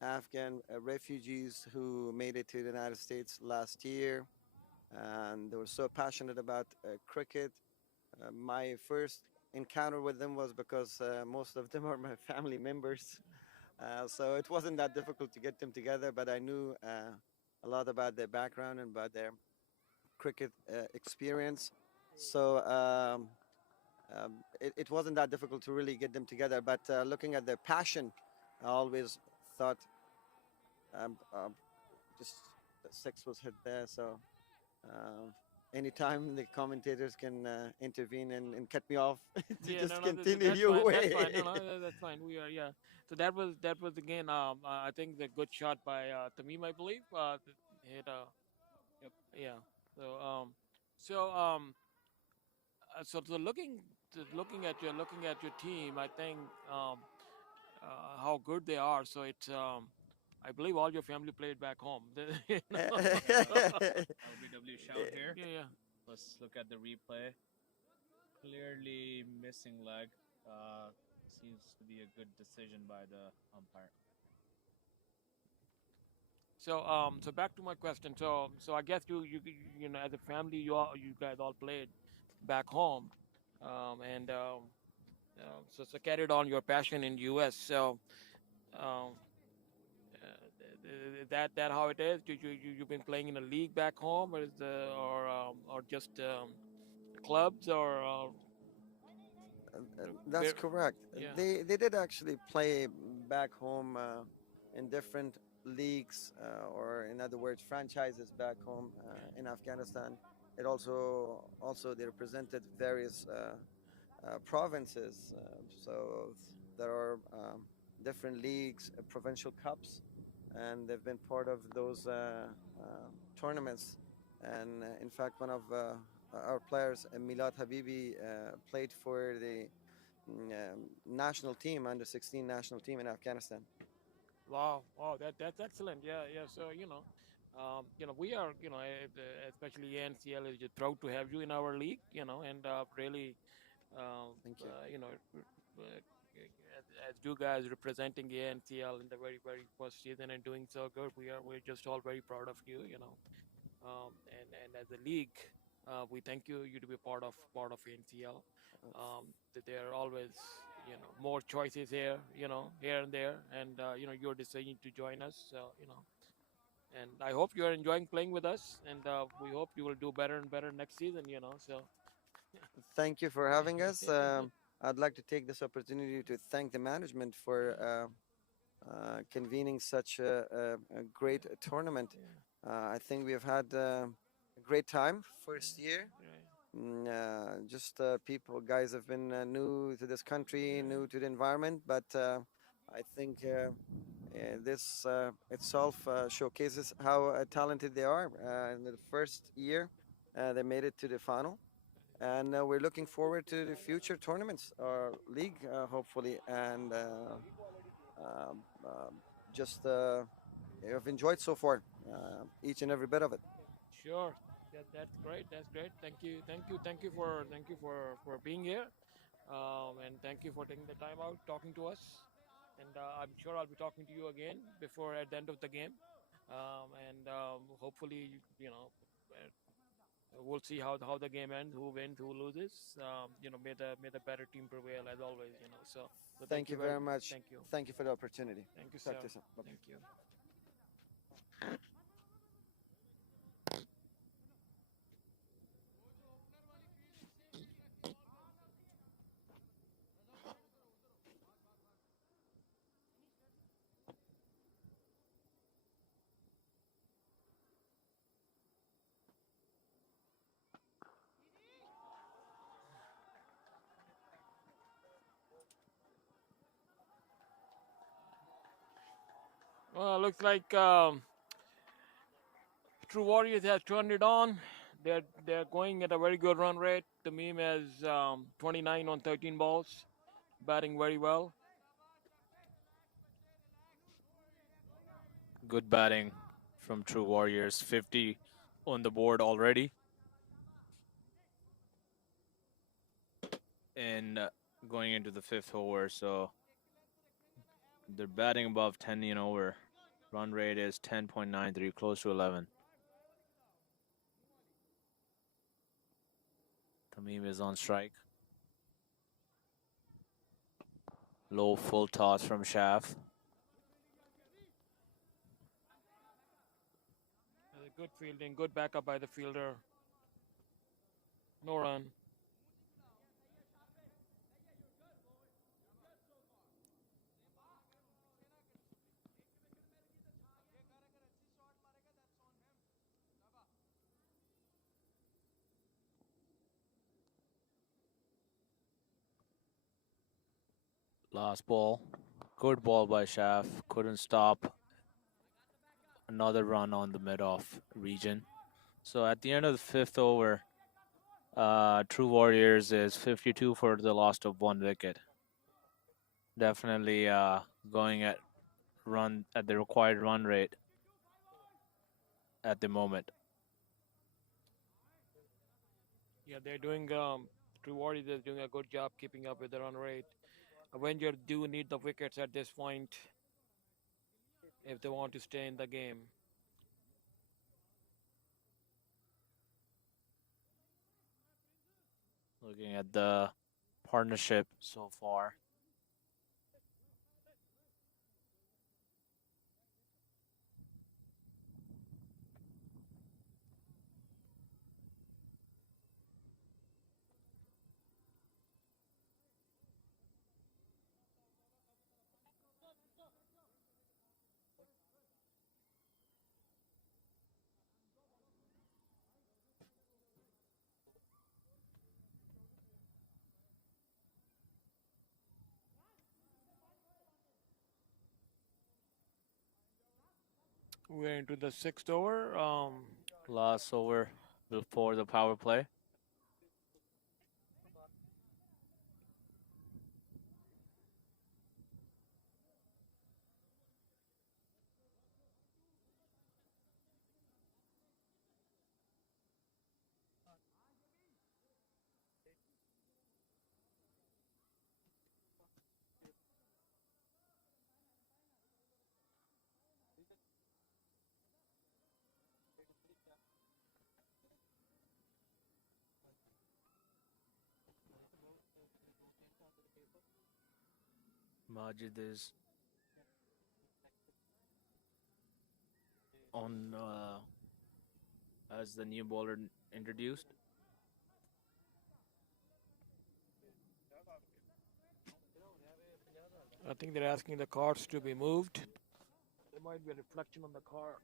Afghan refugees who made it to the United States last year, and they were so passionate about cricket. My first encounter with them was because most of them are my family members. So it wasn't that difficult to get them together, but I knew a lot about their background and about their cricket experience. So it wasn't that difficult to really get them together. But looking at their passion, I always thought just the six was hit there. So uh, anytime the commentators can intervene and cut me off to Yeah, just no, continue that's your fine. That's way. fine. No, that's fine. We are, yeah. So that was again. I think the good shot by Tamim, I believe. Hit. Yep. Yeah. So so looking at your team, I think how good they are. So it's I believe all your family played back home. You know? LBW shout here. Yeah, yeah. Let's look at the replay. Clearly missing leg. Uh, Seems to be a good decision by the umpire. So back to my question. So I guess as a family, you guys all played back home, and so carried on your passion in U.S. So um, that how it is? You've been playing in a league back home, or just clubs, or That's Where, correct. yeah, They did actually play back home in different leagues, or in other words, franchises back home in Afghanistan. It also they represented various provinces. So there are different leagues, provincial cups, and they've been part of those tournaments. And in fact, one of our players, Milad Habibi, played for the national team, under 16 national team in Afghanistan. wow, wow, that's excellent. Yeah, yeah. So we are, especially ANCL is just proud to have you in our league. And really, Thank you. as you guys representing ANCL in the very very first season and doing so good, we're just all very proud of you. And as a league, we thank you to be part of ANCL. That there are always more choices here, here and there, and you're deciding to join us. So and I hope you are enjoying playing with us, and we hope you will do better and better next season. So Thank you for having us. I'd like to take this opportunity to thank the management for convening such a great tournament. I think we have had a great time first year. Just people, guys have been new to this country, new to the environment, but I think this itself showcases how talented they are. In the first year, they made it to the final, and we're looking forward to the future tournaments or league, hopefully, and um, um, just have enjoyed so far each and every bit of it. Sure. That's great. That's great. Thank you for being here, and thank you for taking the time out talking to us. And I'm sure I'll be talking to you again before at the end of the game. And hopefully, we'll see how the game ends, who wins, who loses. May the better team prevail as always. So thank Thank you you very very much. much. Thank you. Thank you for the opportunity. Thank you, Talk sir. to you soon. Bye. Thank you. Well, looks like True Warriors has turned it on. They're going at a very good run rate. The meme has 29 on 13 balls, batting very well. Good batting from True Warriors. 50 on the board already. And going into the fifth over, so they're batting above 10 over. Run rate is 10.93, close to 11. Tamim is on strike. Low full toss from Shaf. Good fielding, good backup by the fielder. No run. Last ball. Good ball by Shaf. Couldn't stop another run on the mid-off region. So at the end of the fifth over, True Warriors is 52 for the loss of one wicket. Definitely going at the required run rate at the moment. Yeah, they're doing. True Warriors is doing a good job keeping up with the run rate. Avengers do need the wickets at this point if they want to stay in the game. Looking at the partnership so far. We're into the sixth over. Last over before the power play. Majid is on as the new bowler introduced. I think they're asking the cards to be moved. There might be a reflection on the car.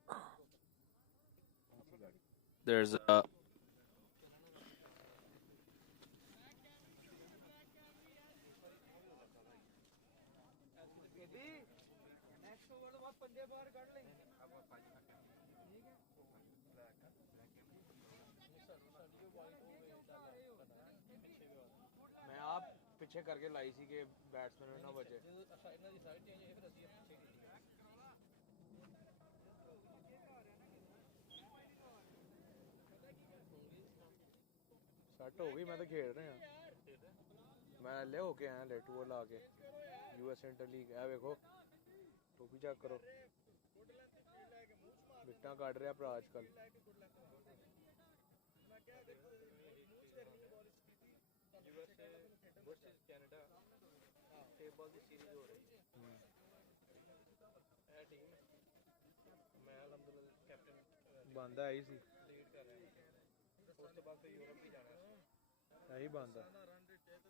There's a मैं आप पीछे करके लाई सी के batsman ना बचे set हो गई मैं तो खेल रहे हैं मैं ले होके आया लेट वो ला के यूएस इंटर लीग है देखो तो भी चेक करो विकटा काट रहा भरा आजकल वर्सेस कनाडा टेप बॉल की सीरीज हो रही है टीम मैं अल्हम्दुलिल्लाह कैप्टन बंदा आई सी लीड कर रहा है ਉਸ ਤੋਂ ਬਾਅਦ ਫਿਰ यूरोप भी जाना है यही बंदा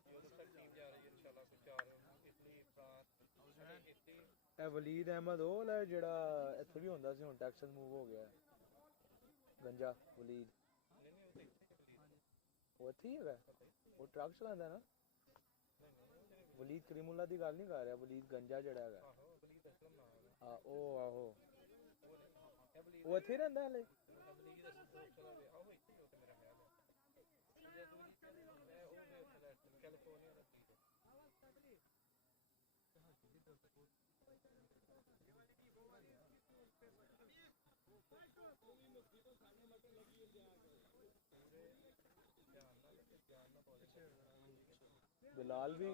यूरोप तक टीम जा रही है इंशाल्लाह कुछ 4 इटली फ्रांस इटली ਇਹ ਵਲੀਦ ਅਹਿਮਦ ਉਹ ਲੈ ਜਿਹੜਾ ਇੱਥੇ ਵੀ ਹੁੰਦਾ ਸੀ ਹੁਣ ਟੈਕਸਸ ਮੂਵ ਹੋ ਗਿਆ ਗੰਜਾ ਵਲੀਦ ਨਹੀਂ ਉਹ ਇੱਥੇ ਹੀ ਹੈਗਾ ਉਹ ਟਰੱਕ ਚਲਾਉਂਦਾ ਨਾ ਵਲੀਦ ਕਰੀਮੁੱਲਾ ਦੀ ਗੱਲ ਨਹੀਂ ਕਰ ਰਿਹਾ ਵਲੀਦ ਗੰਜਾ ਜਿਹੜਾ ਹੈਗਾ ਆਹੋ ਵਲੀਦ ਅਸਲਮ ਨਾਮ ਹੈ ਹਾਂ ਉਹ ਆਹੋ ਉਹ ਇੱਥੇ ਰਹਿੰਦਾ ਹਲੇ ਵਲੀਦ ਅਸਲਮ ਚਲਾ ਗਿਆ ਆਹੋ ਇੱਥੇ ਹੀ ਉਹ ਤੇ ਮੇਰਾ ਖਿਆਲ ਹੈ ਜੇ ਦੂਜੀ ਮੈਂ ਉਹ ਕੈਲੀਫੋਰਨੀਆ ਦਾ ਸੀ बिलाल भी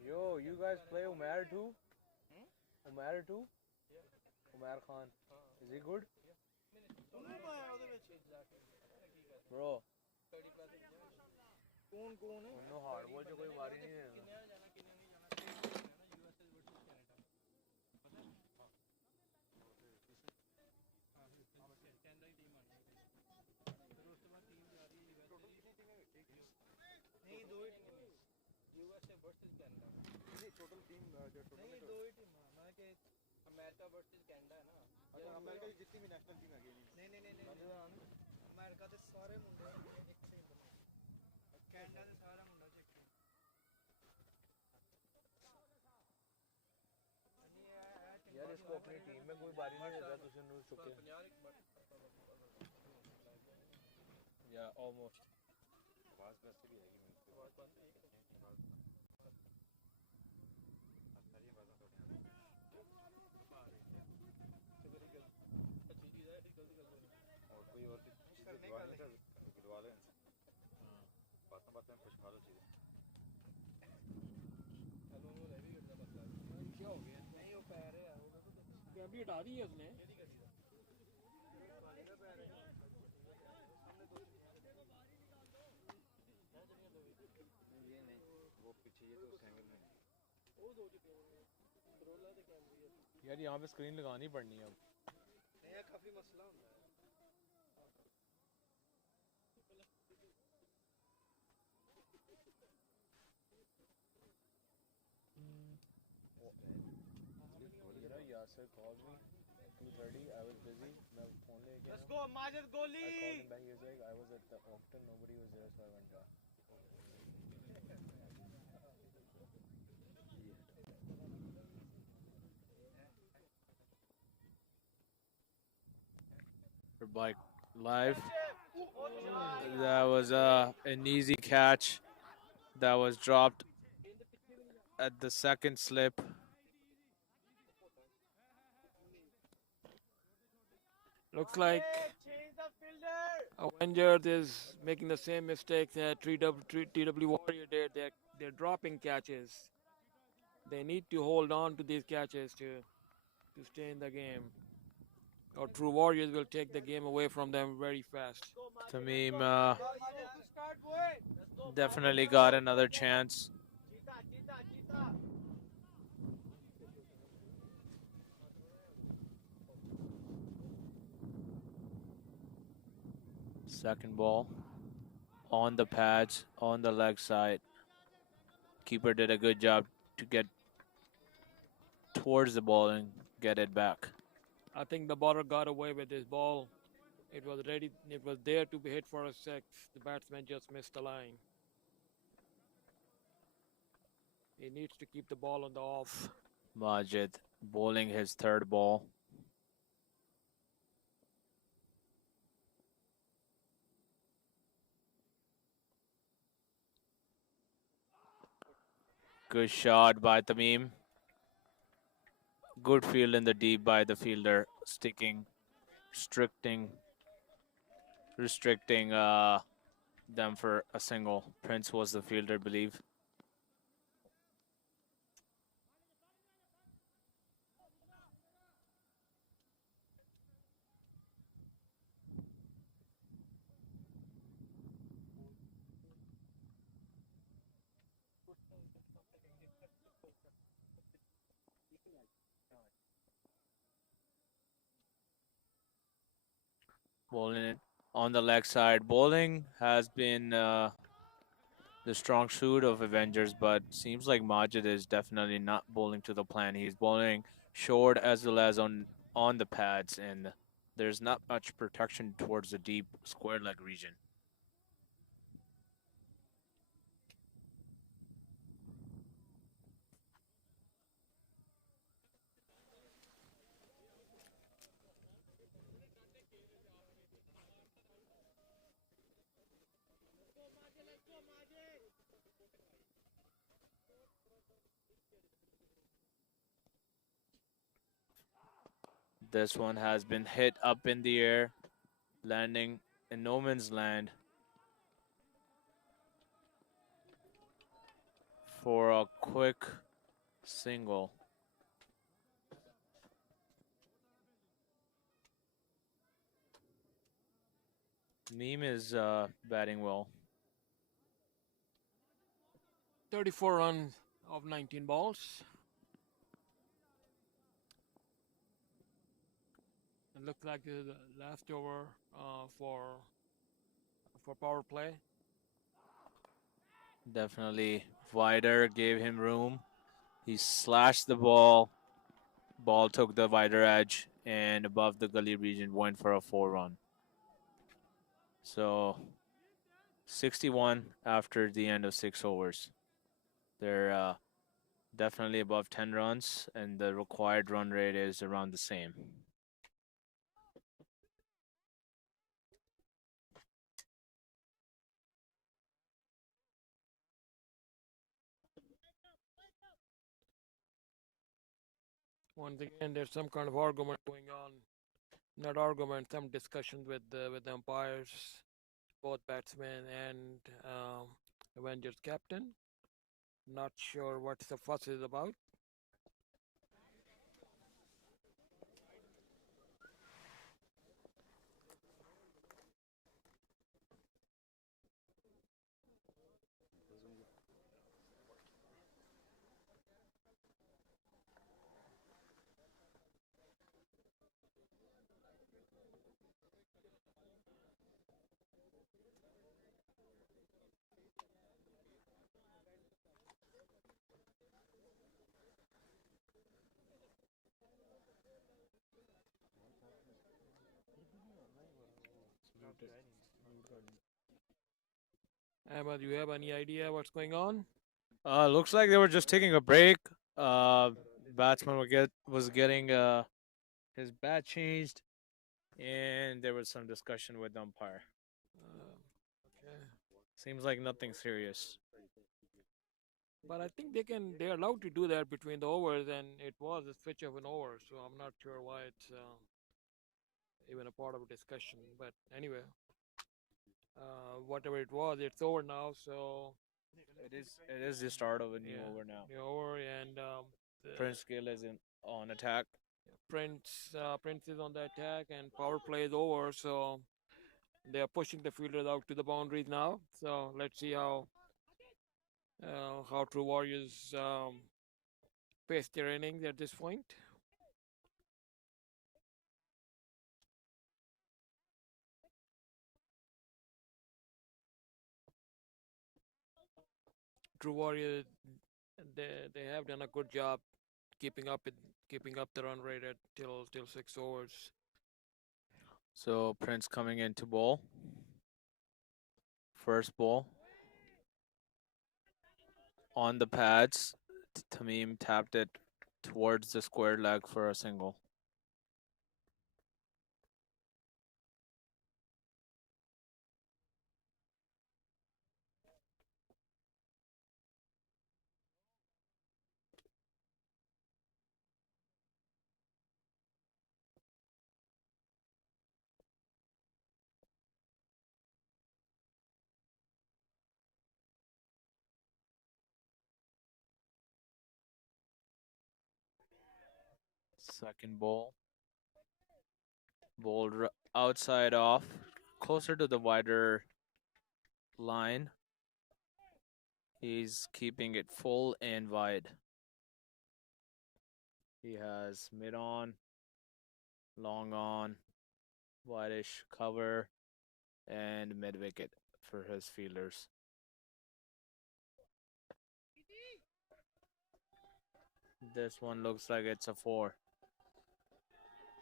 Yo, you guys play Umair too? Umair too? Umair Khan. Is he good? Bro. कौन कौन है उन्होंने हार्ड बॉल जो कोई वारी नहीं है किन्ने जाना किन्ने नहीं जाना यूएसए वर्सेस कनाडा पता है हां कनाडा की टीम आनी है फिर उसके बाद टीम जा रही है यूएसए नहीं दो ही टीम यूएसए वर्सेस कनाडा नहीं टोटल टीम जो टोटल नहीं दो ही टीम मैं कि अमेरिका वर्सेस कनाडा है ना अच्छा अमेरिका की जितनी भी नेशनल टीम है नहीं अमेरिका के सारे मुंडे एक टीम कनाडा ਦੇ ਸਾਰਾ ਮੁੰਡਾ ਚੈੱਕ यार इसको अपनी टीम में कोई बारी नहीं देता तुझे न्यूज़ चुके या ऑलमोस्ट आवाज बस भी आएगी मेरी आवाज बंद है सारी आवाजें तो अच्छी चीज है गलती और कोई और चीज गिरवा लें बातें में कुछ खा लो चीज़ें हेलो वो हैवी करना पड़ता है क्या हो गया नहीं वो पैर है वो तो अभी हटा दी है उसने ये नहीं वो पीछे ये तो उस एंगल में वो दो यार यहाँ पे स्क्रीन लगानी पड़नी है अब नहीं काफ़ी मसला होता है Yaser called me. 2:30. I was busy. मैं phone लेके Let's go, Majid Goli. I called him back. He was like, I was at the Oakton. Nobody was there, so I went down. For Bike Live. That was an easy catch that was dropped at the second slip. Looks like Avengers is making the same mistake that TW Warrior did. They're dropping catches. They need to hold on to these catches to stay in the game. Or True Warriors will take the game away from them very fast. Tamim definitely got another chance. Second ball on the pads, on the leg side. Keeper did a good job to get towards the ball and get it back. I think the bowler got away with his ball. It was ready. It was there to be hit for a six. The batsman just missed the line. He needs to keep the ball on the off. Majid bowling his third ball. Good shot by Tamim. Good field in the deep by the fielder, restricting them for a single. Prince was the fielder, I believe. Bowling it on the leg side. Bowling has been the strong suit of Avengers, but seems like Majid is definitely not bowling to the plan. He's bowling short as well as on the pads, and there's not much protection towards the deep square leg region. This one has been hit up in the air, landing in no man's land for a quick single. Neem is batting well. 34 runs of 19 balls. It looks like the last over for power play. Definitely wider, gave him room. He slashed the ball. Ball took the wider edge and above the gully region went for a 4-run. So 61 after the end of 6 overs. They're definitely above 10 runs, and the required run rate is around the same. Once again, there's some kind of argument going on. Not argument, some discussions with the umpires, both batsmen and Avengers captain. Not sure what the fuss is about. Ahmed, you have any idea what's going on? Looks like they were just taking a break. Uh, batsman was getting his bat changed, and there was some discussion with the umpire. Okay. Seems like nothing serious. But I think they're allowed to do that between the overs, and it was a switch of an over, so I'm not sure why it's even a part of a discussion. But anyway, whatever it was, it's over now. So It is the start of a new yeah, over now. new over, and Prince Gill is on attack. Prince is on the attack, and power play is over. So they are pushing the fielders out to the boundaries now. So let's see how True Warriors pace their innings at this point. True Warriors, they have done a good job keeping up it, keeping up the run rate at till 6 overs. So Prince coming into ball. First ball. On the pads, Tamim tapped it towards the square leg for a single. Second ball. Bowled outside off, closer to the wider line. He's keeping it full and wide. He has mid on, long on, wideish cover, and mid wicket for his fielders. This one looks like it's a 4.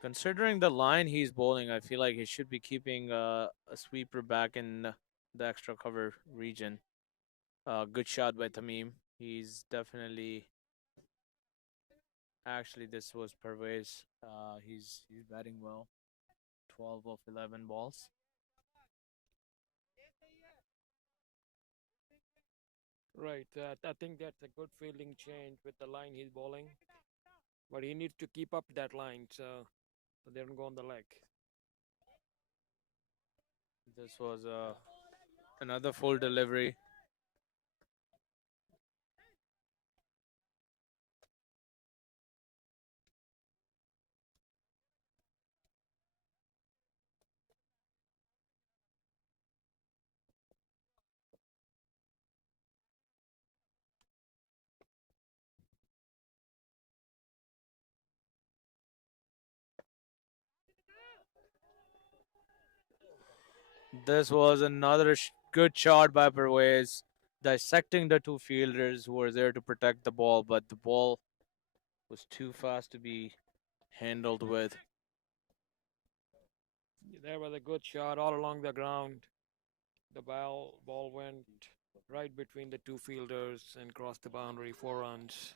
Considering the line he's bowling, I feel like he should be keeping a sweeper back in the extra cover region. Good shot by Tamim. He's definitely. Actually, this was Pervez. He's batting well. 12 of 11 balls. Right. I think that's a good fielding change with the line he's bowling, but he needs to keep up that line so they don't go on the leg. This was another full delivery. This was another good shot by Pervez, dissecting the two fielders who were there to protect the ball, but the ball was too fast to be handled with. There was a good shot all along the ground. The ball went right between the two fielders and crossed the boundary. 4 runs.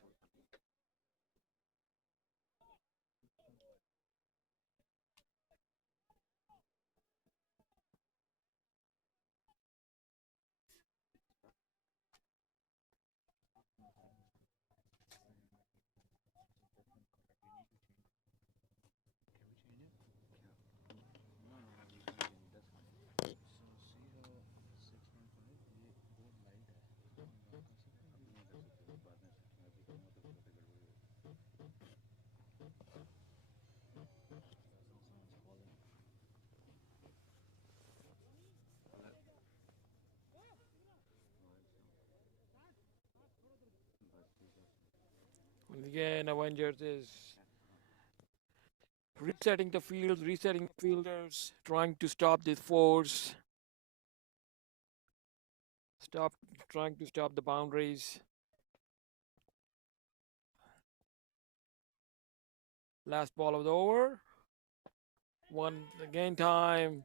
And again, Avengers is resetting the field, resetting the fielders, trying to stop this force. Stop trying to stop the boundaries. Last ball of the over. One again time.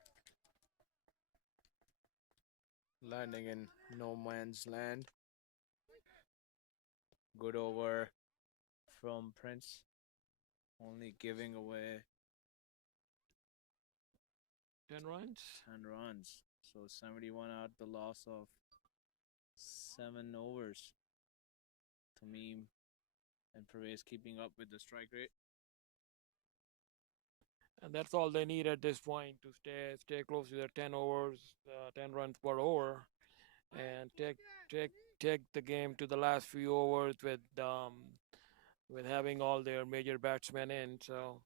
landing in no man's land. Good over from Prince, only giving away 10 runs. 10 runs. So 71 out, the loss of 7 overs. Tamim and Perez keeping up with the strike rate. And that's all they need at this point to stay close to their 10 overs, 10 runs per over, and take the game to the last few overs with having all their major batsmen in. So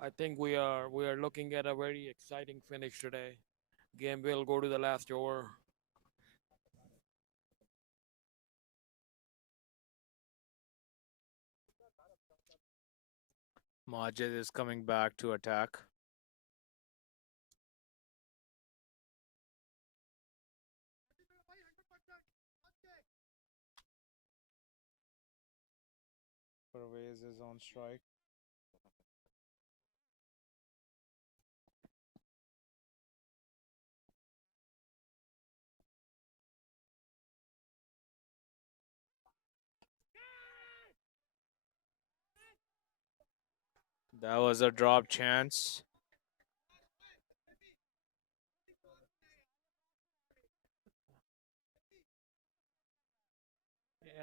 I think we are looking at a very exciting finish today. Game will go to the last over. Majid is coming back to attack. Pervez is on strike. That was a drop chance.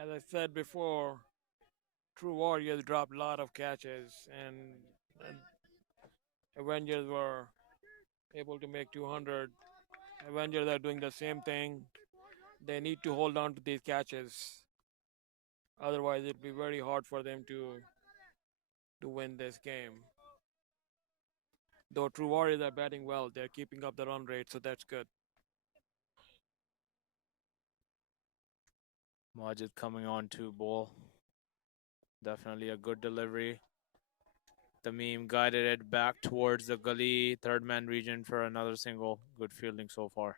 As I said before, True Warriors dropped a lot of catches, and Avengers were able to make 200. Avengers are doing the same thing. They need to hold on to these catches. Otherwise, it'll be very hard for them to win this game. Though True Warriors are batting well, they're keeping up the run rate, so that's good. Majid coming on to ball. Definitely a good delivery. Tamim guided it back towards the gully, third man region for another single. Good fielding so far.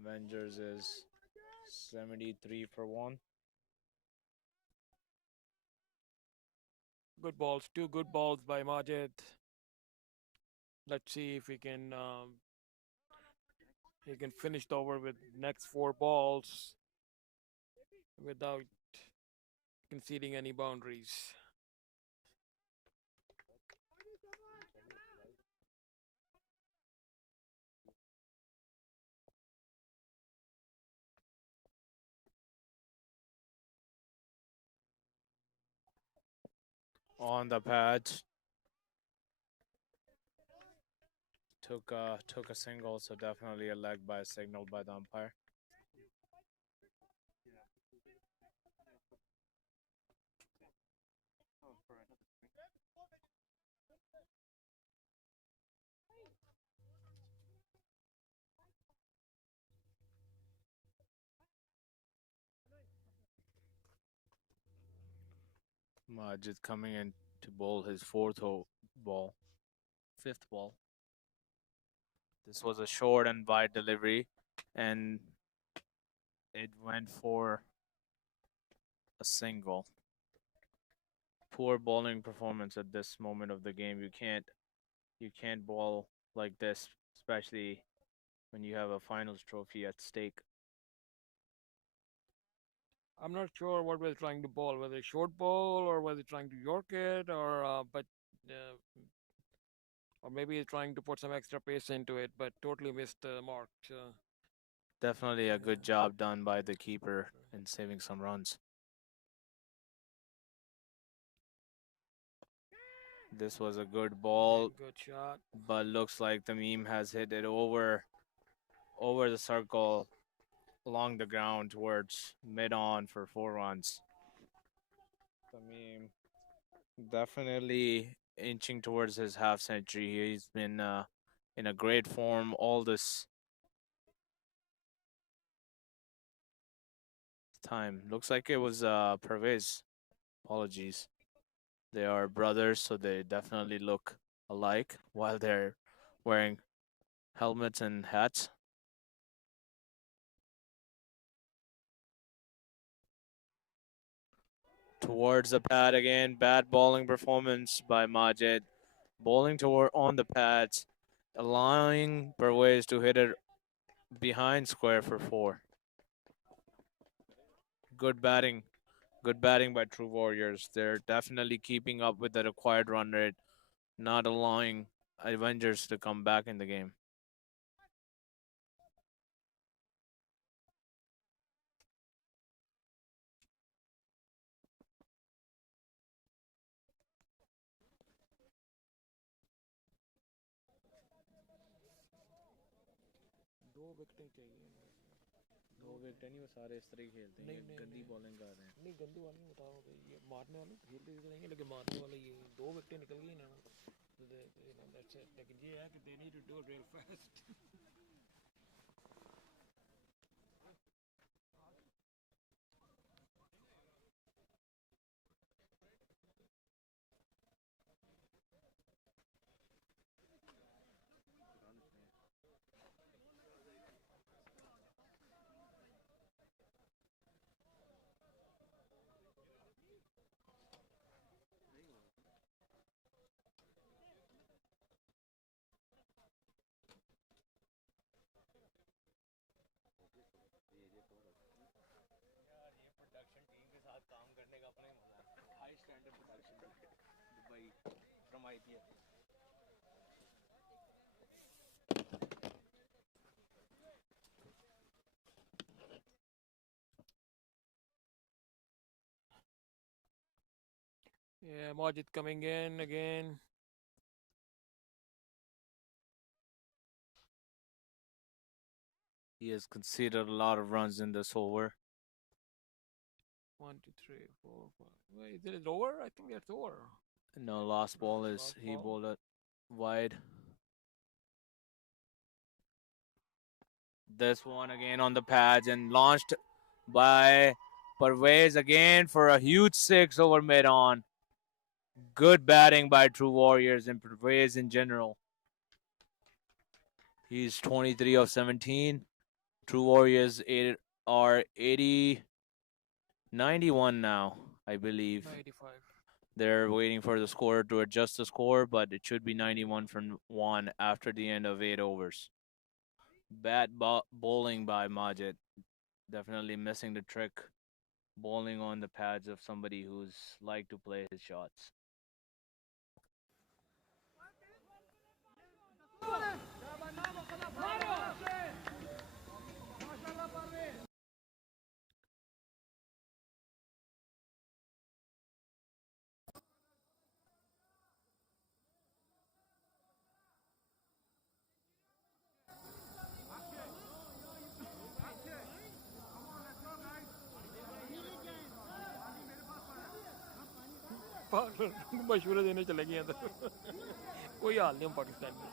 Avengers is 73 for 1. Good balls, two good balls by Majid. Let's see if he can finish the over with next 4 balls without conceding any boundaries. On the pads. Took a single, so definitely a leg by signal by the umpire. Majid coming in to bowl his ball, fifth ball. This was a short and wide delivery, and it went for a single. Poor bowling performance at this moment of the game. You can't bowl like this, especially when you have a finals trophy at stake. I'm not sure what we're trying to bowl, whether short ball or whether trying to york it, or maybe he's trying to put some extra pace into it, but totally missed the mark. Definitely a good job done by the keeper in saving some runs. This was a good ball. Good shot. But looks like the meme has hit it over the circle along the ground towards mid-on for 4 runs. The meme definitely inching towards his half century. He's been in a great form all this time. Looks like it was Pervez. Apologies. They are brothers, so they definitely look alike while they're wearing helmets and hats. Towards the pad again. Bad bowling performance by Majid. Bowling toward on the pads, allowing Pervez to hit it behind square for 4. Good batting. Good batting by True Warriors. They're definitely keeping up with the required run rate, not allowing Avengers to come back in the game. दो विकेटें चाहिए दो wicket नहीं, वो सारे इस तरह ही खेलते हैं, ये गंदी बॉलिंग कर रहे हैं। नहीं गंदी वाली नहीं बताओ भाई, ये मारने वाले खेलते भी रहेंगे लेकिन मारने वाले ये 2 विकेटें निकल गई ना, that's it. लेकिन ये है कि they need to do it real fast. Yeah, Majid coming in again. He has conceded a lot of runs in this over. 1, 2, 3, 4, 5. Wait, is it over? I think that's over. No, last ball is Last he ball. bowled it wide. This one again on the pads and launched by Pervez again for a huge 6 over mid-on. Good batting by True Warriors and Pervez in general. He's 23 of 17. True Warriors are 91 now, I believe. 95. They're waiting for the scorer to adjust the score, but it should be 91 from 1 after the end of 8 overs. Bad bowling by Majid. Definitely missing the trick. Bowling on the pads of somebody who's like to play his shots. मशवरे देने चले गए अंदर कोई हाल नहीं हम पाकिस्तान में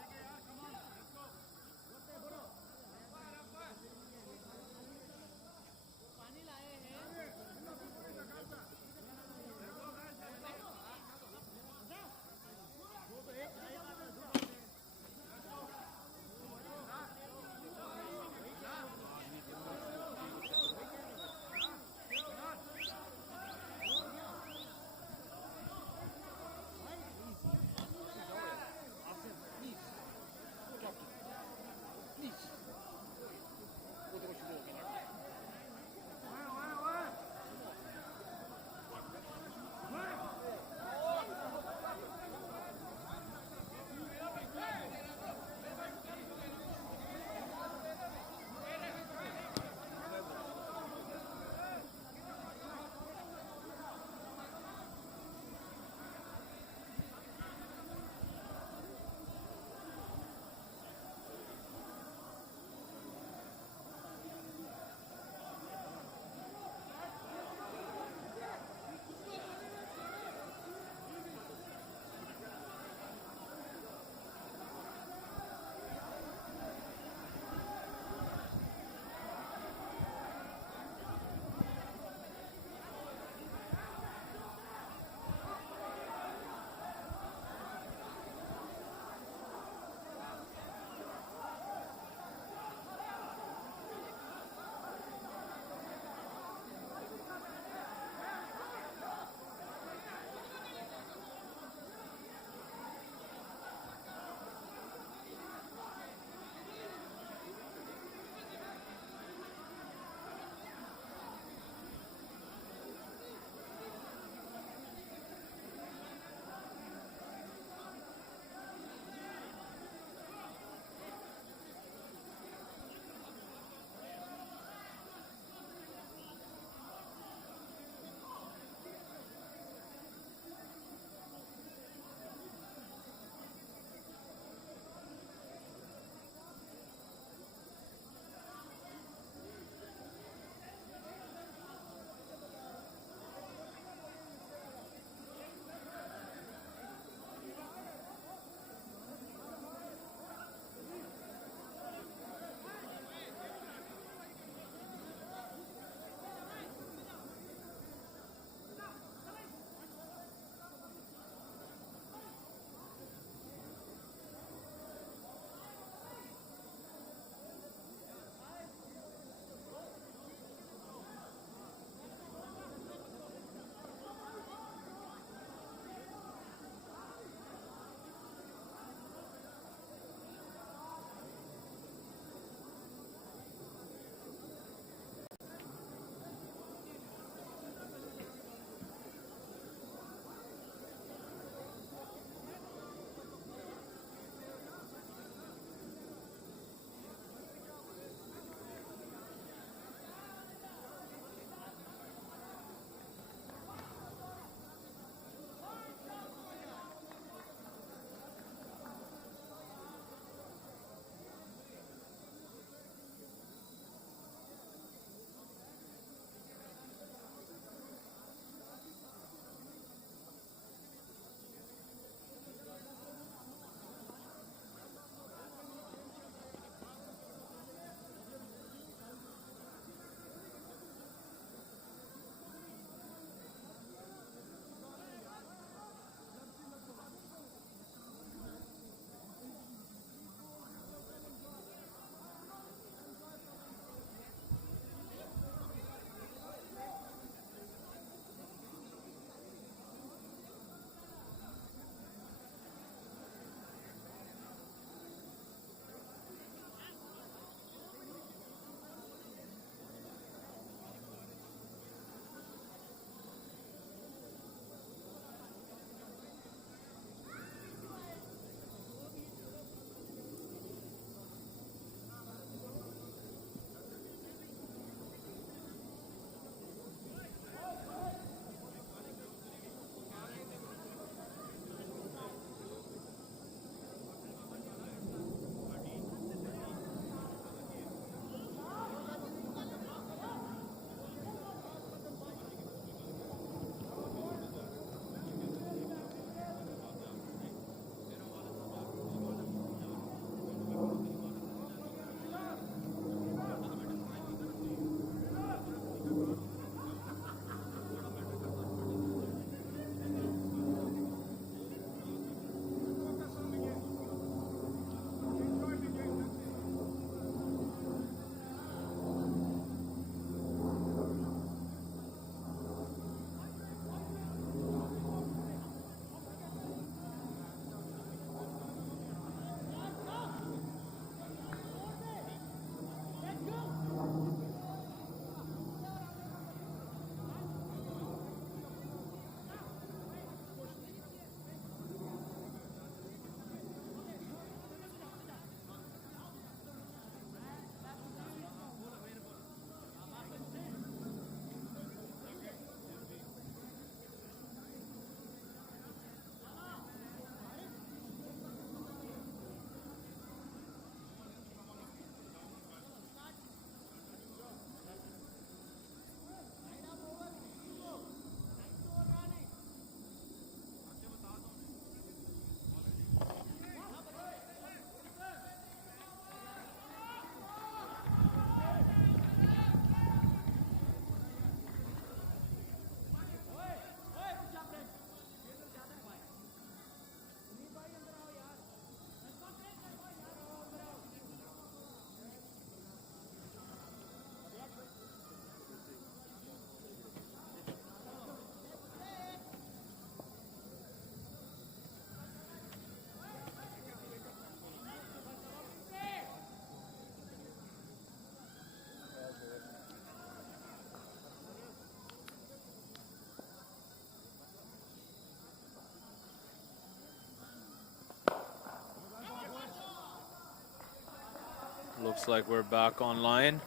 Looks like we're back online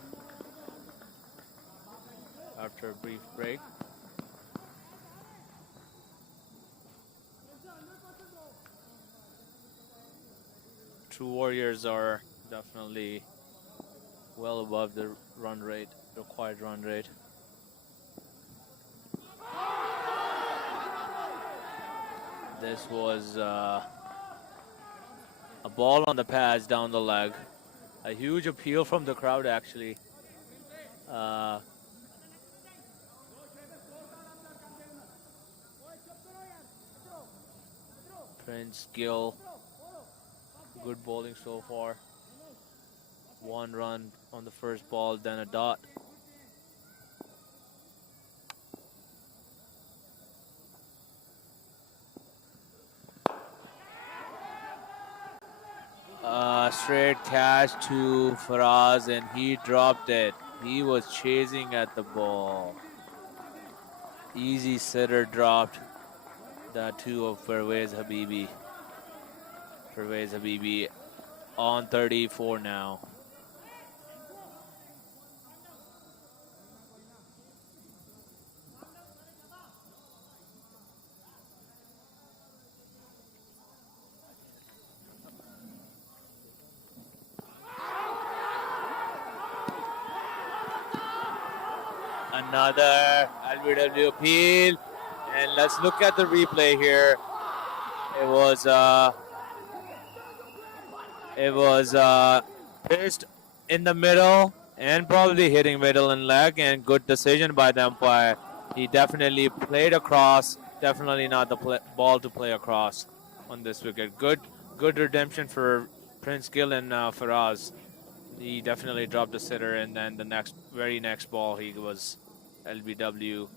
after a brief break. True Warriors are definitely well above the run rate, required run rate. This was a ball on the pads down the leg. A huge appeal from the crowd, actually. Prince Gill, good bowling so far. 1 run on the first ball, then a dot. Straight catch to Faraz, and he dropped it. He was chasing at the ball. Easy sitter dropped that 2 of Pervez Habibi. Pervez Habibi on 34 now. Another LBW appeal, and let's look at the replay here. It was pitched in the middle and probably hitting middle and leg, and good decision by the umpire. He definitely played across. Definitely not the ball to play across on this wicket. Good redemption for Prince Gill and Faraz. He definitely dropped the sitter, and then the very next ball he was LBW.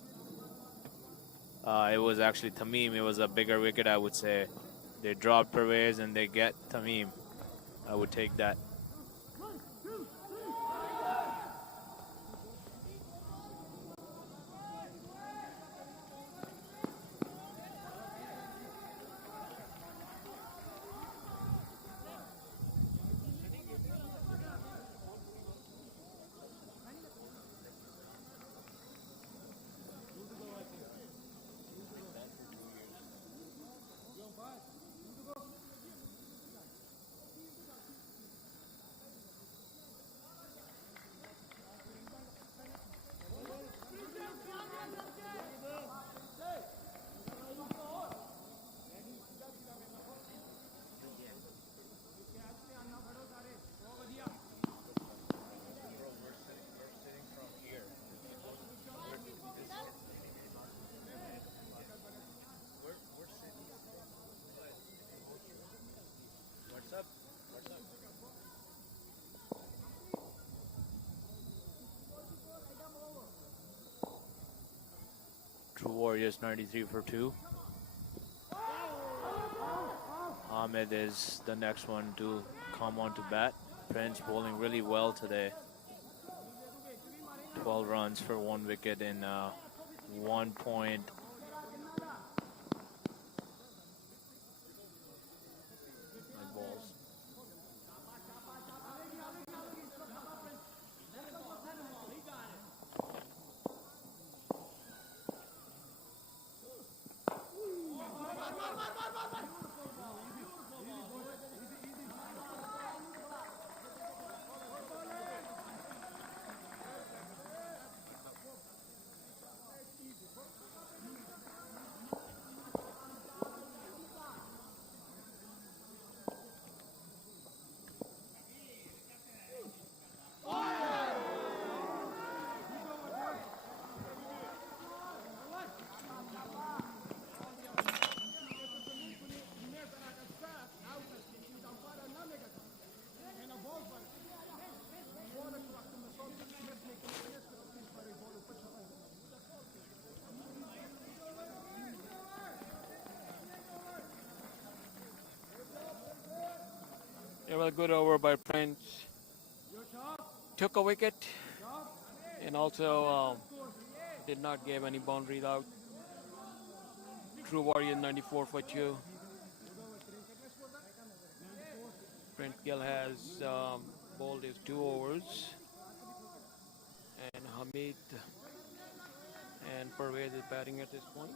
It was actually Tamim. It was a bigger wicket, I would say. They dropped Pervez and they get Tamim. I would take that. True Warriors 93 for 2. Ahmed is the next one to come on to bat. Prince bowling really well today. 12 runs for 1 wicket in 1 point. Balls. Yeah, well, good over by Prince. Took a wicket and also did not give any boundaries out. True Warrior 94 for 2. Prince Gill has ball is 2 overs, and Hamid and Pervez is batting at this point.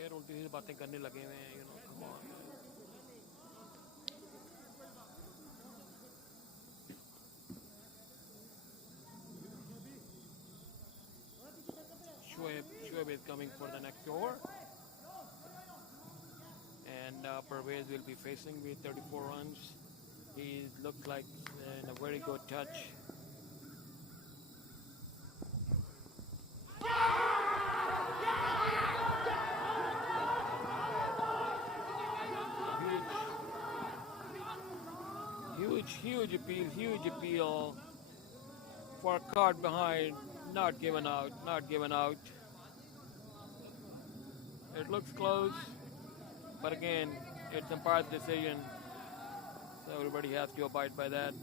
पैर उल्टी सीधी बातें करने लगे हुए हैं, come on. Shoaib is coming for the next over. And Pervez will be facing with 34 runs. He looks like in a very good touch. Huge appeal for a card behind, not given out. It looks close, but again, it's umpire's decision, so everybody has to abide by that.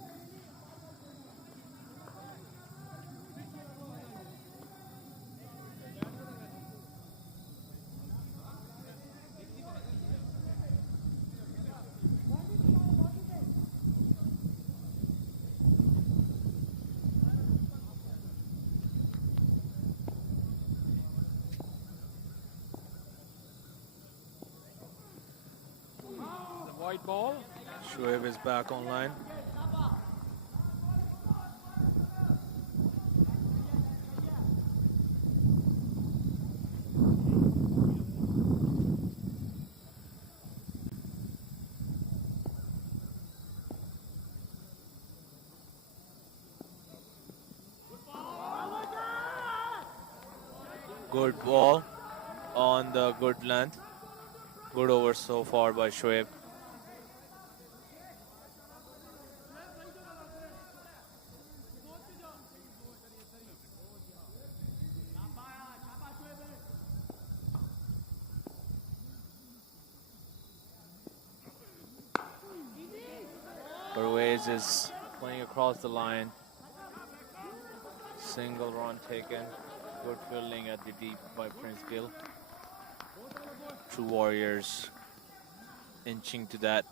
White ball. Shoaib is back online. Good ball on the good length. Good over so far by Shoaib. Pervez is playing across the line. Single run taken. Good fielding at the deep by Prince Gill. True Warriors inching to that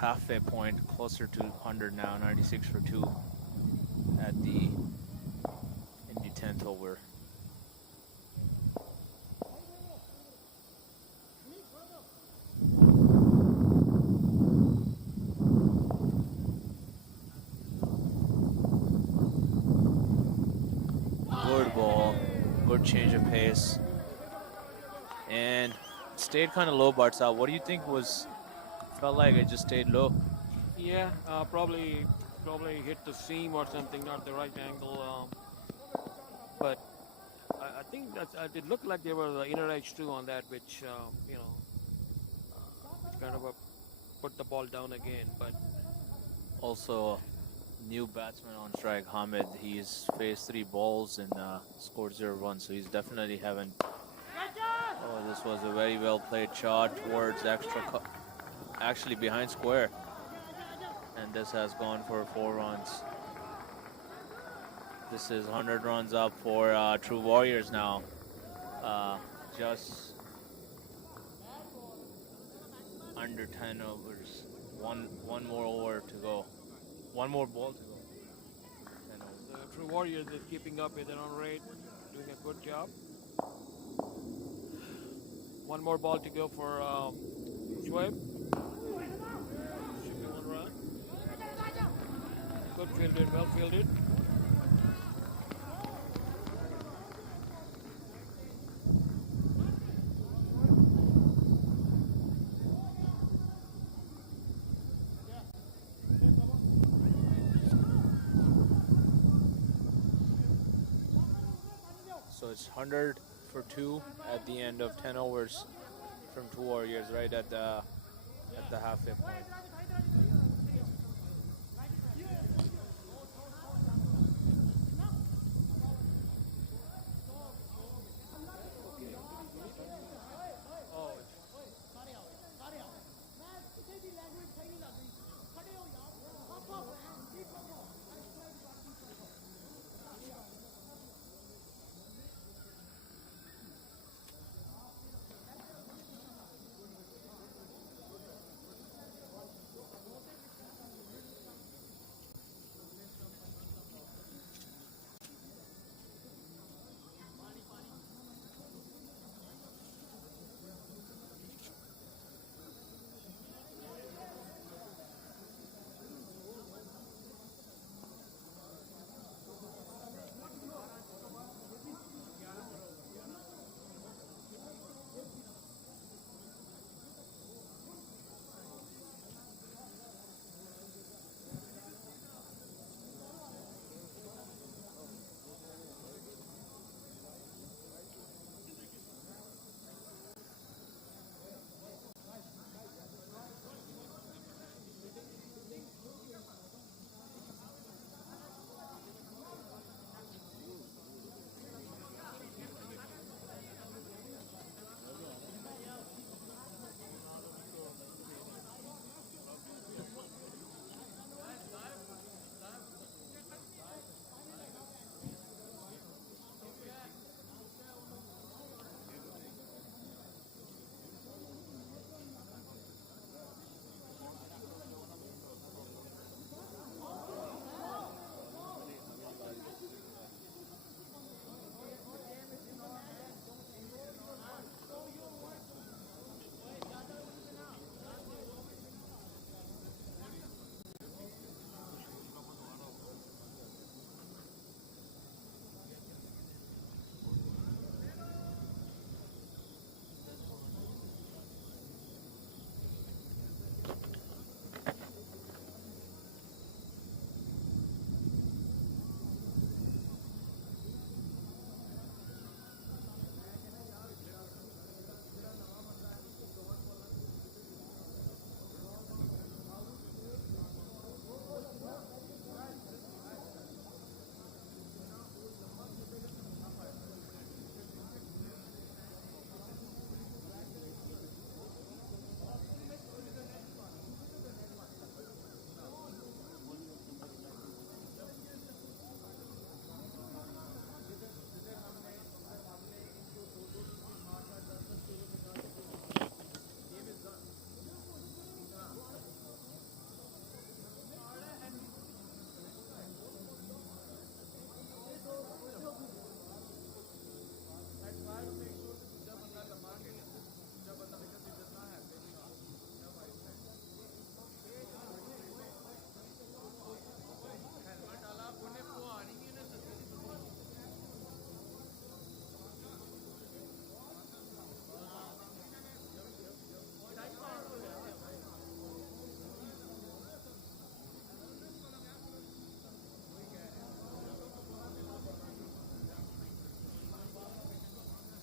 halfway point, closer to 100 now, 96 for 2 in the 10th over. Good ball, good change of pace, and stayed kind of low, Bartsa. What do you think felt like it just stayed low? Yeah, probably hit the seam or something, not the right angle. But I think that it looked like there was the inner edge too on that, which kind of put the ball down again. But also, new batsman on strike, Hamid. He's faced 3 balls and scored 0 runs, so he's definitely having. Oh, this was a very well played shot towards actually behind square, and this has gone for 4 runs. This is 100 runs up for True Warriors now. Just under 10 overs. One more over to go. One more ball to go. The True Warriors is keeping up with their own rate, doing a good job. One more ball to go for Shoaib. Should be 1 run. Good fielded, well fielded. So it's 100 for 2 at the end of 10 overs from True Warriors, right at the halfway point.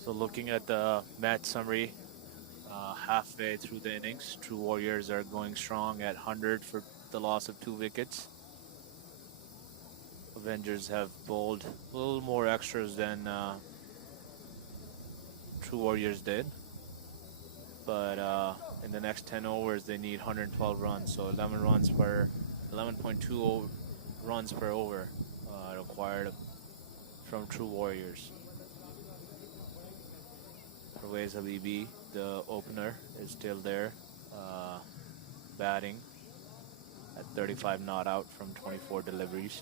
So looking at the match summary, halfway through the innings, True Warriors are going strong at 100 for the loss of 2 wickets. Avengers have bowled a little more extras than True Warriors did. But in the next 10 overs, they need 112 runs. So 11.2 runs per over required from True Warriors. Pervez Habibi, the opener, is still there, batting at 35 not out from 24 deliveries.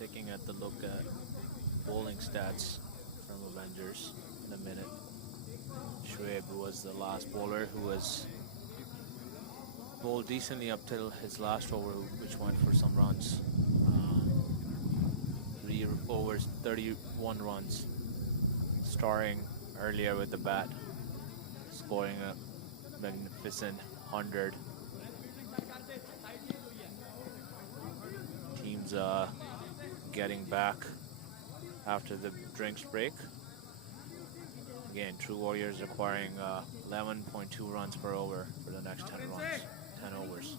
Taking at the look at bowling stats from Avengers in a minute. Shoaib was the last bowler who was bowled decently up till his last over, which went for some runs. 3 overs, 31 runs. Starring earlier with the bat, scoring a magnificent 100. Teams getting back after the drinks break. Again, True Warriors requiring 11.2 runs per over for the next 10 overs.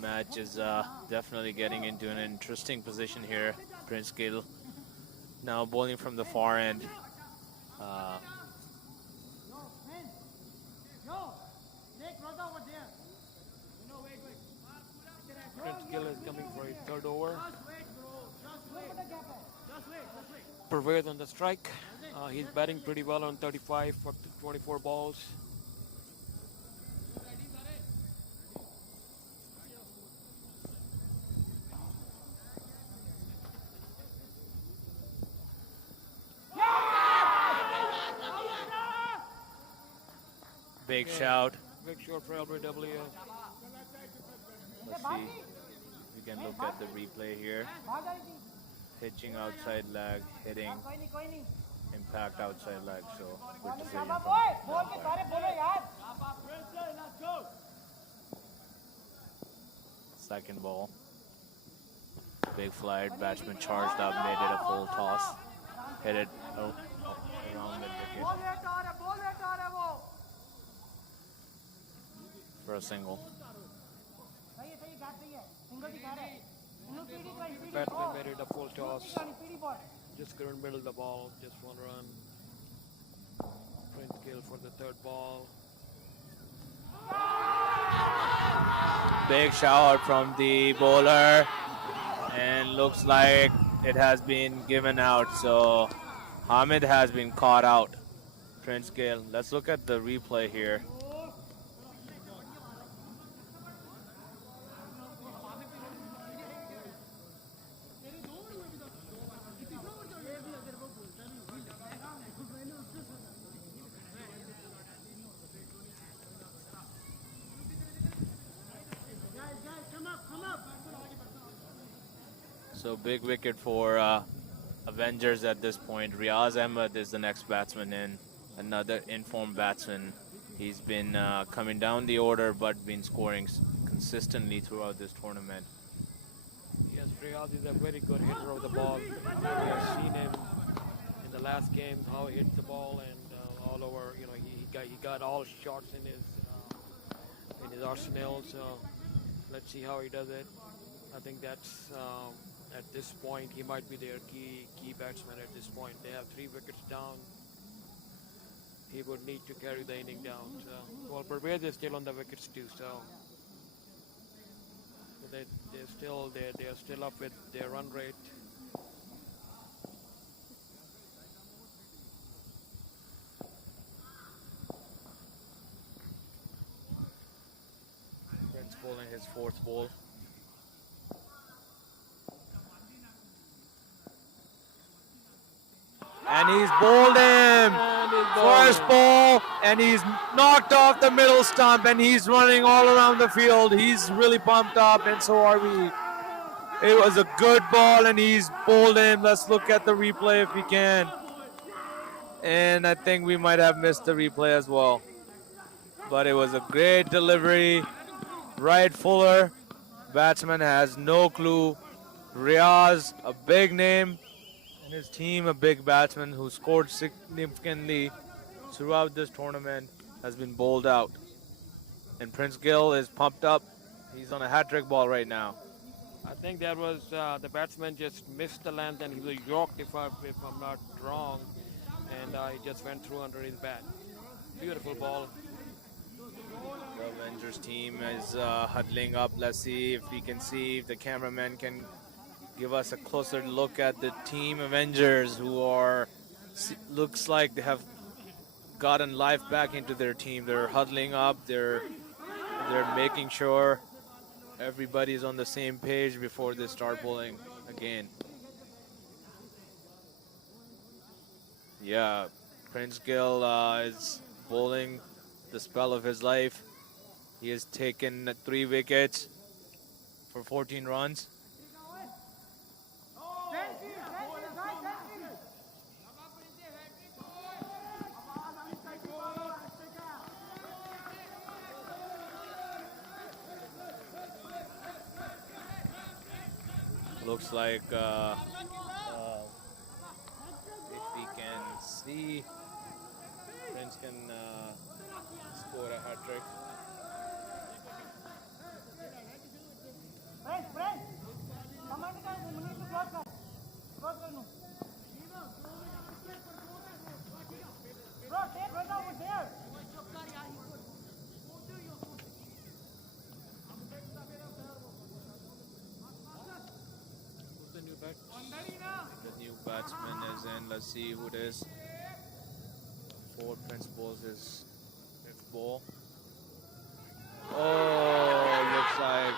Match is definitely getting into an interesting position here. Prince Gill now bowling from the far end. Prince Gill is coming for his third over. Pervez on the strike. He's batting pretty well on 35 for 24 balls. Big shout. Big shot for LBW. Let's see. We can look at the replay here. Pitching outside leg, hitting, impact outside leg. So good decision from the umpire. Second ball. Big flight. Batsman charged up, made it a full toss. Hit it around the wicket for a single. Batsman made it a full toss. Just couldn't middle the ball. Just one run. Prince Gill for the third ball. Big shout from the bowler, and looks like it has been given out. So Hamid has been caught out. Prince Gill. Let's look at the replay here. So big wicket for Avengers at this point. Riaz Ahmed is the next batsman in, another informed batsman. He's been coming down the order but been scoring consistently throughout this tournament. Yes, Riaz is a very good hitter of the ball. We have seen him in the last game how he hits the ball and all over. You know, he got all shots in his arsenal. So let's see how he does it. I think that's at this point he might be their key batsman at this point. They have 3 wickets down. He he would need to carry the inning down. So, well, Pervez is still on the wickets too. So they're still up with their run rate. Prince bowling his fourth ball. And he's bowled him. First ball, and he's knocked off the middle stump, and he's running all around the field. He's really pumped up, and so are we. It was a good ball, and he's bowled him. Let's look at the replay if we can. And I think we might have missed the replay as well. But it was a great delivery. Right Fuller, batsman has no clue. Riaz, a big name, and his team, a big batsman who scored significantly throughout this tournament, has been bowled out. And Prince Gill is pumped up. He's on a hat-trick ball right now. I think that was the batsman just missed the length and he was yorked if I'm not wrong, and he just went through under his bat. Beautiful ball. The Avengers team is huddling up. Let's see if we can see if the cameraman can give us a closer look at the team Avengers, who are, looks like they have gotten life back into their team. They're huddling up. They're making sure everybody's on the same page before they start bowling again. Yeah, Prince Gill is bowling the spell of his life. He has taken 3 wickets for 14 runs. Looks like if we can see, Prince can score a hat trick. The new batsman is in. Let's see who it is. Ford Prince bowls his 5th ball. Oh, looks like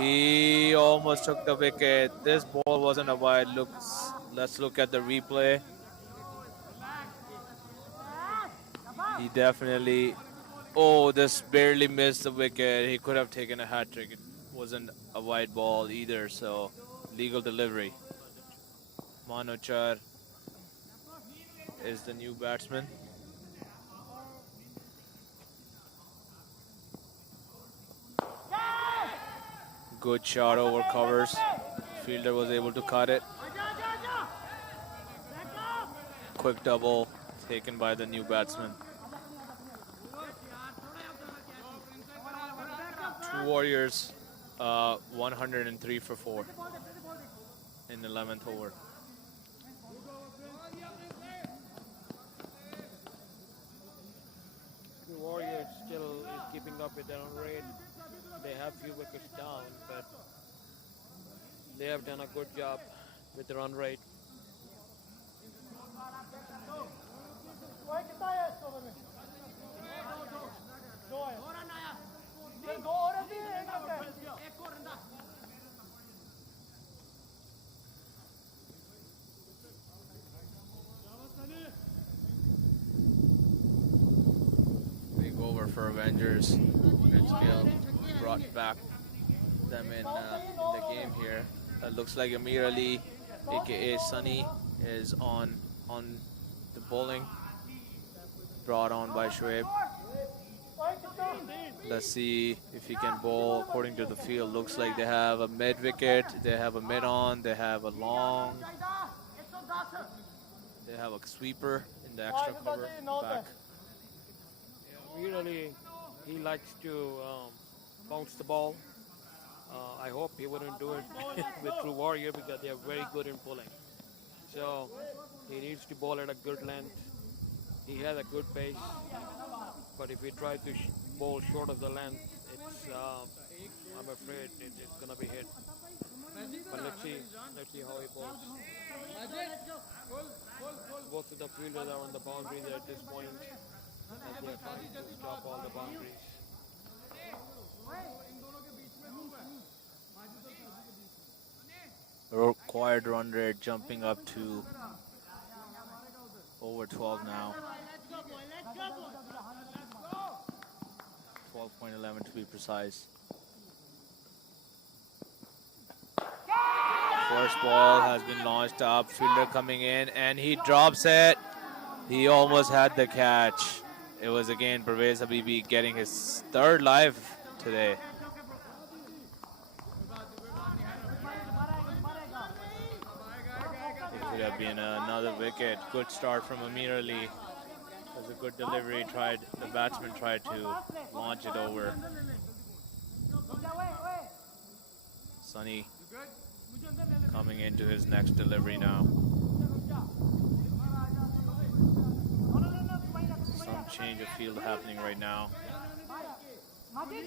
he almost took the wicket. This ball wasn't a wide. Let's look at the replay. He definitely, this barely missed the wicket. He could have taken a hat trick. It wasn't a wide ball either, so legal delivery. Manochar is the new batsman. Good shot over covers. Fielder was able to cut it. Quick double taken by the new batsman. 2 Warriors, 103 for 4 in the 11th over. The Warriors still is keeping up with their own rate. They have few wickets down, but they have done a good job with the run rate. Big over for Avengers. Gill brought back them in the game here. Looks like Amir Ali, aka Sunny, is on the bowling. Brought on by Shoaib. Let's see if he can bowl according to the field. Looks like they have a mid wicket, they have a mid on, they have a long, they have a sweeper in the extra cover back. Yeah, really, he likes to bounce the ball. I hope he wouldn't do it with True Warrior because they are very good in pulling. So he needs to bowl at a good length He has a good pace, but if he tries to bowl short of the length, it's I'm afraid it's gonna be hit. But let's see how he bowls. Both of the fielders are on the boundaries at this point as they are trying to stop all the boundaries. Required run rate jumping up to over 12 now. 12.11 to be precise. First ball has been launched up. Fielder coming in and he drops it. He almost had the catch. It was again Pervez Habibi getting his third live today. It could have been another wicket. Good start from Amir Ali. It was a good delivery. The batsman tried to launch it over. Sunny coming into his next delivery now. Some change of field happening right now.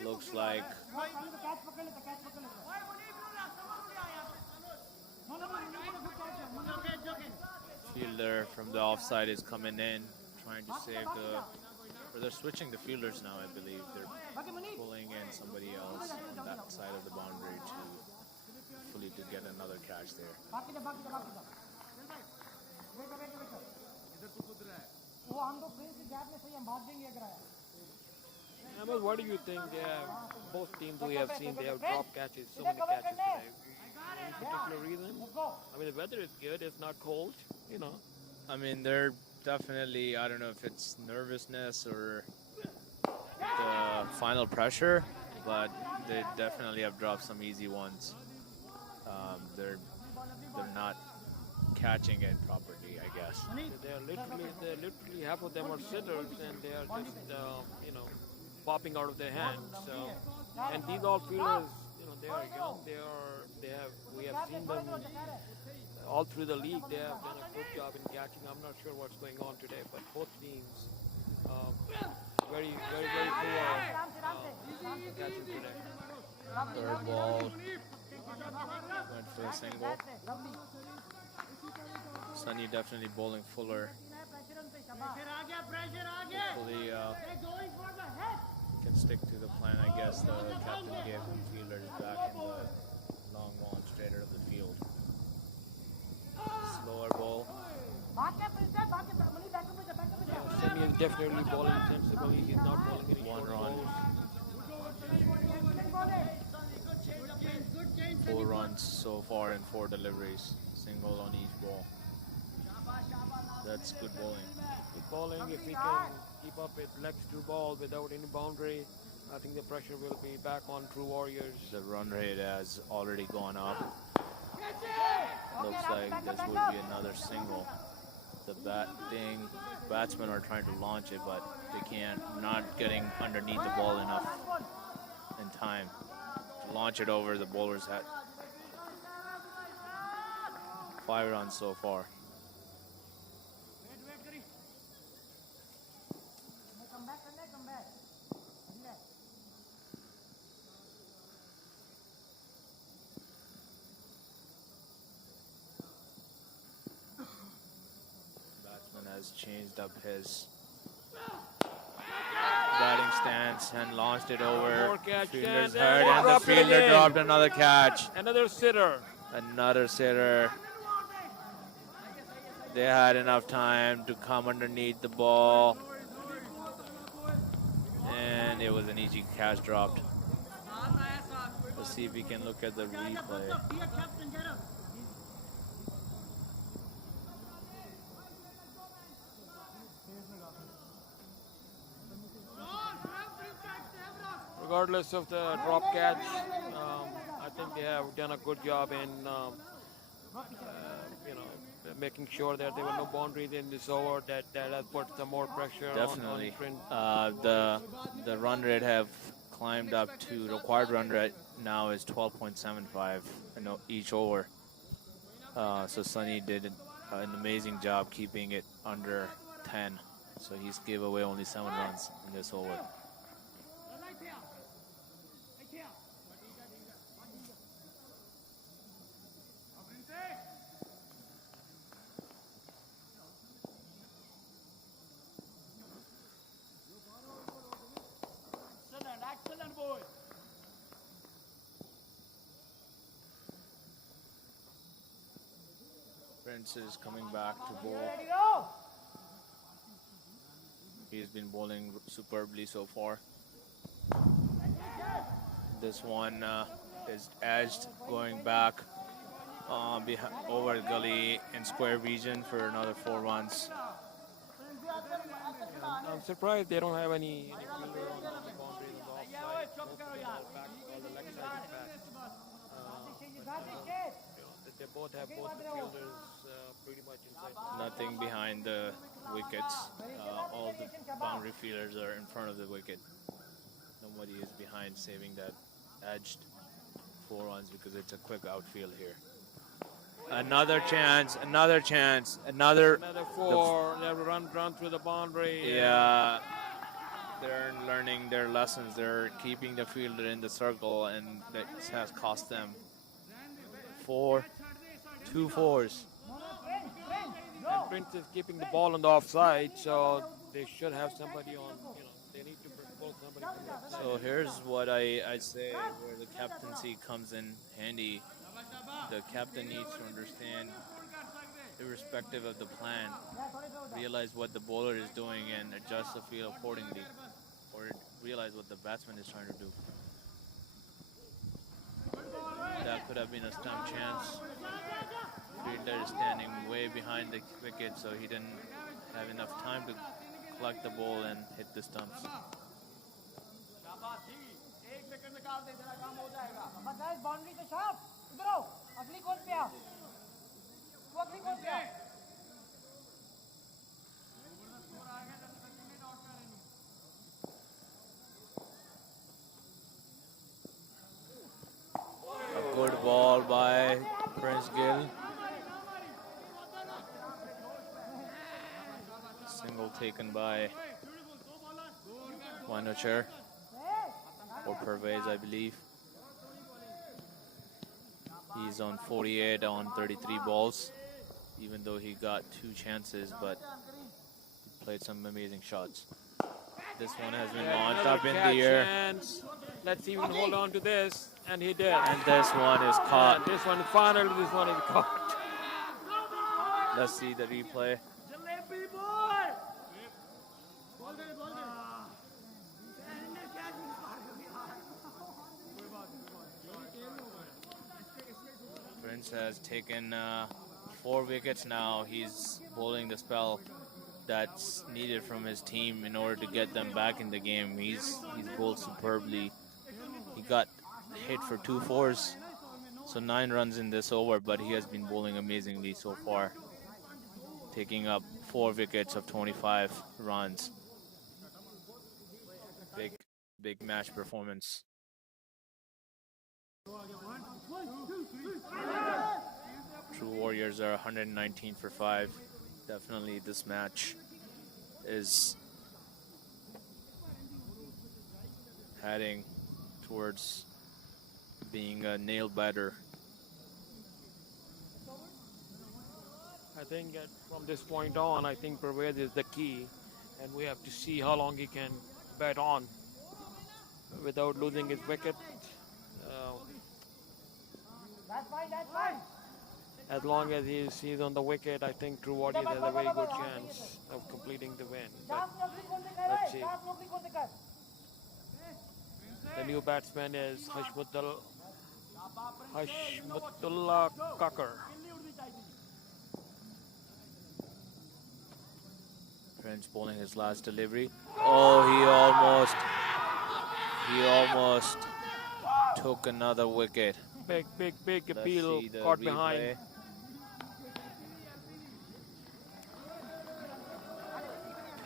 Looks like fielder from the offside is coming in, trying to save or they're switching the fielders now, I believe. They're pulling in somebody else on that side of the boundary to get another catch there. Ahmed, what do you think? They have, both teams we have seen, they have dropped catches, so many catches today. Any particular reason? I mean, the weather is good, it's not cold, you know. I mean, they're definitely, I don't know if it's nervousness or the final pressure, but they definitely have dropped some easy ones. They're not catching it properly, I guess. They're literally half of them are sitters, and they are just, popping out of their hands. So, and these all fielders, they are young. We have seen them all through the league. They have done a good job in catching. I'm not sure what's going on today, but both teams very poor catching today. Third ball went for a single. Sunny definitely bowling fuller. Hopefully can stick to the plan. I guess the captain gave him fielders back in the long one straighter of the field. Slower ball. Semi is definitely bowling sensibly. He's not bowling any One short run. balls. 4 runs so far in 4 deliveries. Single on each ball. That's good bowling. Good bowling. If he can keep up with legs to ball without any boundary, I think the pressure will be back on True Warriors. The run rate has already gone up. Looks like this would be another single. The batsmen are trying to launch it, but they can't. Not getting underneath the ball enough in time to launch it over the bowler's head. 5 runs so far. Has changed up his batting stance and launched it over. Fielder's hurt and the fielder dropped another catch. Another sitter. Another sitter. They had enough time to come underneath the ball. And it was an easy catch dropped. Let's see if we can look at the replay. Regardless of the drop catch, I think they have done a good job in, making sure that there were no boundaries in this over. That has put some more pressure. Definitely. On the run rate have climbed up to required run rate now is 12.75 each over. So Sunny did an amazing job keeping it under 10. So he's gave away only 7 runs in this over. Excellent boy. Prince is coming back to bowl. He's been bowling superbly so far. This one is edged, going back over gully in square region for another 4 runs. I'm surprised they don't have any fielder on the boundary on the offside. Most of them are back, all the leg side is back. They both have both the fielders pretty much inside. Nothing behind the wickets. All the boundary fielders are in front of the wicket. Nobody is behind, saving that edged 4 runs because it's a quick outfield here. Another chance, another chance, another 4. They have run through the boundary. Yeah, they're learning their lessons. They're keeping the fielder in the circle, and that has cost them 2 fours. And Prince is keeping the ball on the offside, so they should have somebody on. They need to pull somebody from that side. So here's what I say where the captaincy comes in handy. The captain needs to understand, irrespective of the plan, realize what the bowler is doing and adjust the field accordingly, or realize what the batsman is trying to do. That could have been a stump chance. Fielder is standing way behind the wicket, so he didn't have enough time to collect the ball and hit the stumps. A good ball by Prince Gill. Single taken by Winocher or Pervez, I believe. He's on 48 on 33 balls, even though he got 2 chances, but he played some amazing shots. This one has been launched up in the air. Chance. Let's see if we can hold on to this, and he did. And this one is caught. And this one, finally, this one is caught. Let's see the replay. Prince has taken 4 wickets now. He's bowling the spell that's needed from his team in order to get them back in the game. He's bowled superbly. He got hit for 2 fours, so 9 runs in this over, but he has been bowling amazingly so far, taking up 4 wickets of 25 runs. Big match performance. True Warriors are 119 for 5. Definitely this match is heading towards being a nail biter. I think that from this point on, I think Pervez is the key, and we have to see how long he can bat on without losing his wicket. As long as he's on the wicket, I think True Warriors has a very good chance of completing the win. But let's see. The new batsman is Hashmutullah Kakar. Prince bowling his last delivery. Oh, he almost took another wicket. Big appeal caught behind.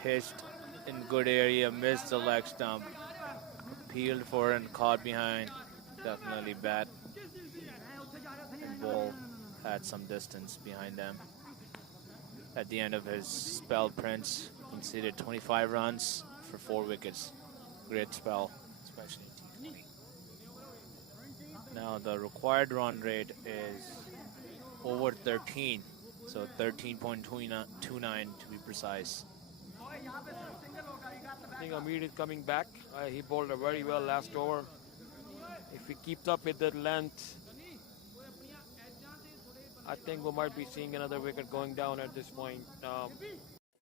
Pitched in good area, missed the leg stump. Peeled for and caught behind. Definitely bat and ball had some distance behind them. At the end of his spell, Prince Conceded 25 runs for 4 wickets. Great spell, especially in T20. Now the required run rate is over 13, so 13.29 to be precise. I think Amir is coming back. He bowled a very well last over. If he keeps up with that length, I think we might be seeing another wicket going down at this point,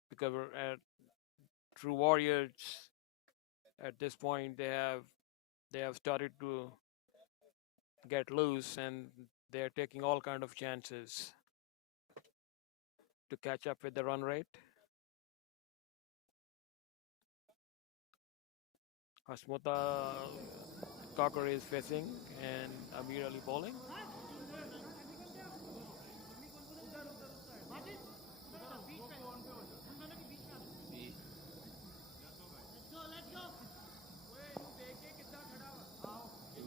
because we're at True Warriors. At this point, they have started to get loose, and they are taking all kind of chances to catch up with the run rate. Hasmota Cocker is facing, and Amir Ali bowling.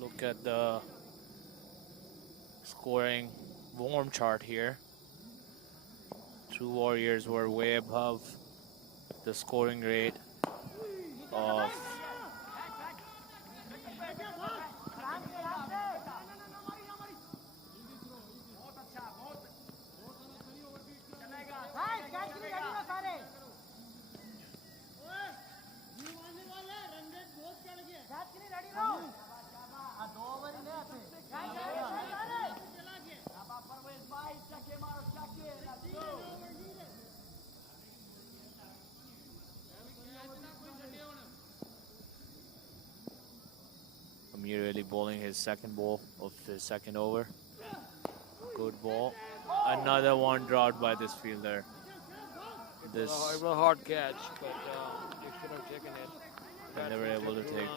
Look at the scoring warm chart here. True Warriors were way above the scoring rate of Amir Ali bowling his second ball of the second over. Good ball. Another one dropped by this fielder. It was a hard catch, but they should have taken it. And they were able to take.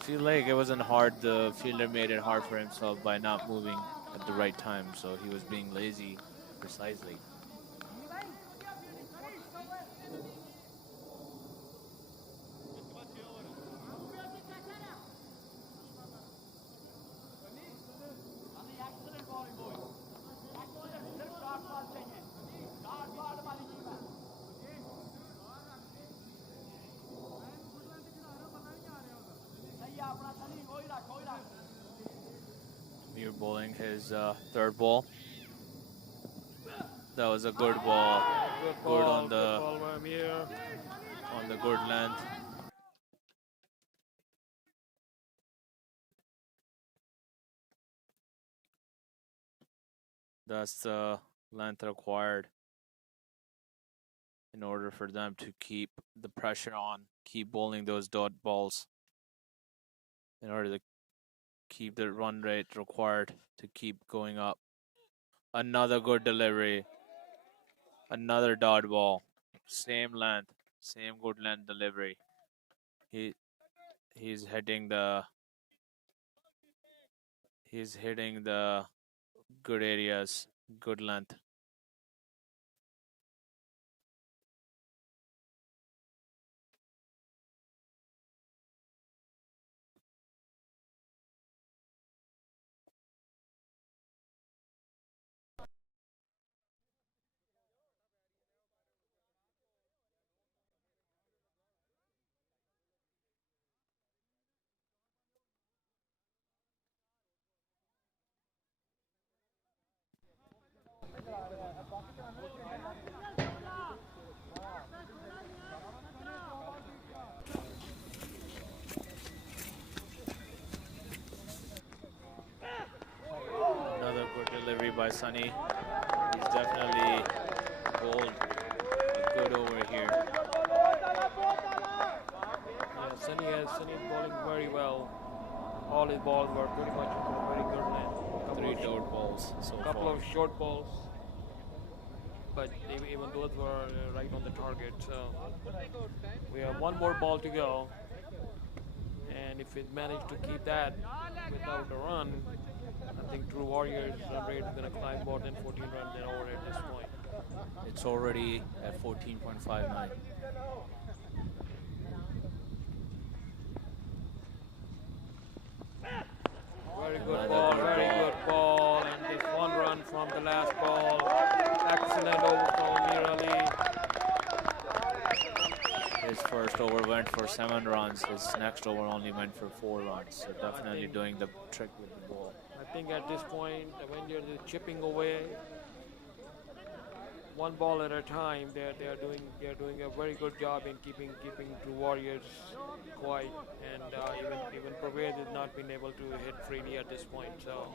Feel like it wasn't hard. The fielder made it hard for himself by not moving at the right time, so he was being lazy precisely. Amir bowling his third ball. That was a good ball. Good on the good length. That's the length required in order for them to keep the pressure on, keep bowling those dot balls, in order to keep the run rate required to keep going up. Another good delivery. Another dot ball. Same length, same good length delivery. He's hitting the good areas, good length. Another good delivery by Sunny. He's definitely bowled a good over here. Yeah, Sunny is bowling very well. All his balls were pretty much very good length. Three dot balls so far. Couple of short balls, but even those were right on the target. So we have one more ball to go, and if it managed to keep that without a run, I think True Warriors run rate is going to climb more than 14 runs an over at this point. It's already at 14.59. Very good ball, very good ball, and just one run from the last ball. Excellent over from Amir Ali. first over went for 7 runs. His next over only went for 4 runs. So definitely doing the trick with the ball. I think at this point, Avengers is chipping away one ball at a time. They're doing a very good job in keeping the Warriors quiet, and even Pervez has not been able to hit freely at this point. So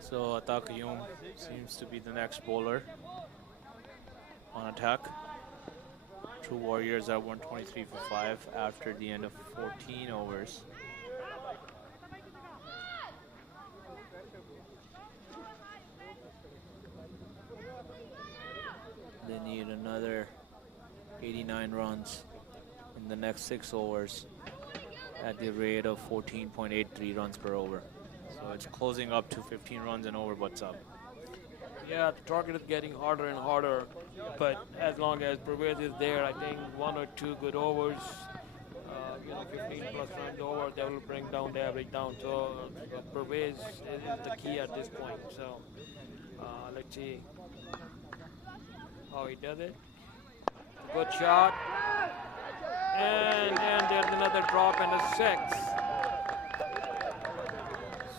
So Atakayum seems to be the next bowler on attack. True Warriors are 123 for 5 after the end of 14 overs. They need another 89 runs in the next 6 overs at the rate of 14.83 runs per over. So it's closing up to 15 runs and over what's up. yeah, the target is getting harder and harder. But as long as Pervez is there, I think 1 or 2 good overs, 15 plus runs over, that will bring down the average down. So Pervez is the key at this point. So let's see how he does it. Good shot. And there's another drop and a 6.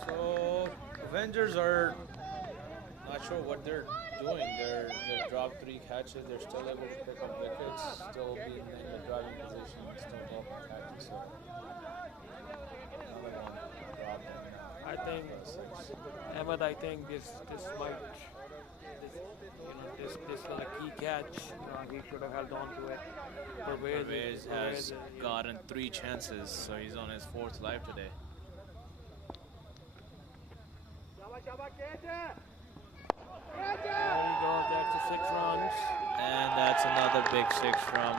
So Avengers are not sure what they're doing. They're dropped 3 catches. They're still able to pick up wickets, still being in the driving position, still taking catches. So another one dropped. I think Ahmed, I think this might this is a key catch. He should have held on to it. Pervez has gotten 3 chances, so he's on his 4th life today. There you go, that's the 6 runs. And that's another big 6 from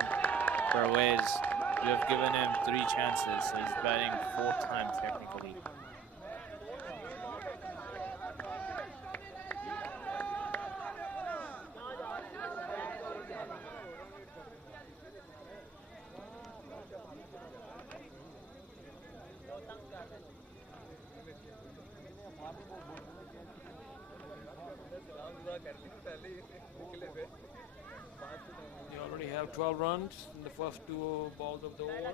Pervez. You have given him 3 chances, so he's batting 4th time technically. You already have 12 runs in the first 2 balls of the over.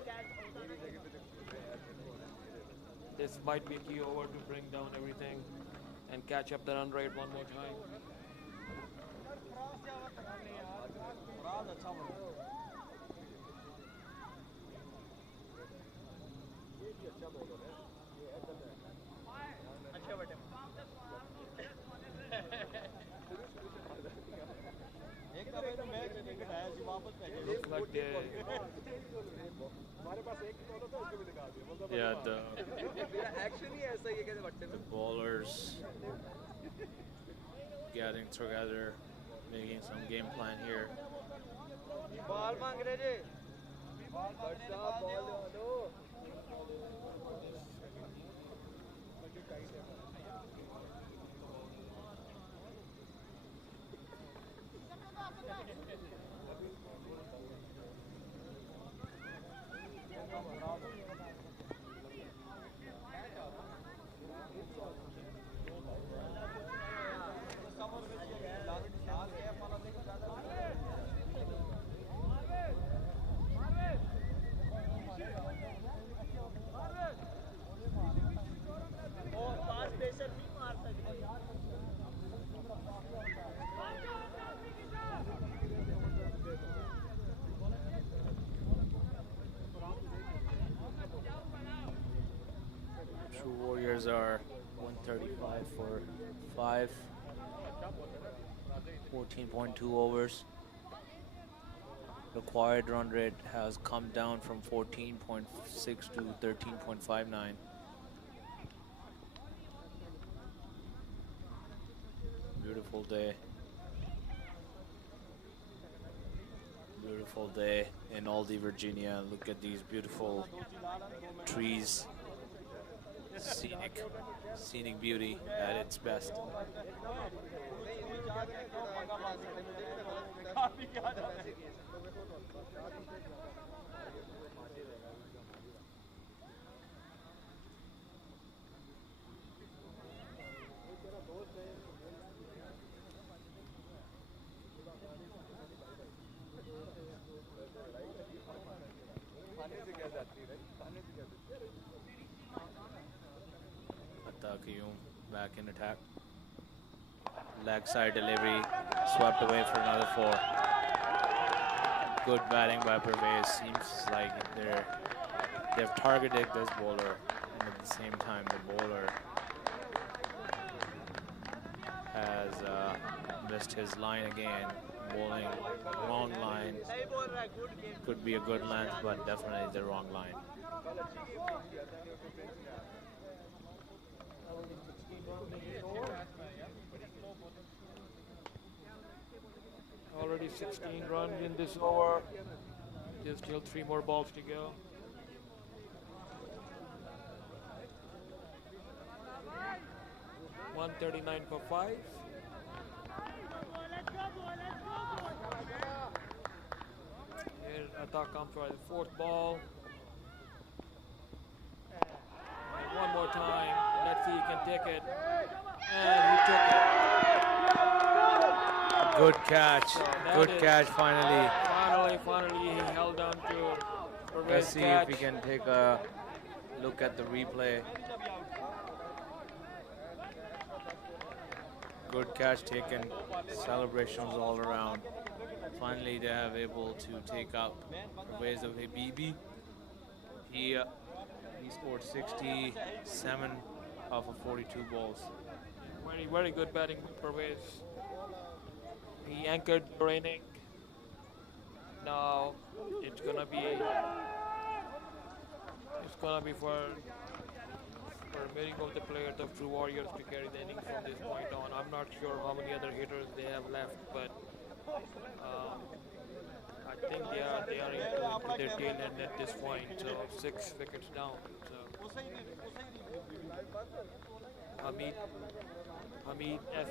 This might be a key over to bring down everything and catch up the run rate one more time. Looks like the bowlers getting together, making some game plan here. True Warriors are 135 for 5, 14.2 overs. Required run rate has come down from 14.6 to 13.59. Beautiful day. Beautiful day in Aldi, Virginia. Look at these beautiful trees. Scenic beauty at its best. Ataqiyum back in attack. Leg side delivery, swept away for another 4. Good batting by Pervez. Seems like they've targeted this bowler, and at the same time the bowler has missed his line again. Bowling wrong line. Could be a good length, but definitely the wrong line. Already 16 runs in this over. There's still 3 more balls to go. $139 for 5. Here Atta comes for the 4th ball. And one more time. Let's see if he can take it. And he took it. Good catch. Good catch finally. Finally he held on to Let's see catch. if we can take a look at the replay. Good catch taken. Celebrations all around. Finally they have able to take out Pervez of Habibi. He scored 67 off of 42 balls. Very good batting, Pervez. He anchored the inning. Now it's gonna be for many of the players of True Warriors to carry the innings from this point on. I'm not sure how many other hitters they have left, but I think they are into their tail end at this point. So 6 wickets down. So Hamid S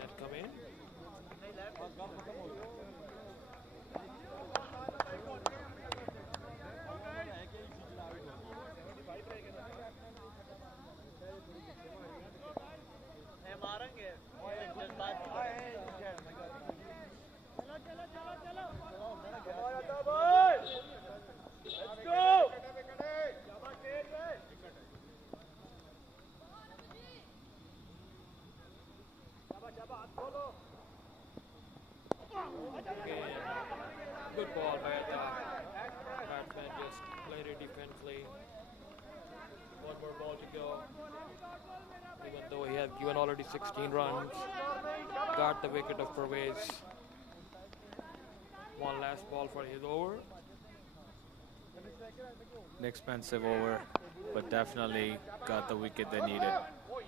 has come in. Good ball by the batsman, just played it defensively. 1 more ball to go. Even though he has given already 16 runs, got the wicket of Pervez. 1 last ball for his over. An expensive over, but definitely got the wicket they needed.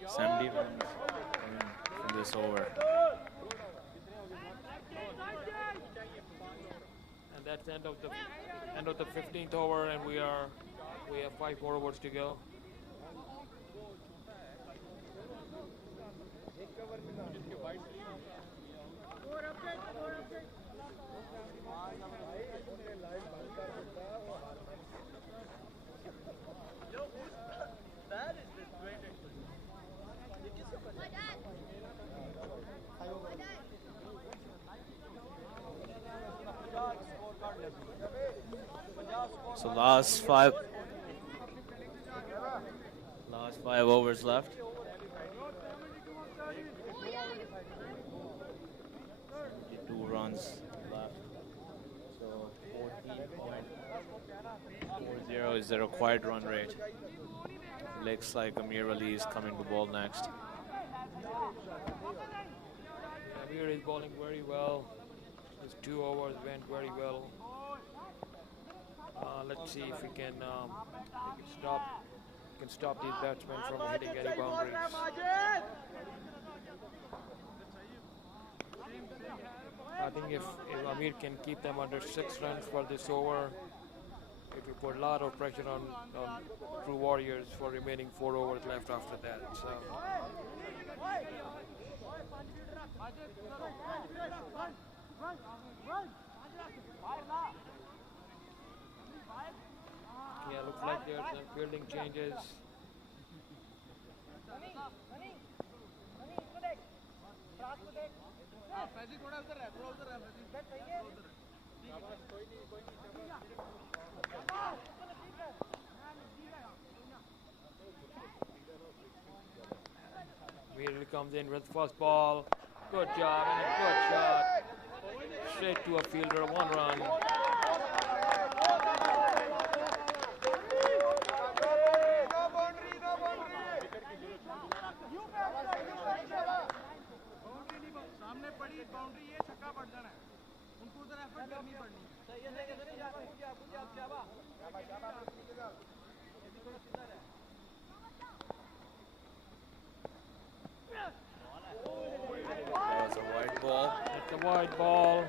70 runs from this over. And that's the end of the 15th over, and we have 5 more overs to go. So last five overs left. 72 runs left. So 14.40 is the required run rate. Looks like Amir Ali is coming to bowl next. Amir is bowling very well. His 2 overs went very well. Let's see if we can stop these batsmen from hitting any boundaries. I think if Amir can keep them under 6 runs for this over, it will put a lot of pressure on True Warriors for remaining 4 overs left after that. So. Yeah, looks like there's some fielding changes. Immediately comes in with first ball. Good job and a good shot. Straight to a fielder, 1 run. That was a wide ball. It's a wide ball.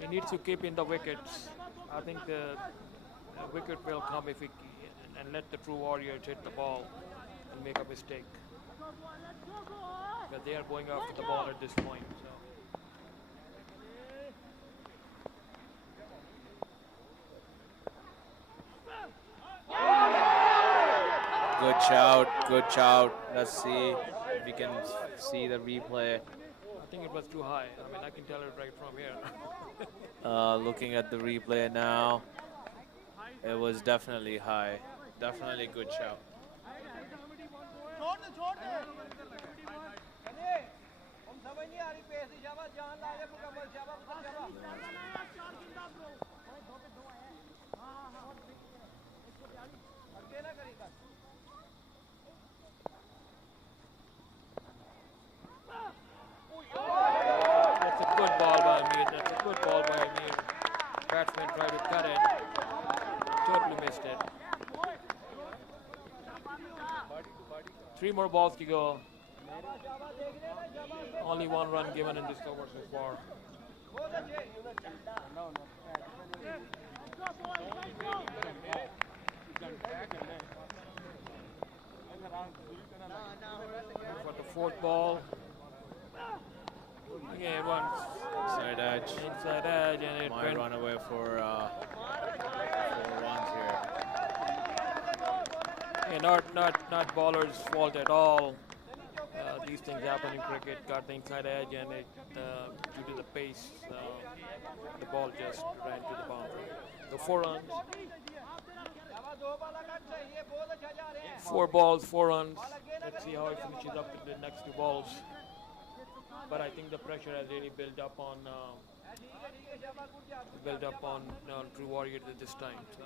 He needs to keep in the wickets. I think the wicket will come if he and let the True Warriors hit the ball and make a mistake. Because they are going after the ball at this point. So. Good shout, good shout. Let's see if we can see the replay. I think it was too high. I mean, I can tell it right from here. Looking at the replay now, it was definitely high. Definitely good shout. That's a good ball by Amir. That's a good ball by Amir. Batsman tried to cut it. Totally missed it. 3 more balls to go. Only 1 run given in this over so far. For the 4th ball. Again, once Inside edge. inside edge, and it Might went. run away for 4 runs here. Yeah, not bowler's fault at all. These things happen in cricket. Got the inside edge, and it due to the pace, the ball just ran to the boundary. So 4 runs. 4 balls, 4 runs. Let's see how it finishes up in the next 2 balls. But I think the pressure has really built up on True Warriors at this time. So.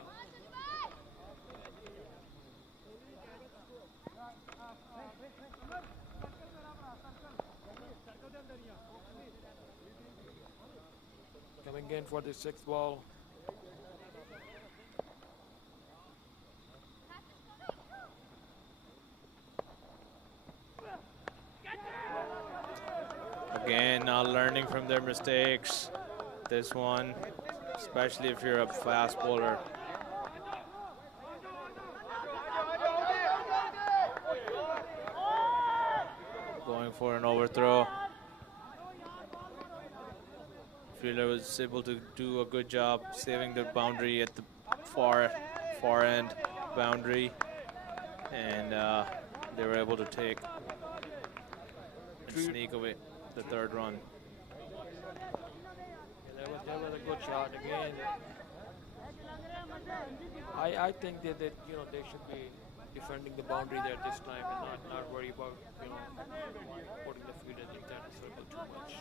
Coming in for the 6th ball. Again, not learning from their mistakes. This one, especially if you're a fast bowler. Going for an overthrow. Fielder was able to do a good job saving the boundary at the far end boundary, and they were able to take and sneak away the 3rd run. That was a good shot again. I think that they should be defending the boundary there this time and not worry about putting the fielders in that circle too much.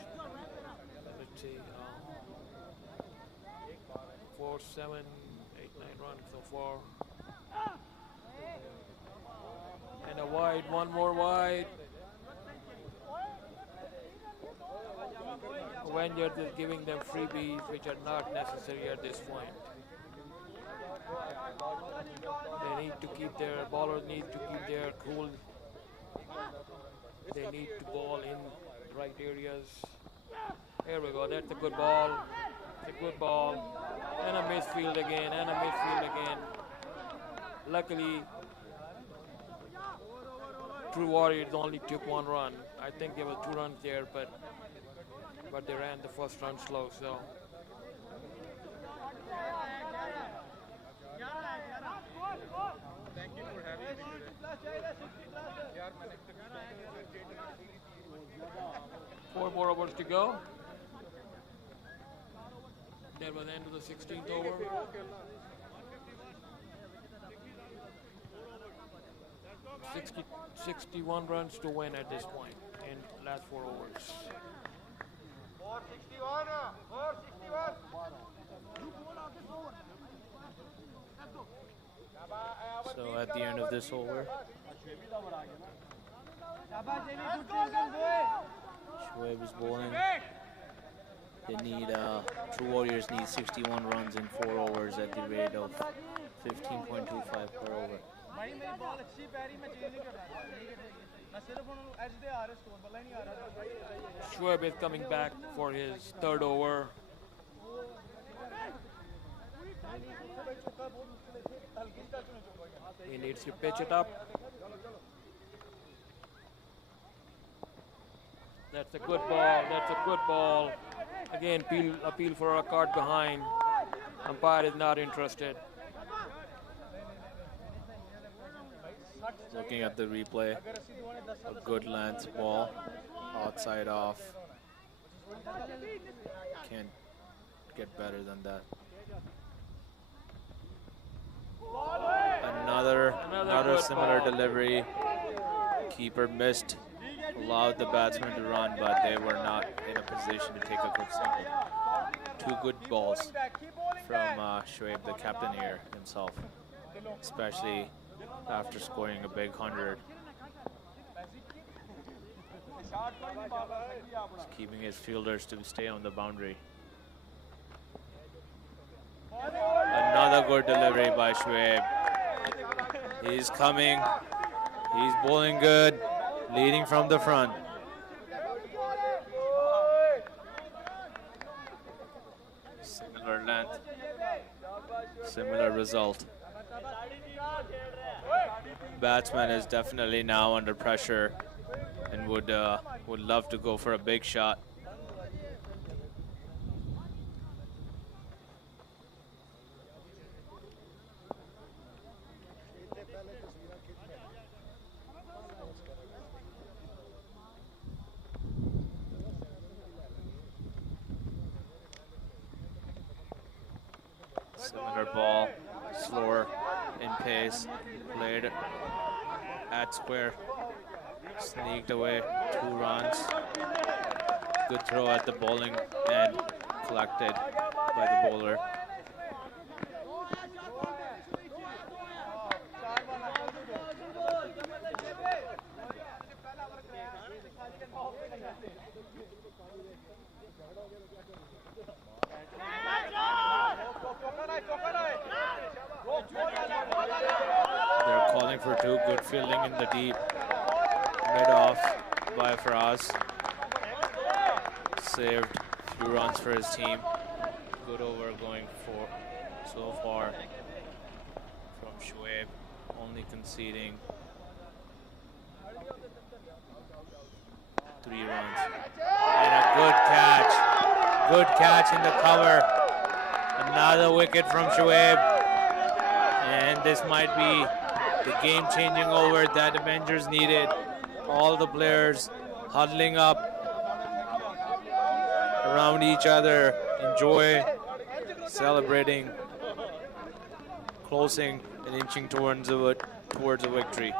Let's see, 4, 7, 8, 9 runs so far. And a wide, 1 more wide. Avengers is giving them freebies which are not necessary at this point. They need to keep their ballers need to keep their cool. They need to ball in the right areas. Here we go. That's a good ball. It's a good ball. And a misfield again. And a misfield again. Luckily, True Warriors only took 1 run. I think there were 2 runs there, but they ran the first run slow. So. Thank you for having me today. 4 more overs to go. That was the end of the 16th over. 61 runs to win at this point in last 4 overs. 461. 461. So at the end of this over, Shoaib is bowling. They need True Warriors need 61 runs in 4 overs at the rate of 15.25 per over. Shoaib is coming back for his 3rd over. He needs to pitch it up. That's a good ball. That's a good ball. Again, appeal for a card behind. Umpire is not interested. Looking at the replay, a good length ball, outside off. Can't get better than that. Another similar delivery. Keeper missed, allowed the batsman to run, but they were not in a position to take a quick single. 2 good balls from Shoaib, the captain here himself, especially after scoring a big 100. He's keeping his fielders to stay on the boundary. Another good delivery by Shoaib. He's coming. He's bowling good, leading from the front. Similar length, similar result. Batsman is definitely now under pressure and would love to go for a big shot. Similar ball, slower in pace, played at square, sneaked away 2 runs. Good throw at the bowling end, collected by the bowler. They're calling for 2 good fielding in the deep. Mid off by Faraz. Saved few runs for his team. Good over going for so far from Shoaib, only conceding 3 runs. And a good catch. Good catch in the cover. Another wicket from Shoaib. And this might be the game-changing over that Avengers needed. All the players huddling up around each other, enjoy, celebrating, closing and inching towards a victory.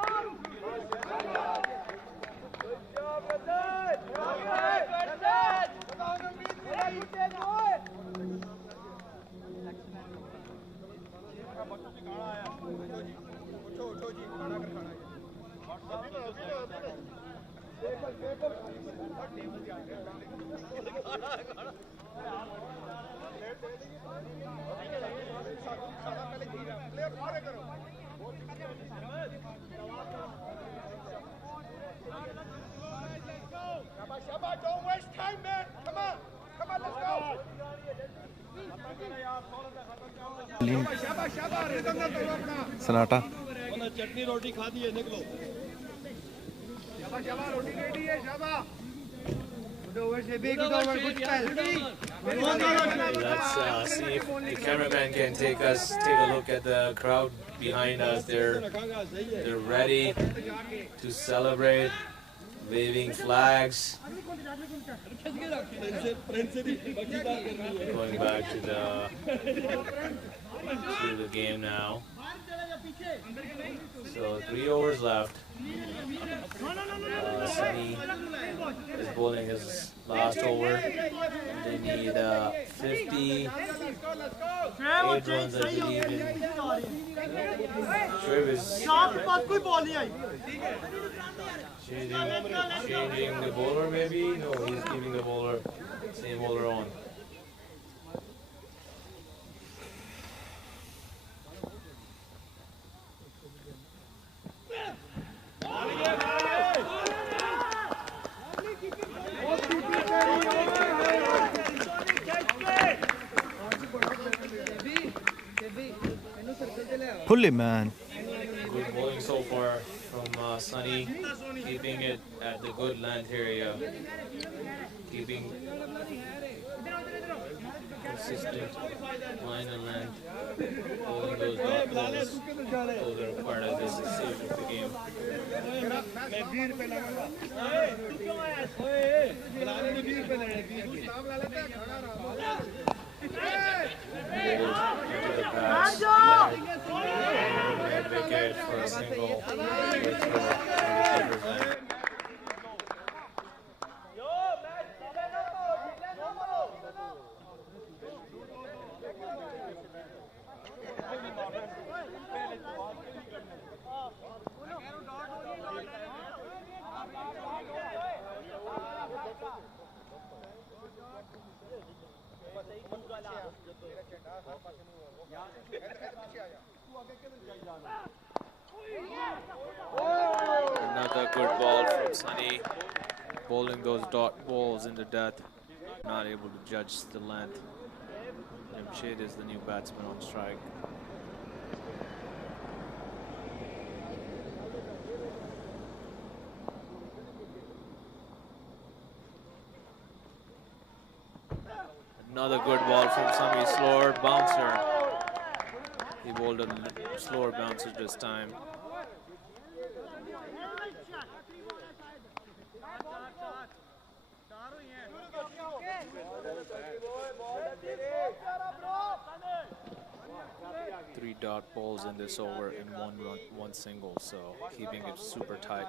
Don't waste time, man. Come on. Come on, let's go. सनाटा चटनी रोटी खा दी है निकलो शाबाश शाबाश रोटी ready है शाबाश Let's see if the cameraman can take a look at the crowd behind us. They're ready to celebrate, waving flags. Going back to the game now. So 3 overs left. Sunny is bowling his last over. They need 58 runs, I believe. Shoaib is changing the bowler, maybe? No, he's keeping the bowler, same bowler on. Pull it, man. Good bowling so far from Sunny, keeping it at the good length area, keeping consistent line and length, bowling those dot balls. Those are part of this stage of the game. Into the pass, and wicket for a single. Another good ball from Sunny, bowling those dot balls into death. Not able to judge the length. Jamshed is the new batsman on strike. Another good ball from Sunny, slower bouncer. He bowled a slower bouncer this time. Three dot balls in this over in one single, so keeping it super tight.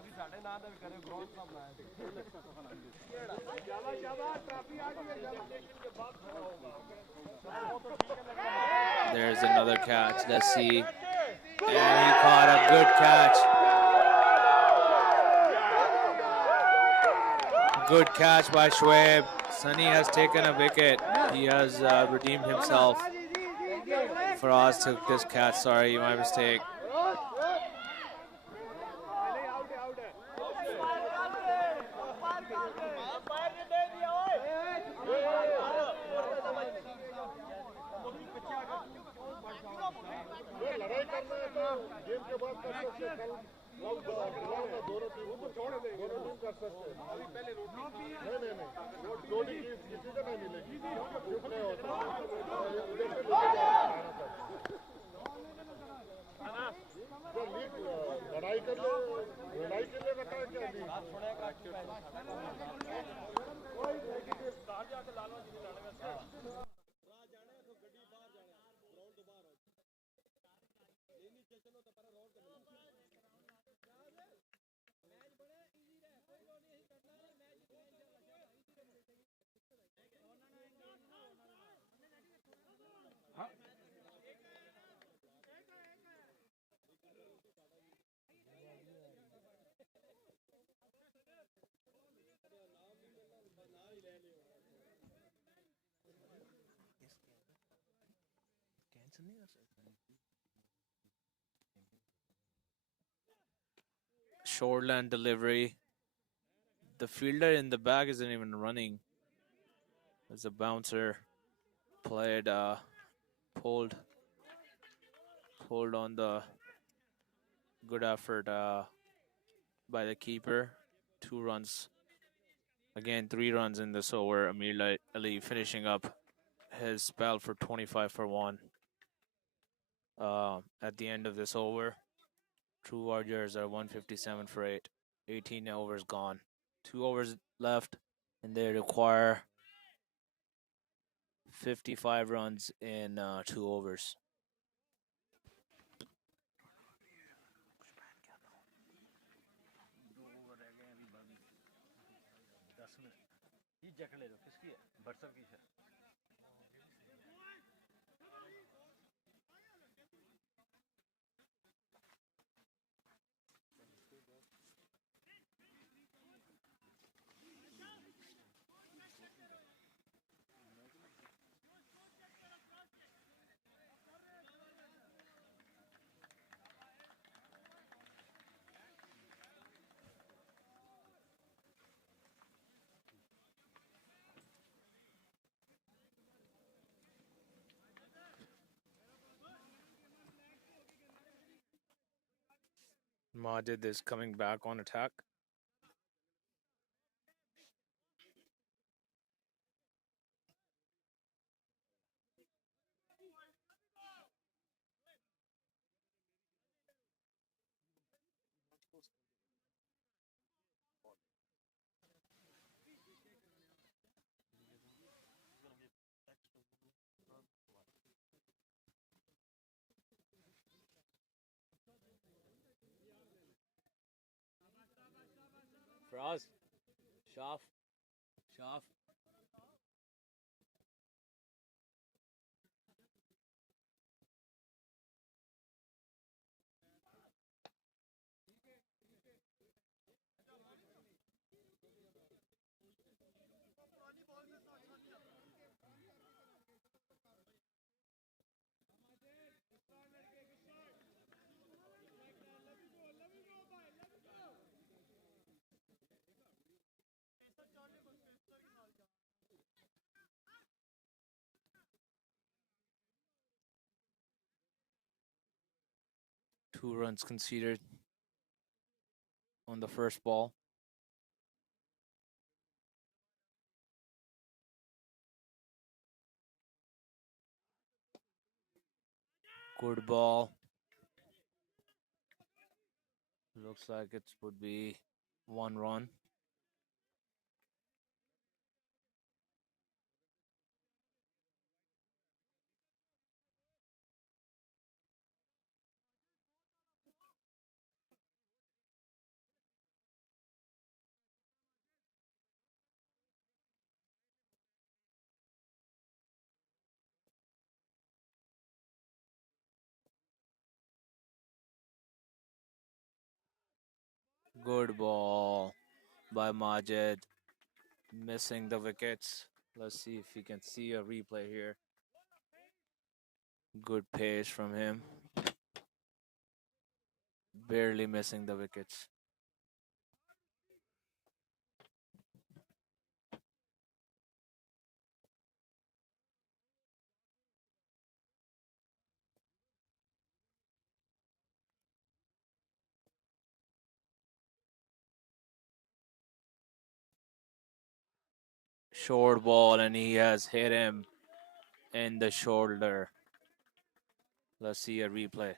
There's another catch. Let's see. And he caught a good catch. Good catch by Shoaib. Sunny has taken a wicket. He has redeemed himself. Faraz took this catch. Sorry, my mistake. Short land delivery. The fielder in the back isn't even running. There's a bouncer played, pulled on the good effort by the keeper. 2 runs. Again, 3 runs in this over. Amir Ali finishing up his spell for 25 for 1. At the end of this over, True Warriors are 157 for 8. 18 overs gone. 2 overs left, and they require 55 runs in 2 overs. Majid is coming back on attack. Faraz, Shaf. 2 runs conceded on the first ball. Good ball. Looks like it would be 1 run. Good ball by Majid. Missing the wickets. Let's see if you can see a replay here. Good pace from him. Barely missing the wickets. Short ball, and he has hit him in the shoulder. Let's see a replay.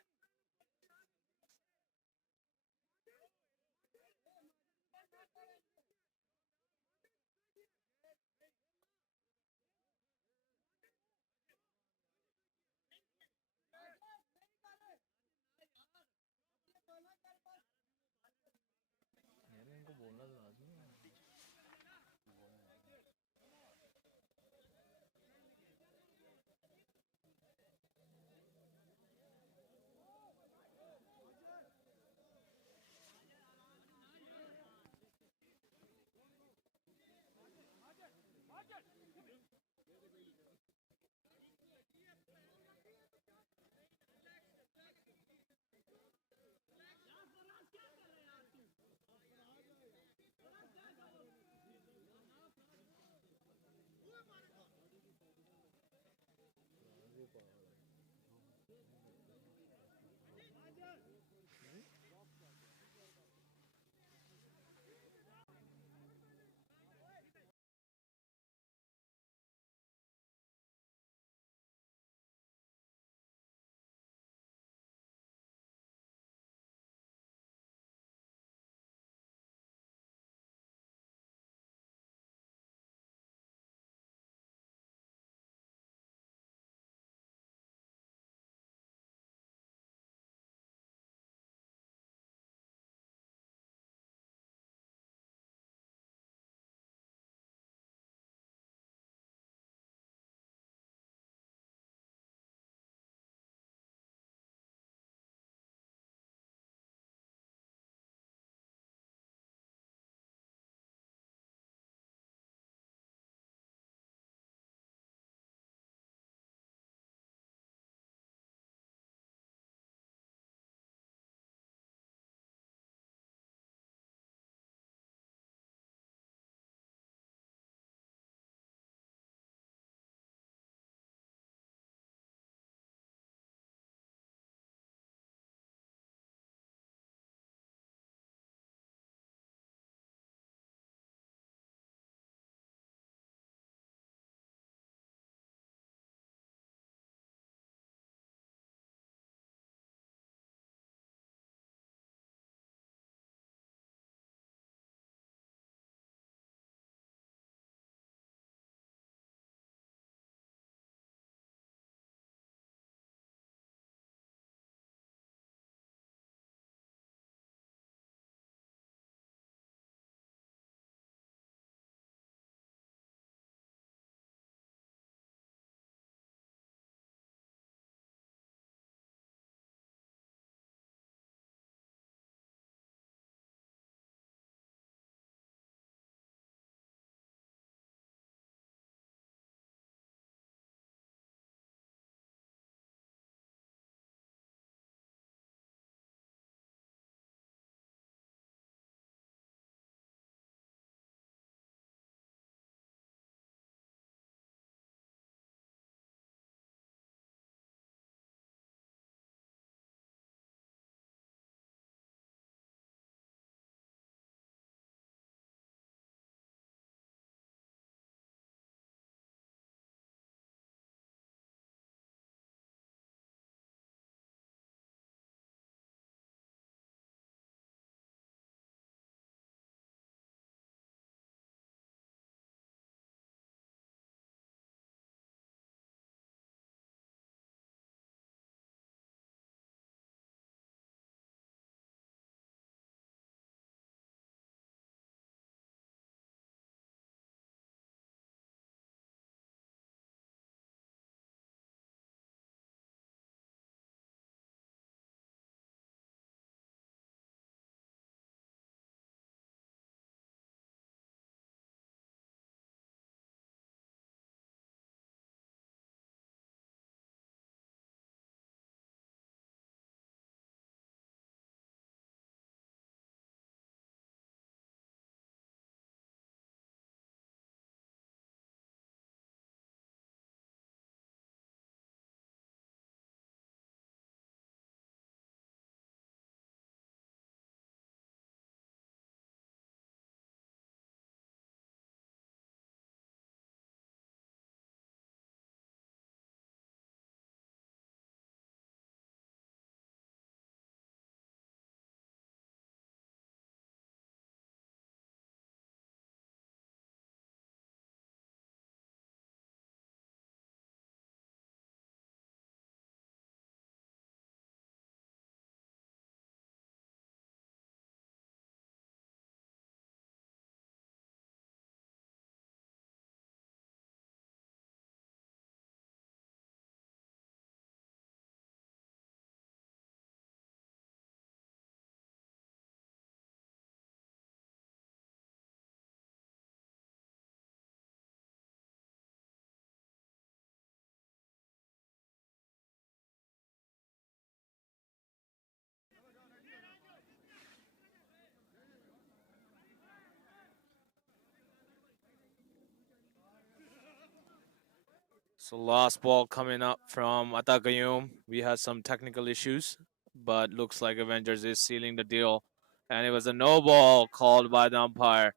So last ball coming up from Atagayum. We had some technical issues, but looks like Avengers is sealing the deal. And it was a no ball called by the umpire.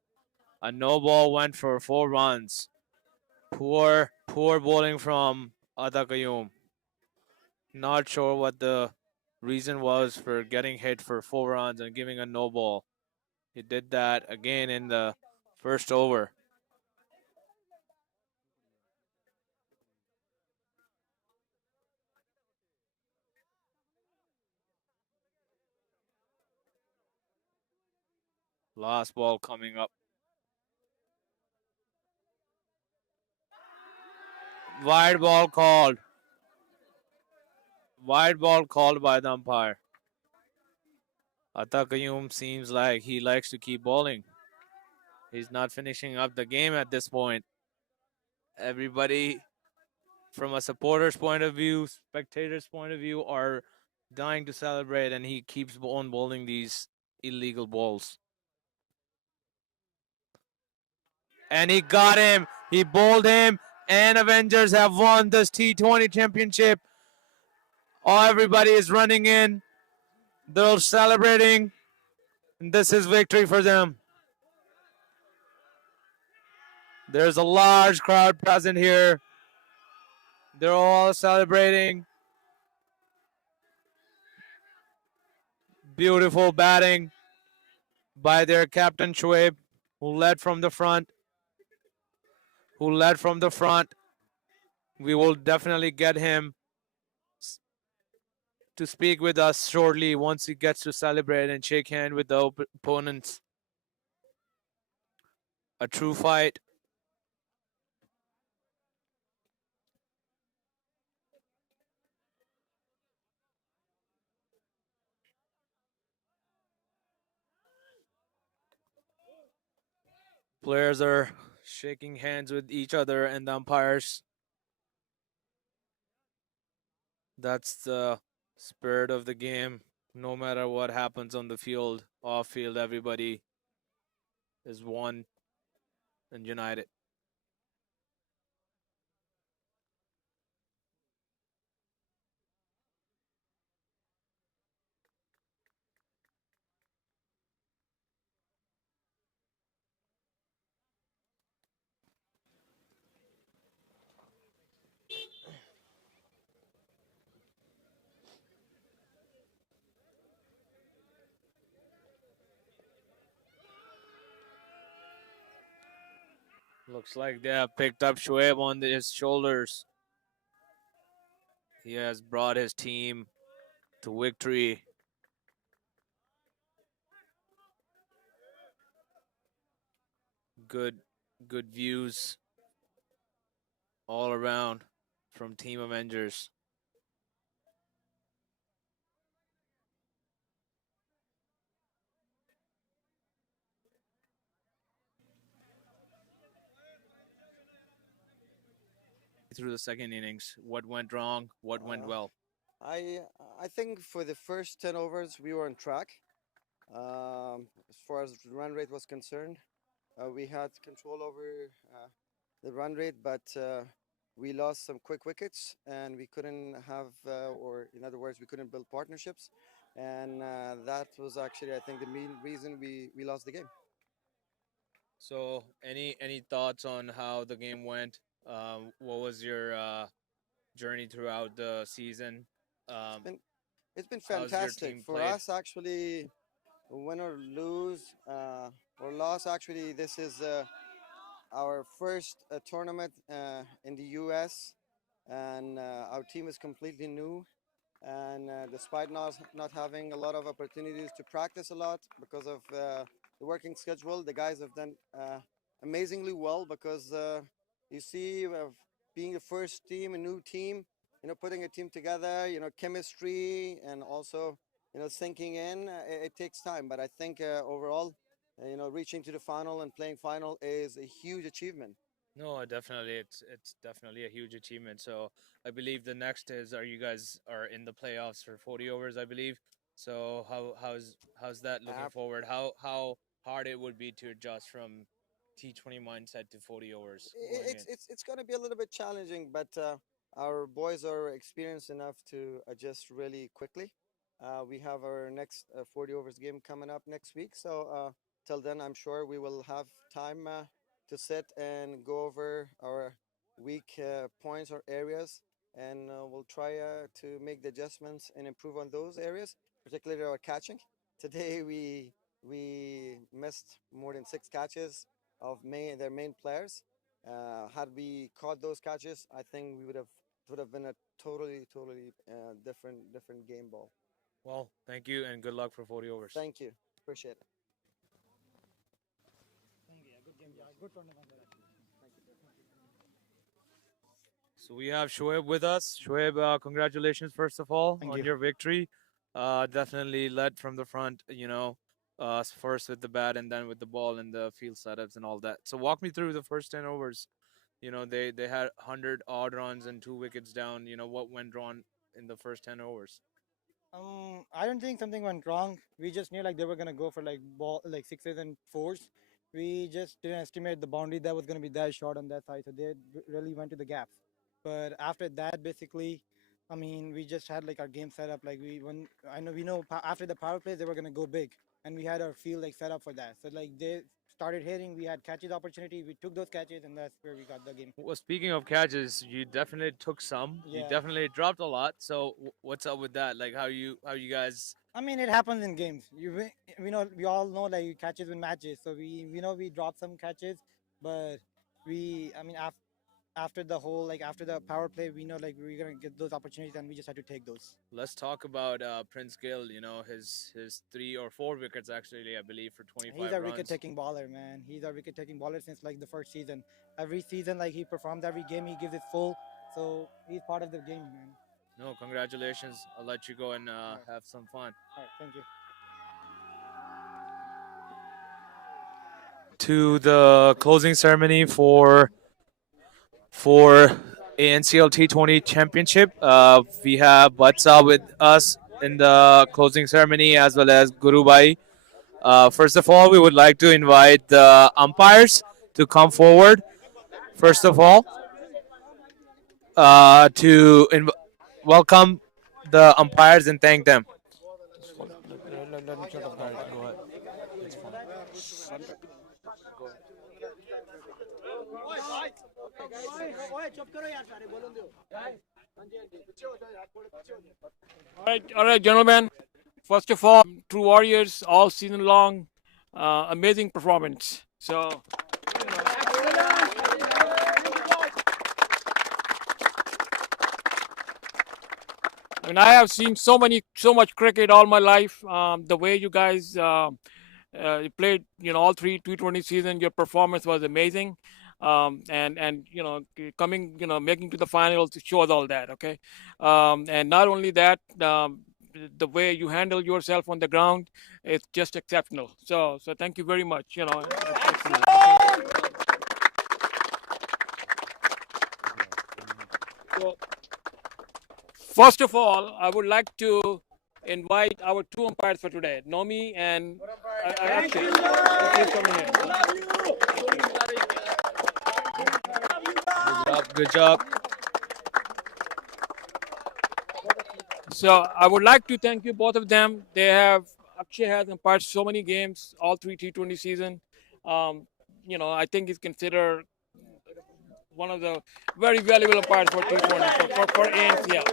A no ball went for 4 runs. Poor bowling from Atagayum. Not sure what the reason was for getting hit for 4 runs and giving a no ball. He did that again in the first over. Last ball coming up. Wide ball called. Wide ball called by the umpire. Atagayum seems like he likes to keep bowling. He's not finishing up the game at this point. Everybody, from a supporter's point of view, spectator's point of view, are dying to celebrate, and he keeps on bowling these illegal balls. And he got him. He bowled him, and Avengers have won this T20 championship. Everybody is running in. They're celebrating. And this is victory for them. There's a large crowd present here. They're all celebrating. Beautiful batting by their captain Shoaib, who led from the front. We will definitely get him to speak with us shortly once he gets to celebrate and shake hand with the opponents. A true fight. Players are shaking hands with each other and the umpires. That's the spirit of the game. No matter what happens on the field, off field, everybody is one and united. Looks like they have picked up Shoaib on his shoulders. He has brought his team to victory. Good views all around from Team Avengers. Through the second innings, what went wrong, what went well? I I think for the first 10 overs we were on track. As far as the run rate was concerned, we had control over the run rate, but we lost some quick wickets, and we couldn't have, or in other words, we couldn't build partnerships, and that was actually, I think, the main reason we lost the game. So, any thoughts on how the game went? What was your journey throughout the season? It's been it's been How's your fantastic team for played? us. Actually, win or lose or loss. Actually, this is our first tournament in the U.S. and our team is completely new. And despite not having a lot of opportunities to practice a lot because of the working schedule, the guys have done amazingly well because you see, being the first team, a new team, putting a team together, chemistry and also, sinking in, it takes time. But I think overall, reaching to the final and playing final is a huge achievement. No, definitely, it's definitely a huge achievement. So I believe the next is, are you guys are in the playoffs for 40 overs? I believe. So how's that looking Ab- forward? How hard it would be to adjust from T20 mindset to 40 overs? It's going to be a little bit challenging, but our boys are experienced enough to adjust really quickly. We have our next 40 overs game coming up next week, so till then, I'm sure we will have time to sit and go over our weak points or areas, and we'll try to make the adjustments and improve on those areas, particularly our catching. Today we missed more than 6 catches of their main players. Had we caught those catches, I think we would have been a totally different game ball. Well, thank you and good luck for 40 overs. Thank you, appreciate it. Thank you. Good game. Yeah, good tournament. So we have Shoaib with us. Shoaib, congratulations first of all Thank on you. your victory. Definitely led from the front. First with the bat and then with the ball and the field setups and all that. So walk me through the first 10 overs. They had 100 odd runs and 2 wickets down. What went wrong in the first 10 overs? I don't think something went wrong. We just knew like they were gonna go for like ball like sixes and fours. We just didn't estimate the boundary that was gonna be that short on that side, so they really went to the gaps. But after that, basically, I mean, we just had like our game set up. Like we know after the power plays they were gonna go big, and we had our field like set up for that. So like they started hitting, we had catches opportunity, we took those catches, and that's where we got the game. Well, speaking of catches, you definitely took some. You Yeah. definitely dropped a lot. So what's up with that? Like how you guys? I mean, it happens in games. We all know like catches win matches. So we know we dropped some catches, but I mean, after the whole like after the power play, we know like we're gonna get those opportunities, and we just had to take those. Let's talk about Prince Gill. His 3 or 4 wickets actually, I believe, for 25 He's a runs. wicket-taking baller, man. He's a wicket-taking baller since like the first season. Every season, like he performs every game, he gives it full. So he's part of the game, man. No, congratulations. I'll let you go and Alright. have some fun. All right, thank you. To the closing ceremony for Ancl T20 Championship. We have Batsa with us in the closing ceremony as well as Gurubai. First of all, we would like to invite the umpires to come forward. First of all, welcome the umpires and thank them. Let me shut up, guys. Go ahead. It's fine. All right, gentlemen. First of all, true warriors all season long. Amazing performance. So. I mean, I have seen so much cricket all my life. The way you guys played, all 3 T20 seasons, your performance was amazing. And coming, making to the finals shows all that. Okay, and not only that, the way you handle yourself on the ground is just exceptional. So thank you very much. Excellent. So, first of all, I would like to invite our 2 umpires for today, Nomi and Akshay. Please come here. Good job. So I would like to thank you both of them. Akshay has umpired so many games, all 3 T20 season. I think he's considered one of the very valuable umpires for T20 for ANCL.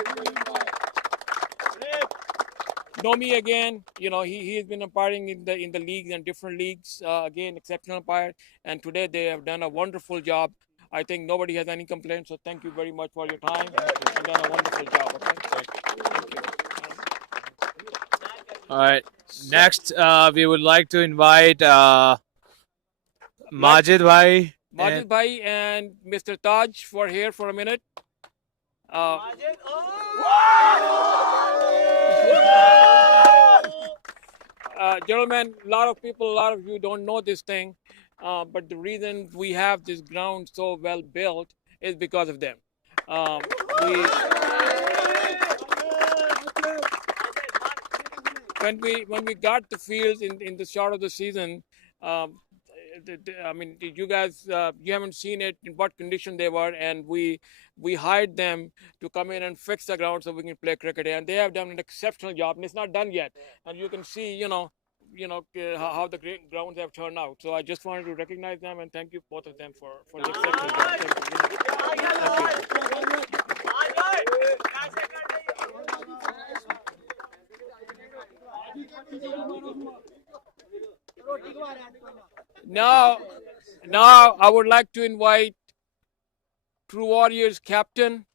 Nomi again, he has been umpiring in the leagues and different leagues. Again, exceptional umpire, and today they have done a wonderful job. I think nobody has any complaints. So thank you very much for your time. You've done a wonderful job. Okay? Thank you. All right. Next, we would like to invite Majid Bhai. Majid Bhai and Mr. Taj for here for a minute. Gentlemen, a lot of you don't know this thing, but the reason we have this ground so well built is because of them. When we got the fields in the start of the season, I mean, you guys, you haven't seen it in what condition they were, and we hired them to come in and fix the ground so we can play cricket, and they have done an exceptional job, and it's not done yet. And you can see, how the great grounds have turned out. So I just wanted to recognize them and thank you both of them for the exceptional job. Now, I would like to invite True Warriors captain.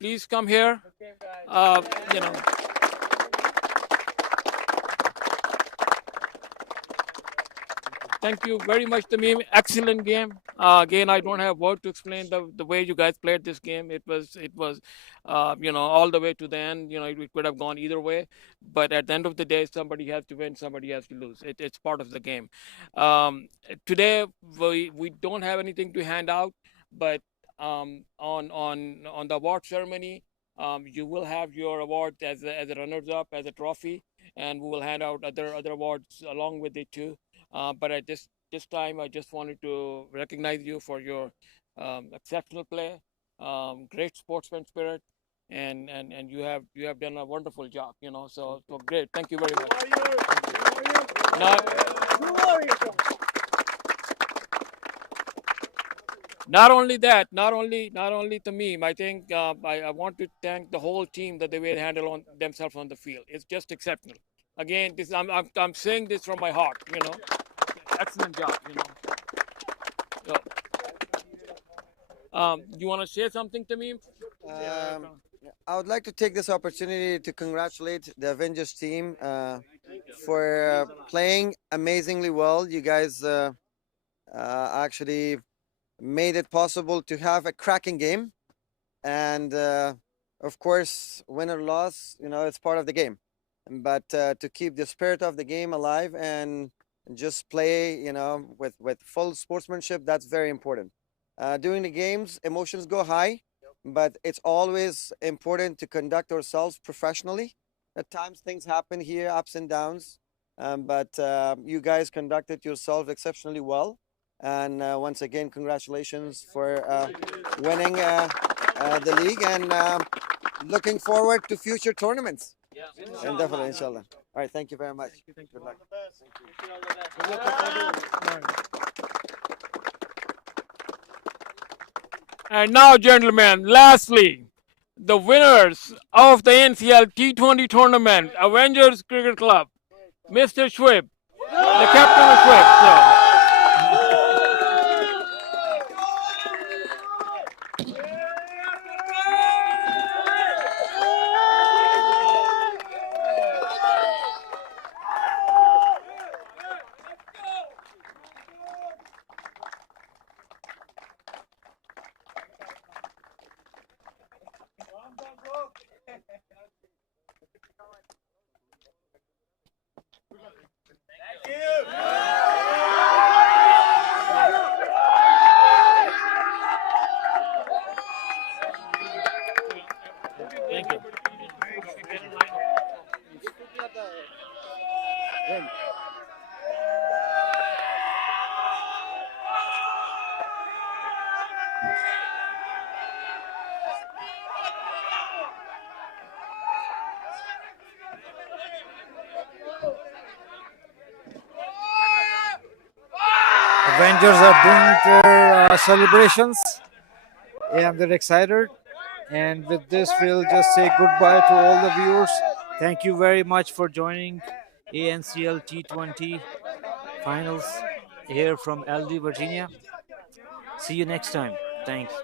Please come here. Uh, you know. Thank you very much, Tamim. Excellent game. Again, I don't have word to explain the way you guys played this game. It was, all the way to the end. It could have gone either way, but at the end of the day, somebody has to win, somebody has to lose. It's part of the game. Today we don't have anything to hand out, but on the award ceremony, you will have your award as a runners up, as a trophy, and we will hand out other awards along with it too. But at this time, I just wanted to recognize you for your exceptional play, great sportsman spirit, and you have done a wonderful job. So great. Thank you very much. Now, not only that, not only Tamim. I think I want to thank the whole team that they will handle on themselves on the field. It's just exceptional. Again, this I'm saying this from my heart. Excellent job. So, you want to say something, Tamim? I would like to take this opportunity to congratulate the Avengers team for playing amazingly well. You guys actually made it possible to have a cracking game, and of course, win or loss, it's part of the game. But to keep the spirit of the game alive and just play, with full sportsmanship, that's very important. During the games, emotions go high, but it's always important to conduct ourselves professionally. At times, things happen here, ups and downs, but you guys conducted yourselves exceptionally well. And once again, congratulations for winning the league, and looking forward to future tournaments. And definitely, inshallah. All right, thank you very much. Good luck. And now, gentlemen, lastly, the winners of the Ancl T20 tournament, Avengers Cricket Club, Mr. Schwib, the captain of Schwib. So. Thank you. Avengers are doing their celebrations, and they're excited. And with this, we'll just say goodbye to all the viewers. Thank you very much for joining Ancl T20 finals here from LD, Virginia. See you next time. Thanks.